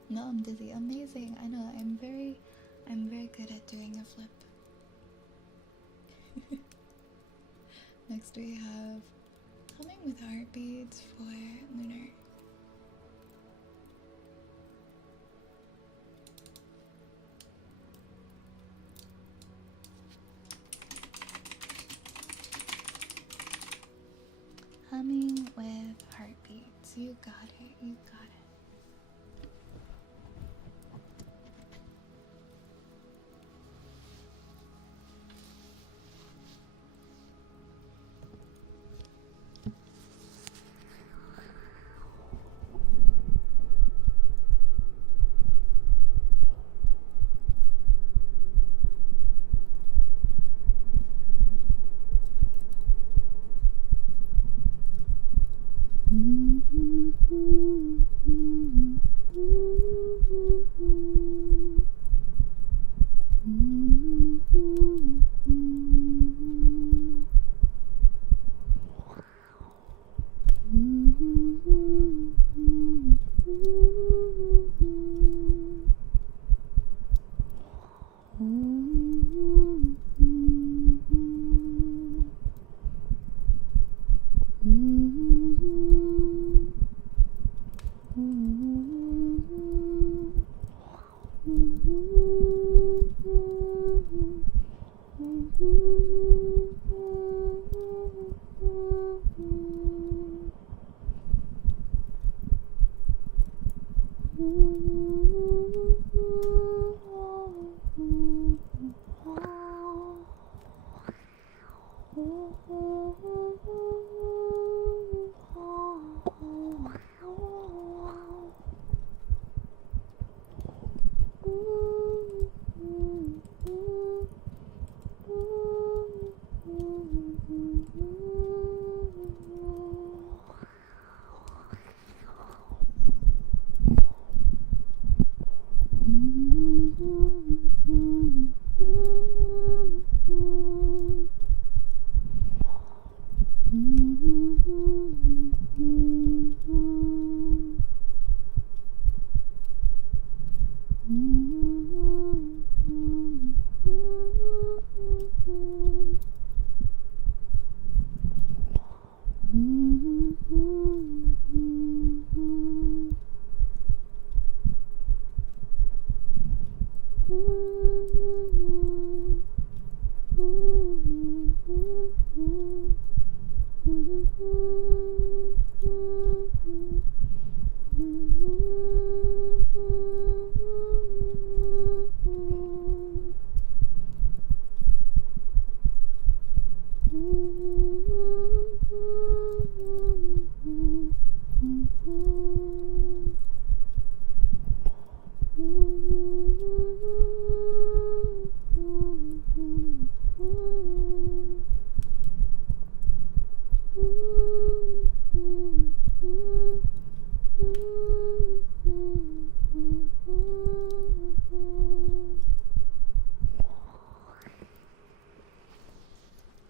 No, I'm dizzy. Amazing. I know. I'm very good at doing a flip. Next we have Humming with Heartbeats for Lunar. Humming with Heartbeats. You got it.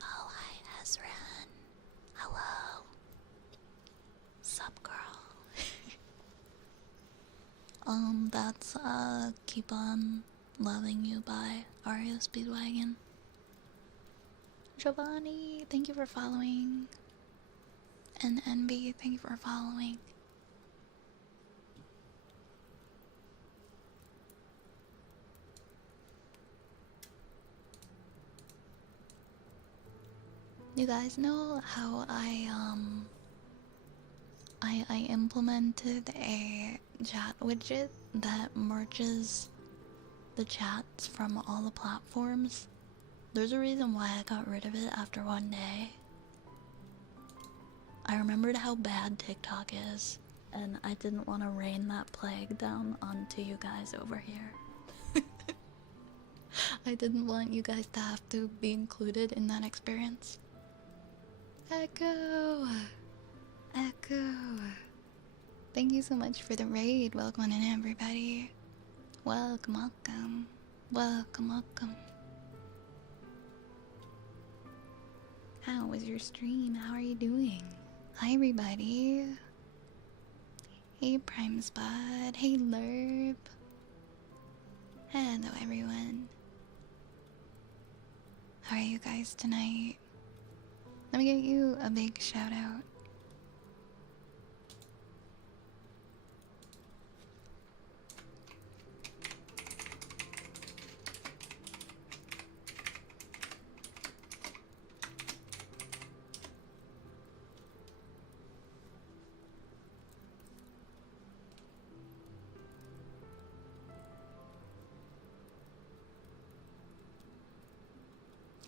Oh, hi, Ezran. Hello. Sup, girl? That's, Keep On Loving You by Ario Speedwagon. Giovanni, thank you for following. And NB, thank you for following. You guys know how I implemented a chat widget that merges the chats from all the platforms? There's a reason why I got rid of it after one day. I remembered how bad TikTok is, and I didn't want to rain that plague down onto you guys over here. I didn't want you guys to have to be included in that experience. Echo! Echo! Thank you so much for the raid. Welcome in, everybody. Welcome, welcome. Welcome, welcome. How was your stream? How are you doing? Hi, everybody. Hey, Prime Spot. Hey, Lerp. Hello, everyone. How are you guys tonight? Let me get you a big shout out.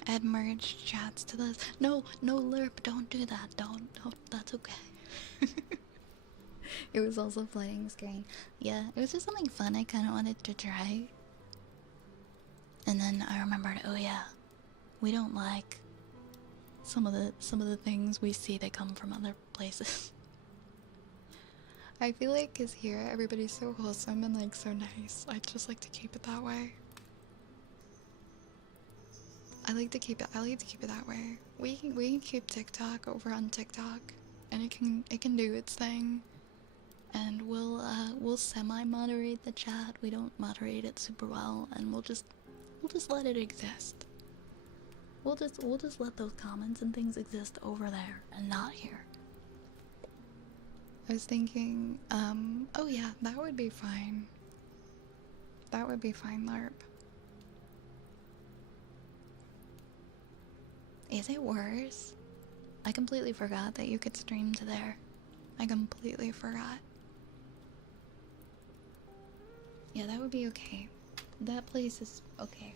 Add merged chats to this. No, no, Lerp, don't do that. Don't, that's okay. It was also flooding screen. Yeah, it was just something fun I kind of wanted to try. And then I remembered, oh yeah, we don't like some of the things we see that come from other places. I feel like 'cause here everybody's so wholesome and like so nice. I just like to keep it that way. I like to keep it that way. We can keep TikTok over on TikTok, and it can do its thing. And we'll semi-moderate the chat. We don't moderate it super well, and we'll just let it exist. We'll just let those comments and things exist over there and not here. I was thinking, oh yeah, that would be fine. That would be fine, Larp. Is it worse? I completely forgot that you could stream to there. I completely forgot. Yeah, that would be okay. That place is okay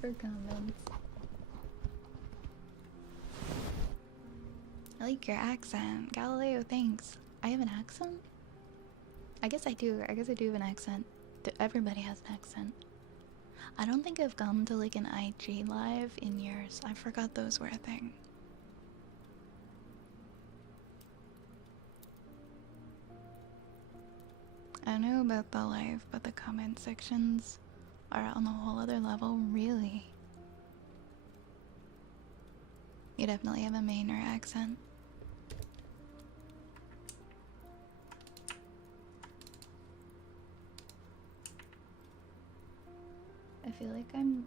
for comments. I like your accent. Galileo, thanks. I have an accent? I guess I do. I guess I do have an accent. Everybody has an accent. I don't think I've gone to like an IG live in years. I forgot those were a thing. I know about the live, but the comment sections are on a whole other level, really. You definitely have a Mainer accent. I feel like I'm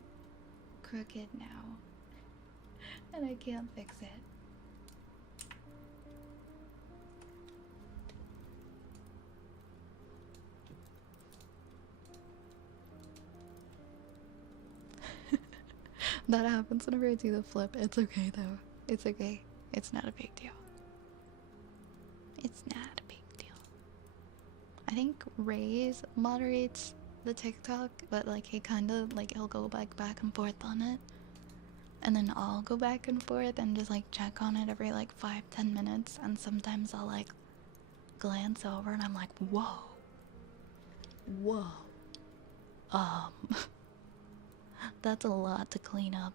crooked now, and I can't fix it. That happens whenever I do the flip. It's okay though. It's okay. It's not a big deal. It's not a big deal. I think Ray's moderates the TikTok, but like he kind of like he'll go back and forth on it, and then I'll go back and forth and just like check on it every like 5-10 minutes, and sometimes I'll like glance over and I'm like, whoa, whoa, that's a lot to clean up.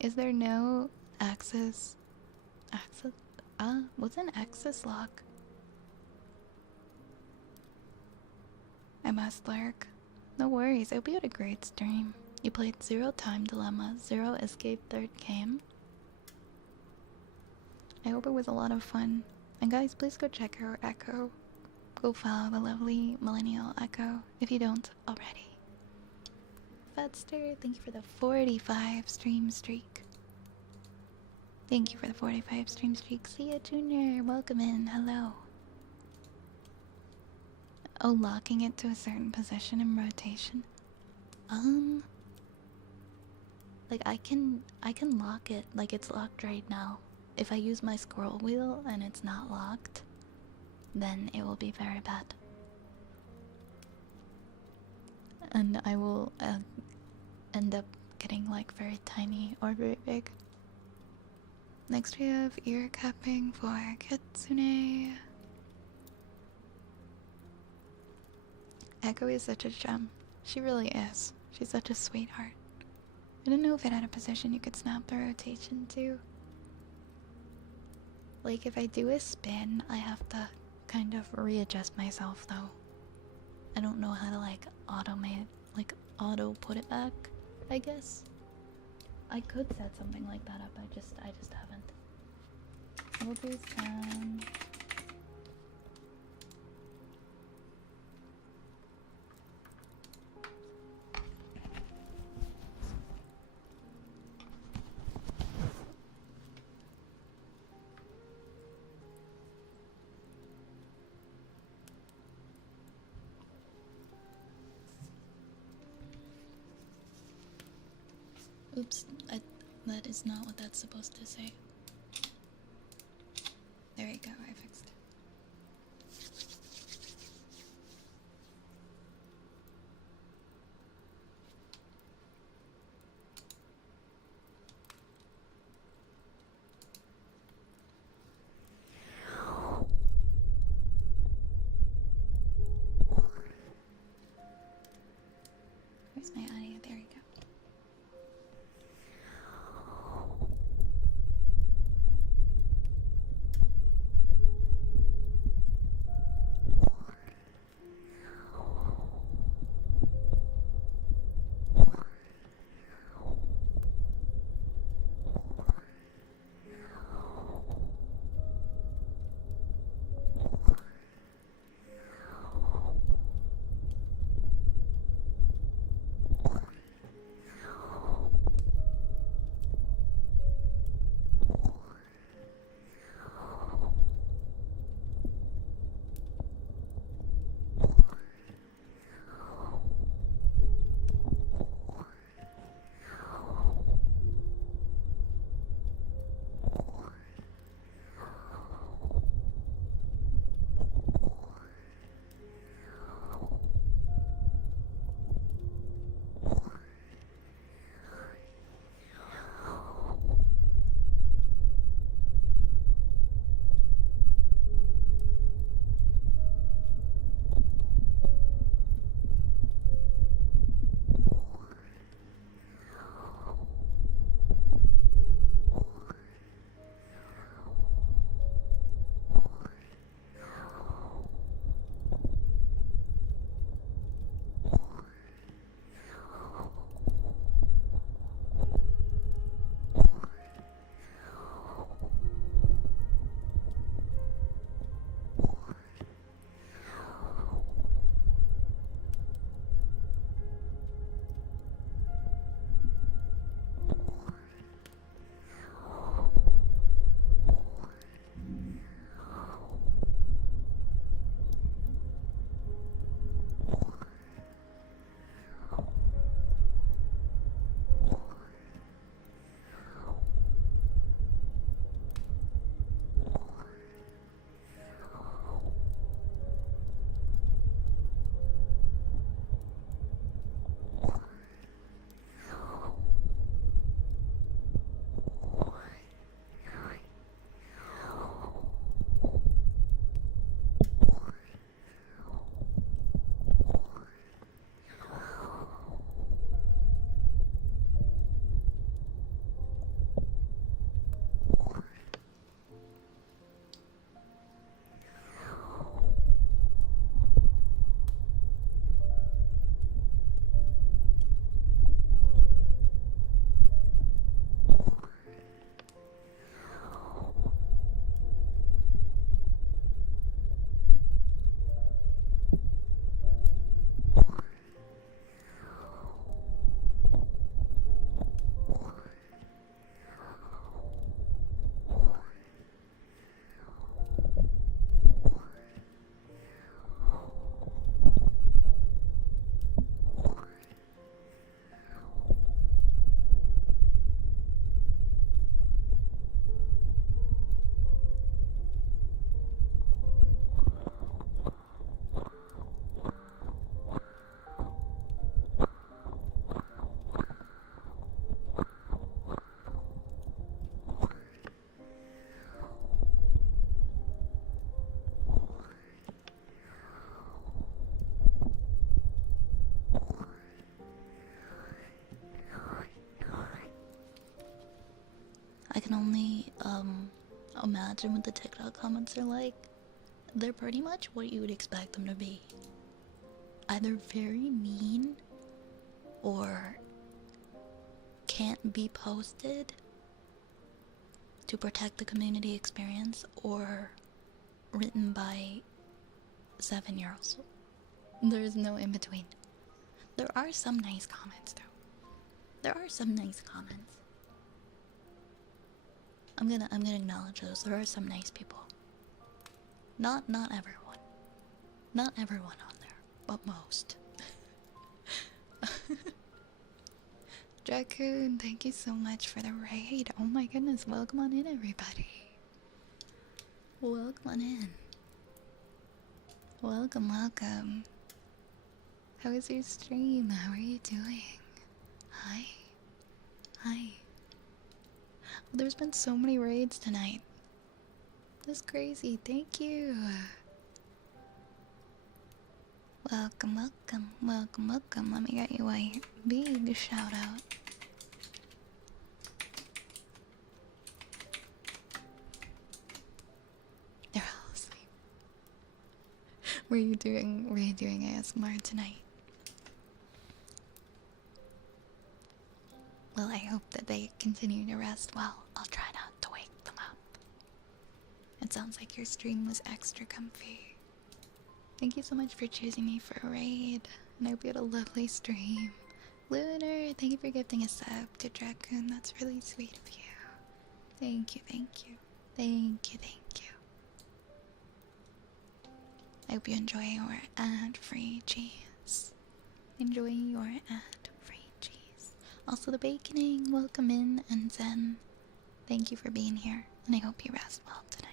Is there no access? What's an access lock? I must lurk. No worries, I hope you had a great stream. You played Zero Time Dilemma, Zero Escape Third Game. I hope it was a lot of fun. And guys, please go check out Echo. Go follow the lovely Millennial Echo if you don't already. Fetster, thank you for the 45 stream streak. Thank you for the 45 stream streak. See ya, Junior. Welcome in. Hello. Oh, locking it to a certain position in rotation. Like I can lock it like it's locked right now. If I use my scroll wheel and it's not locked, then it will be very bad. And I will end up getting like very tiny or very big. Next we have ear cupping for Kitsune. Echo is such a gem. She really is. She's such a sweetheart. I didn't know if it had a position you could snap the rotation to. Like if I do a spin, I have to kind of readjust myself though. I don't know how to like auto put it back, I guess. I could set something like that up, I just haven't. We'll do some. Oops, that is not what that's supposed to say. There you go, I fixed it. Where's my audio? There we go. can only imagine what the TikTok comments are like. They're pretty much what you would expect them to be. Either very mean or can't be posted to protect the community experience, or written by 7-year-olds. There's no in between. There are some nice comments though. There are some nice comments. I'm gonna acknowledge those. There are some nice people. Not everyone. Not everyone on there, but most. Dracoon, thank you so much for the raid. Oh my goodness, welcome on in, everybody. Welcome on in. Welcome, welcome. How is your stream? How are you doing? Hi. Hi. There's been so many raids tonight. That's crazy. Thank you. Welcome, welcome, welcome, welcome. Let me get you a big shout out. They're all asleep. Were you doing ASMR tonight? Well, I hope that they continue to rest well. I'll try not to wake them up. It sounds like your stream was extra comfy. Thank you so much for choosing me for a raid, and I hope you had a lovely stream. Lunar, thank you for gifting a sub to Dracoon. That's really sweet of you. Thank you, thank you. Thank you, thank you. I hope you enjoy your ad-free cheese. Enjoy your ad-free cheese. Also the baconing, welcome in, and Zen, thank you for being here, and I hope you rest well tonight.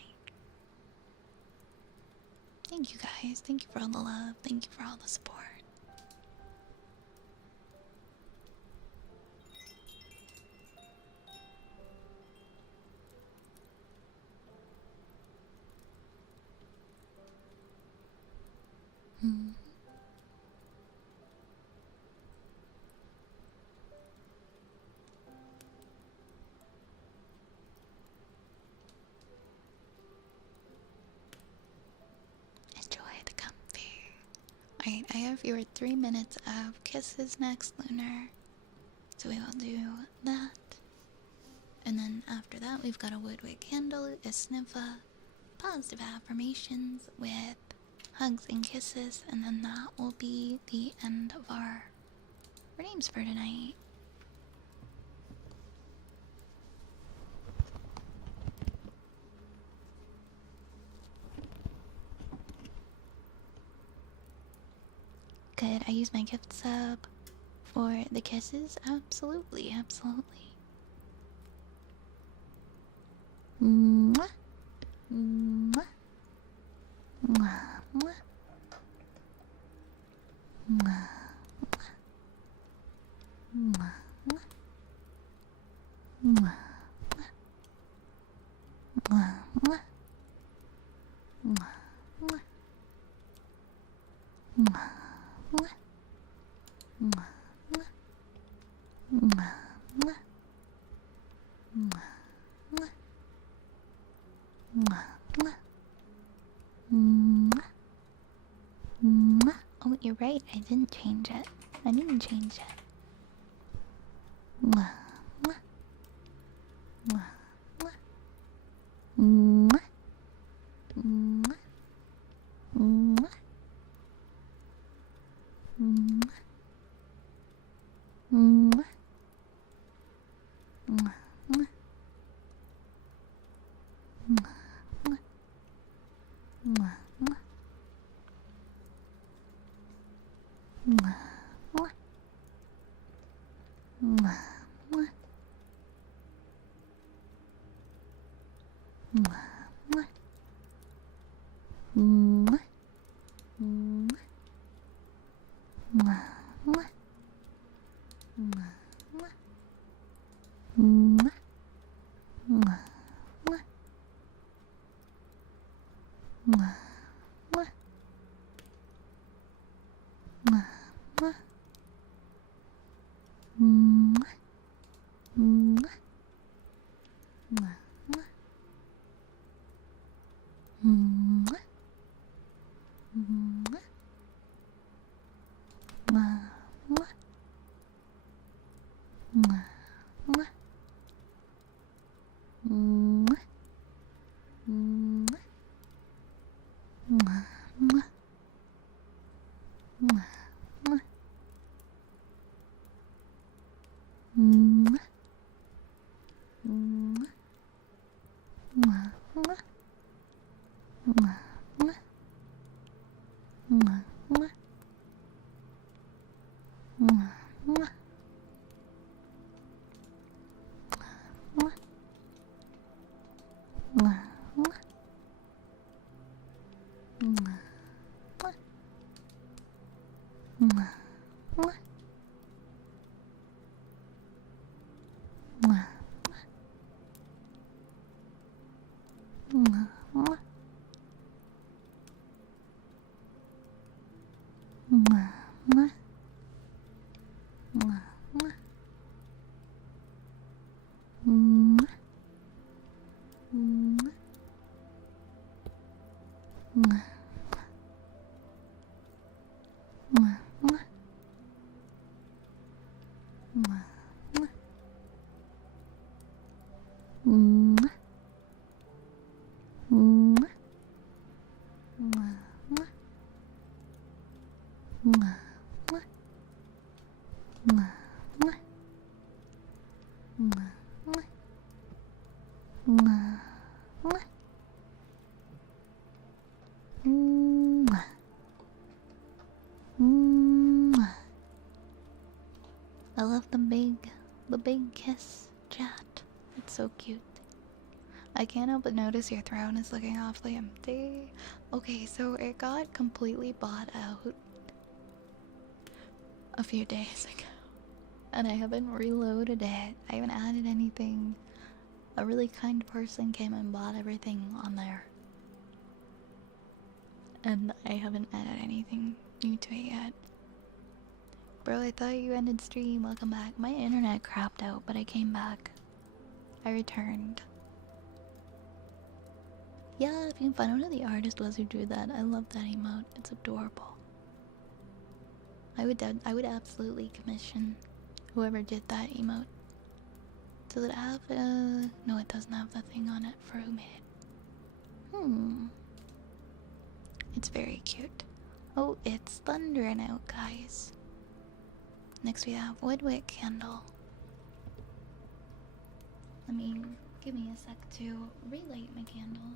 Thank you guys, thank you for all the love, thank you for all the support. Enjoy the comfy. Alright, I have your 3 minutes of kisses next, Lunar. So we will do that. And then after that, we've got a woodwick candle, a sniffa, positive affirmations with hugs and kisses, and then that will be the end of our readings for tonight. Could I use my gift sub for the kisses? Absolutely, absolutely. Mwah. Mwah. Mwah. Mwah. Mwah. Mwah. Mwah. Mwah. Mwah. Mwah. Mwah. Mwah. Oh, you're right. I didn't change it. I didn't change it. Mwah, mwah, mwah, mwah, mwah, mwah, mwah, mwah, mwah, mwah, mwah, mwah, mwah. Mwah, mwah. Mwah, mwah. Mwah, mwah. Mwah. Mwah. Mwah, mwah. Mwah, mwah. Mwah. Mwah, mwah. Mwah, mwah. Mwah, mwah. Mwah, mwah. Mwah, Mwah, mwah. Mwah, mwah. Mwah, mwah. Mwah. Mwah. Mwah. Mwah, mwah. Mwah, mwah. Mwah. Mwah. Mwah, mwah. Mwah, mwah. Mwah, mwah. Mwah, mwah. Mwah, mwah. Mwah. Mwah. I love the big kiss chat. It's so cute. I can't help but notice your throne is looking awfully empty. Okay, so it got completely bought out a few days ago. And I haven't reloaded it. I haven't added anything. A really kind person came and bought everything on there. And I haven't added anything new to it yet. Bro, I thought you ended stream. Welcome back. My internet crapped out, but I came back. I returned. Yeah, if you can find out who the artist was who drew that, I love that emote. It's adorable. I would absolutely commission whoever did that emote. Does it have no, it doesn't have the thing on it for who made it. It's very cute. Oh, it's thundering out, guys. Next we have Woodwick Candle. Give me a sec to relight my candle.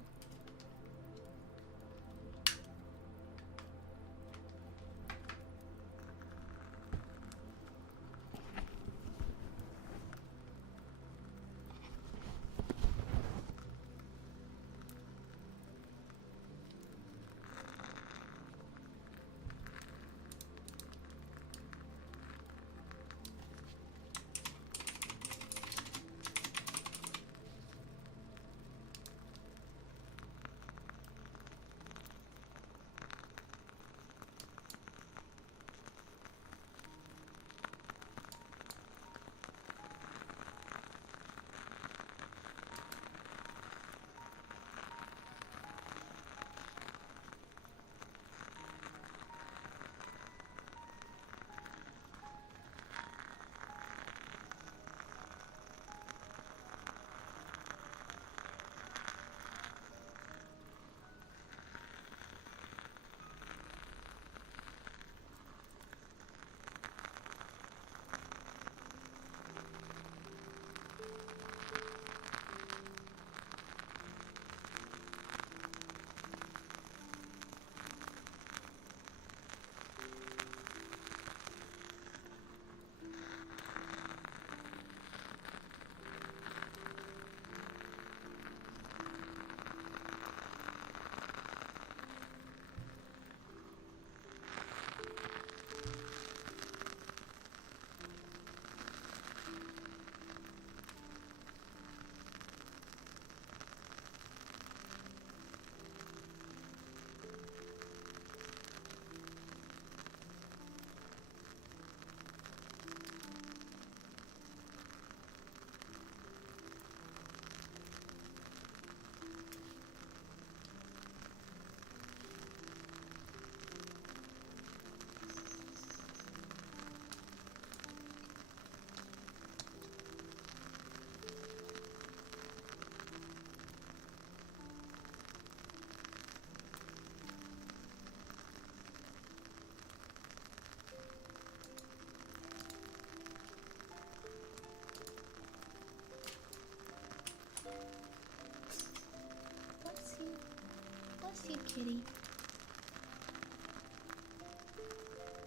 Bless you, kitty.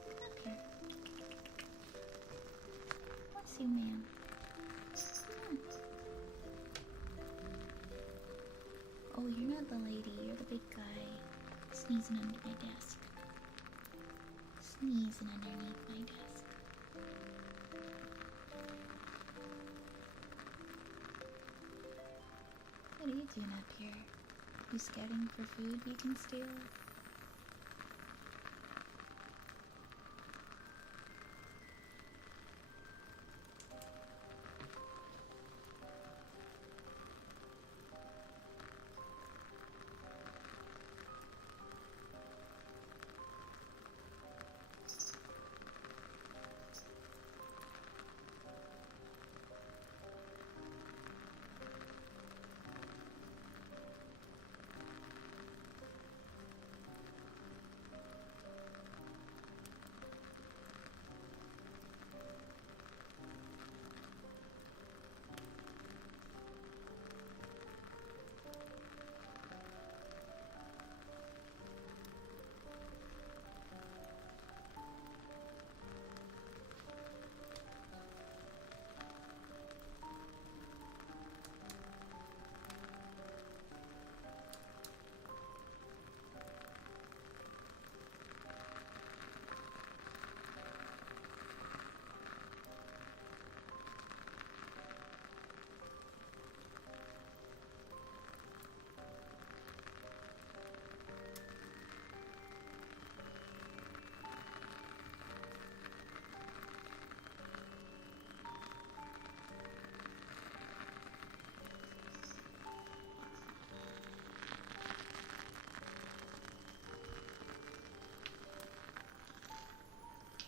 Come up here. Bless you, ma'am. Oh, you're not the lady. You're the big guy sneezing under my desk. Sneezing underneath my desk. What are you doing up here? Who's scouting for food you can steal?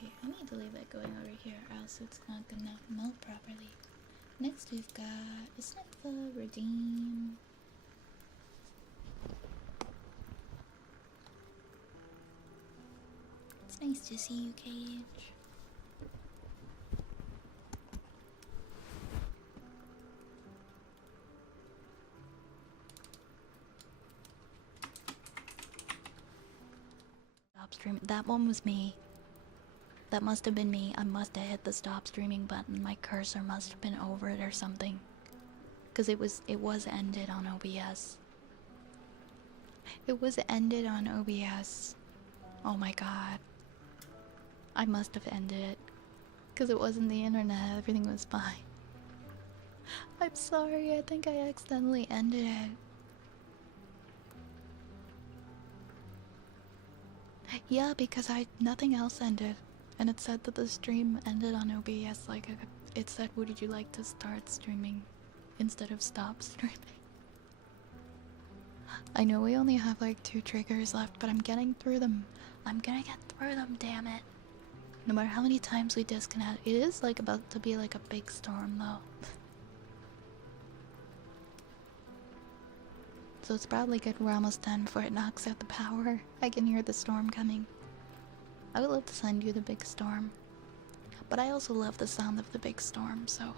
Okay, I need to leave it going over here, or else it's not gonna melt properly. Next we've got a Sniffer, Redeem. It's nice to see you, Cage. Stop streaming. That one was me. That must have been me. I must have hit the stop streaming button. My cursor must have been over it or something. Cause it was ended on OBS. It was ended on OBS. Oh my god. I must have ended it. Cause it wasn't the internet. Everything was fine. I'm sorry. I think I accidentally ended it. Yeah, because nothing else ended. And it said that the stream ended on OBS. Like, it said, would you like to start streaming instead of stop streaming? I know we only have like 2 triggers left, but I'm getting through them. I'm gonna get through them, damn it. No matter how many times we disconnect. It is like about to be like a big storm though. So it's probably good we're almost done before it knocks out the power. I can hear the storm coming. I would love to send you the big storm. But I also love the sound of the big storm, so...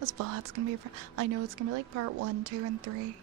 This VOD's gonna be... I know it's gonna be like part 1, 2, and 3.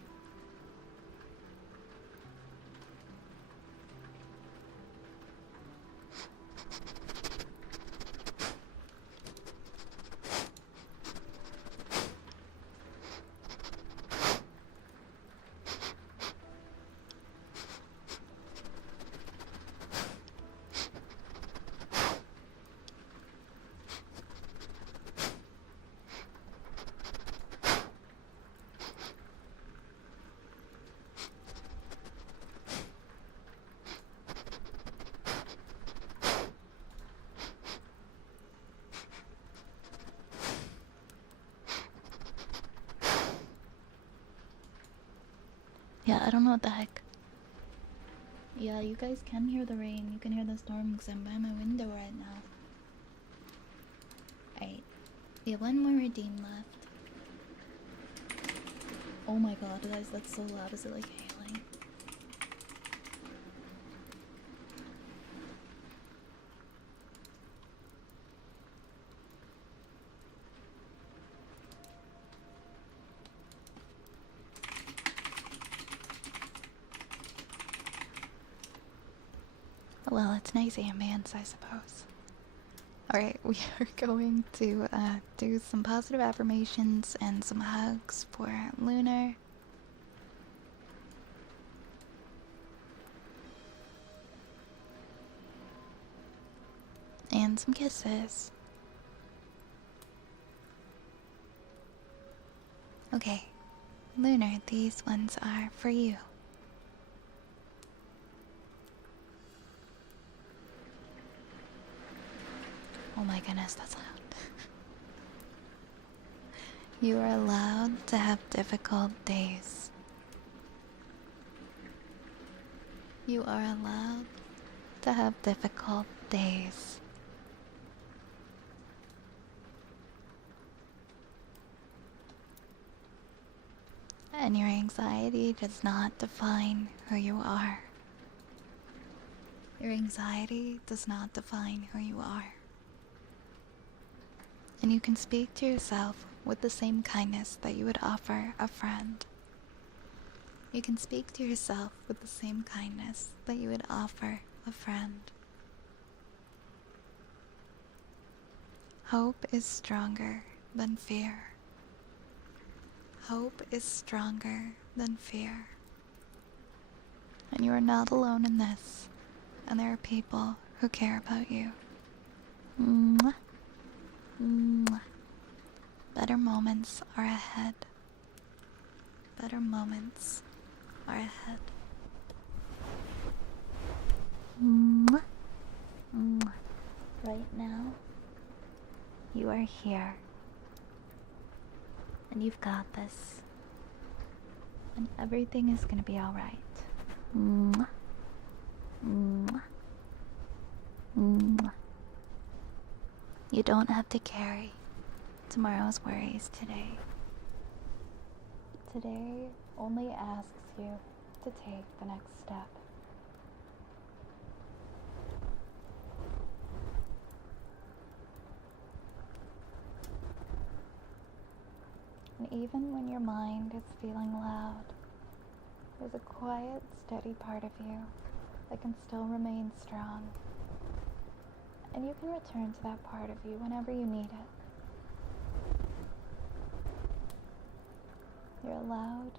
Yeah, I don't know what the heck. Yeah, you guys can hear the rain. You can hear the storm because I'm by my window right now. Alright. We have one more redeem left. Oh my god, guys, that's so loud. Is it like hailing? Well, it's nice ambience, I suppose. Alright, we are going to do some positive affirmations and some hugs for Lunar. And some kisses. Okay. Lunar, these ones are for you. Oh my goodness, that's loud. You are allowed to have difficult days. You are allowed to have difficult days. And your anxiety does not define who you are. Your anxiety does not define who you are. And you can speak to yourself with the same kindness that you would offer a friend. You can speak to yourself with the same kindness that you would offer a friend. Hope is stronger than fear. Hope is stronger than fear. And you are not alone in this. And there are people who care about you. Mwah. Mwah. Better moments are ahead. Better moments are ahead. Mwah. Mwah. Right now, you are here. And you've got this. And everything is gonna be alright. Mwah. Mwah. Mwah. You don't have to carry tomorrow's worries today. Today only asks you to take the next step. And even when your mind is feeling loud, there's a quiet, steady part of you that can still remain strong. And you can return to that part of you whenever you need it. You're allowed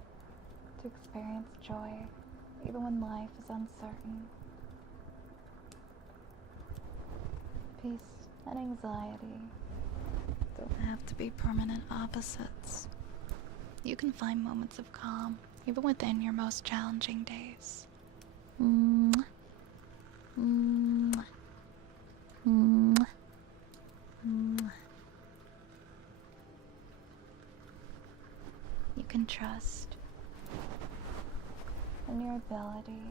to experience joy even when life is uncertain. Peace and anxiety don't have to be permanent opposites. You can find moments of calm even within your most challenging days. Mwah. Mwah. Mwah. Mwah. You can trust in your ability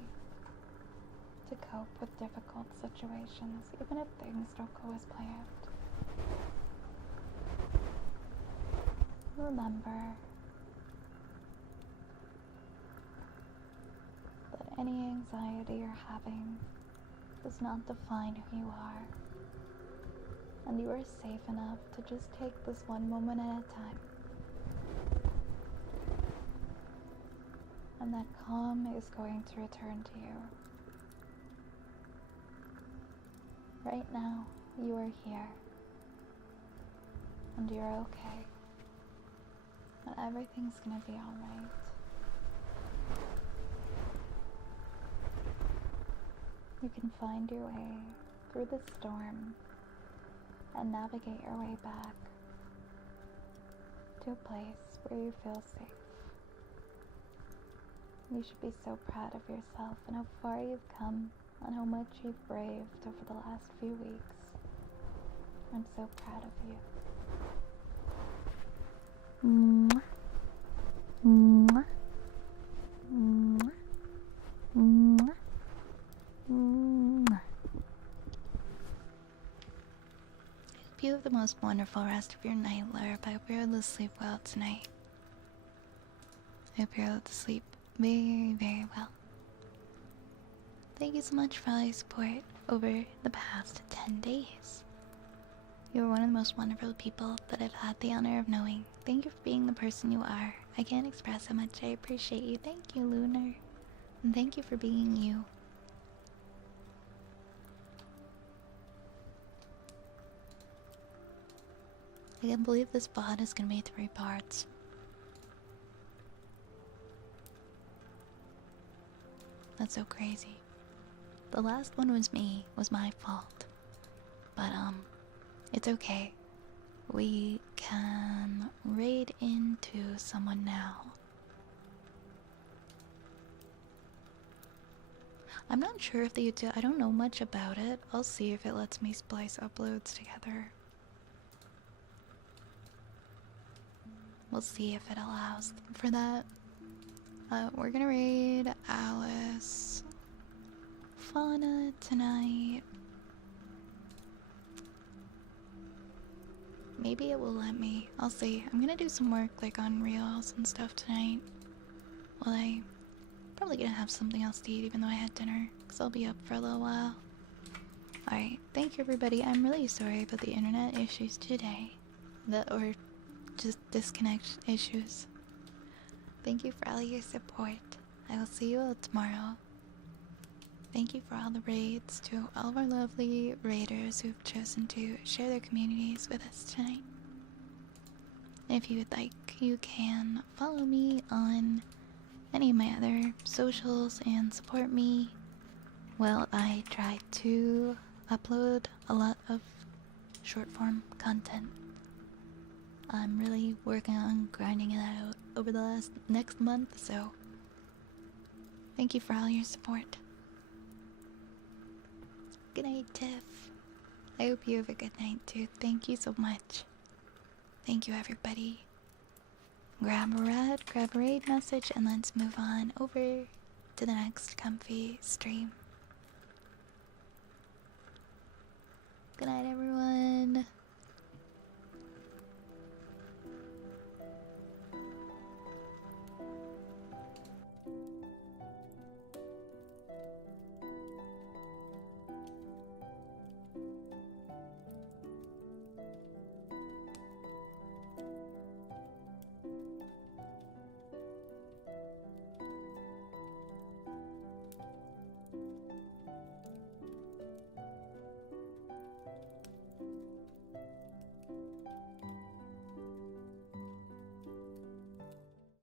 to cope with difficult situations, even if things don't go as planned. Remember that any anxiety you're having does not define who you are. And you are safe enough to just take this one moment at a time. And that calm is going to return to you. Right now, you are here. And you're okay. And everything's gonna be alright. You can find your way through the storm and navigate your way back to a place where you feel safe. You should be so proud of yourself and how far you've come and how much you've braved over the last few weeks. I'm so proud of you. Mwah. Mwah. Mwah. Mwah. Mwah. I hope you have the most wonderful rest of your night, Lerp. I hope you're able to sleep well tonight. I hope you're able to sleep very, very well. Thank you so much for all your support over the past 10 days. You're one of the most wonderful people that I've had the honor of knowing. Thank you for being the person you are. I can't express how much I appreciate you. Thank you, Lunar. And thank you for being you. I can't believe this VOD is gonna be 3 parts. That's so crazy. The last one was my fault. But it's okay. We can raid into someone now. I'm not sure if they do. I don't know much about it. I'll see if it lets me splice uploads together. We'll see if it allows for that. We're gonna raid Alice Fauna tonight. Maybe it will let me. I'll see. I'm gonna do some work like on Reels and stuff tonight. Well, I probably gonna have something else to eat even though I had dinner, because I'll be up for a little while. Alright, thank you everybody. I'm really sorry about the internet issues today. Or just disconnect issues. Thank you for all your support. I will see you all tomorrow. Thank you for all the raids to all of our lovely raiders who've chosen to share their communities with us tonight. If you would like, you can follow me on any of my other socials and support me. Well, I try to upload a lot of short form content. I'm really working on grinding it out over the next month, so thank you for all your support. Good night, Tiff. I hope you have a good night too. Thank you so much. Thank you, everybody. Grab a rat, grab a raid message, and let's move on over to the next comfy stream. Good night, everyone.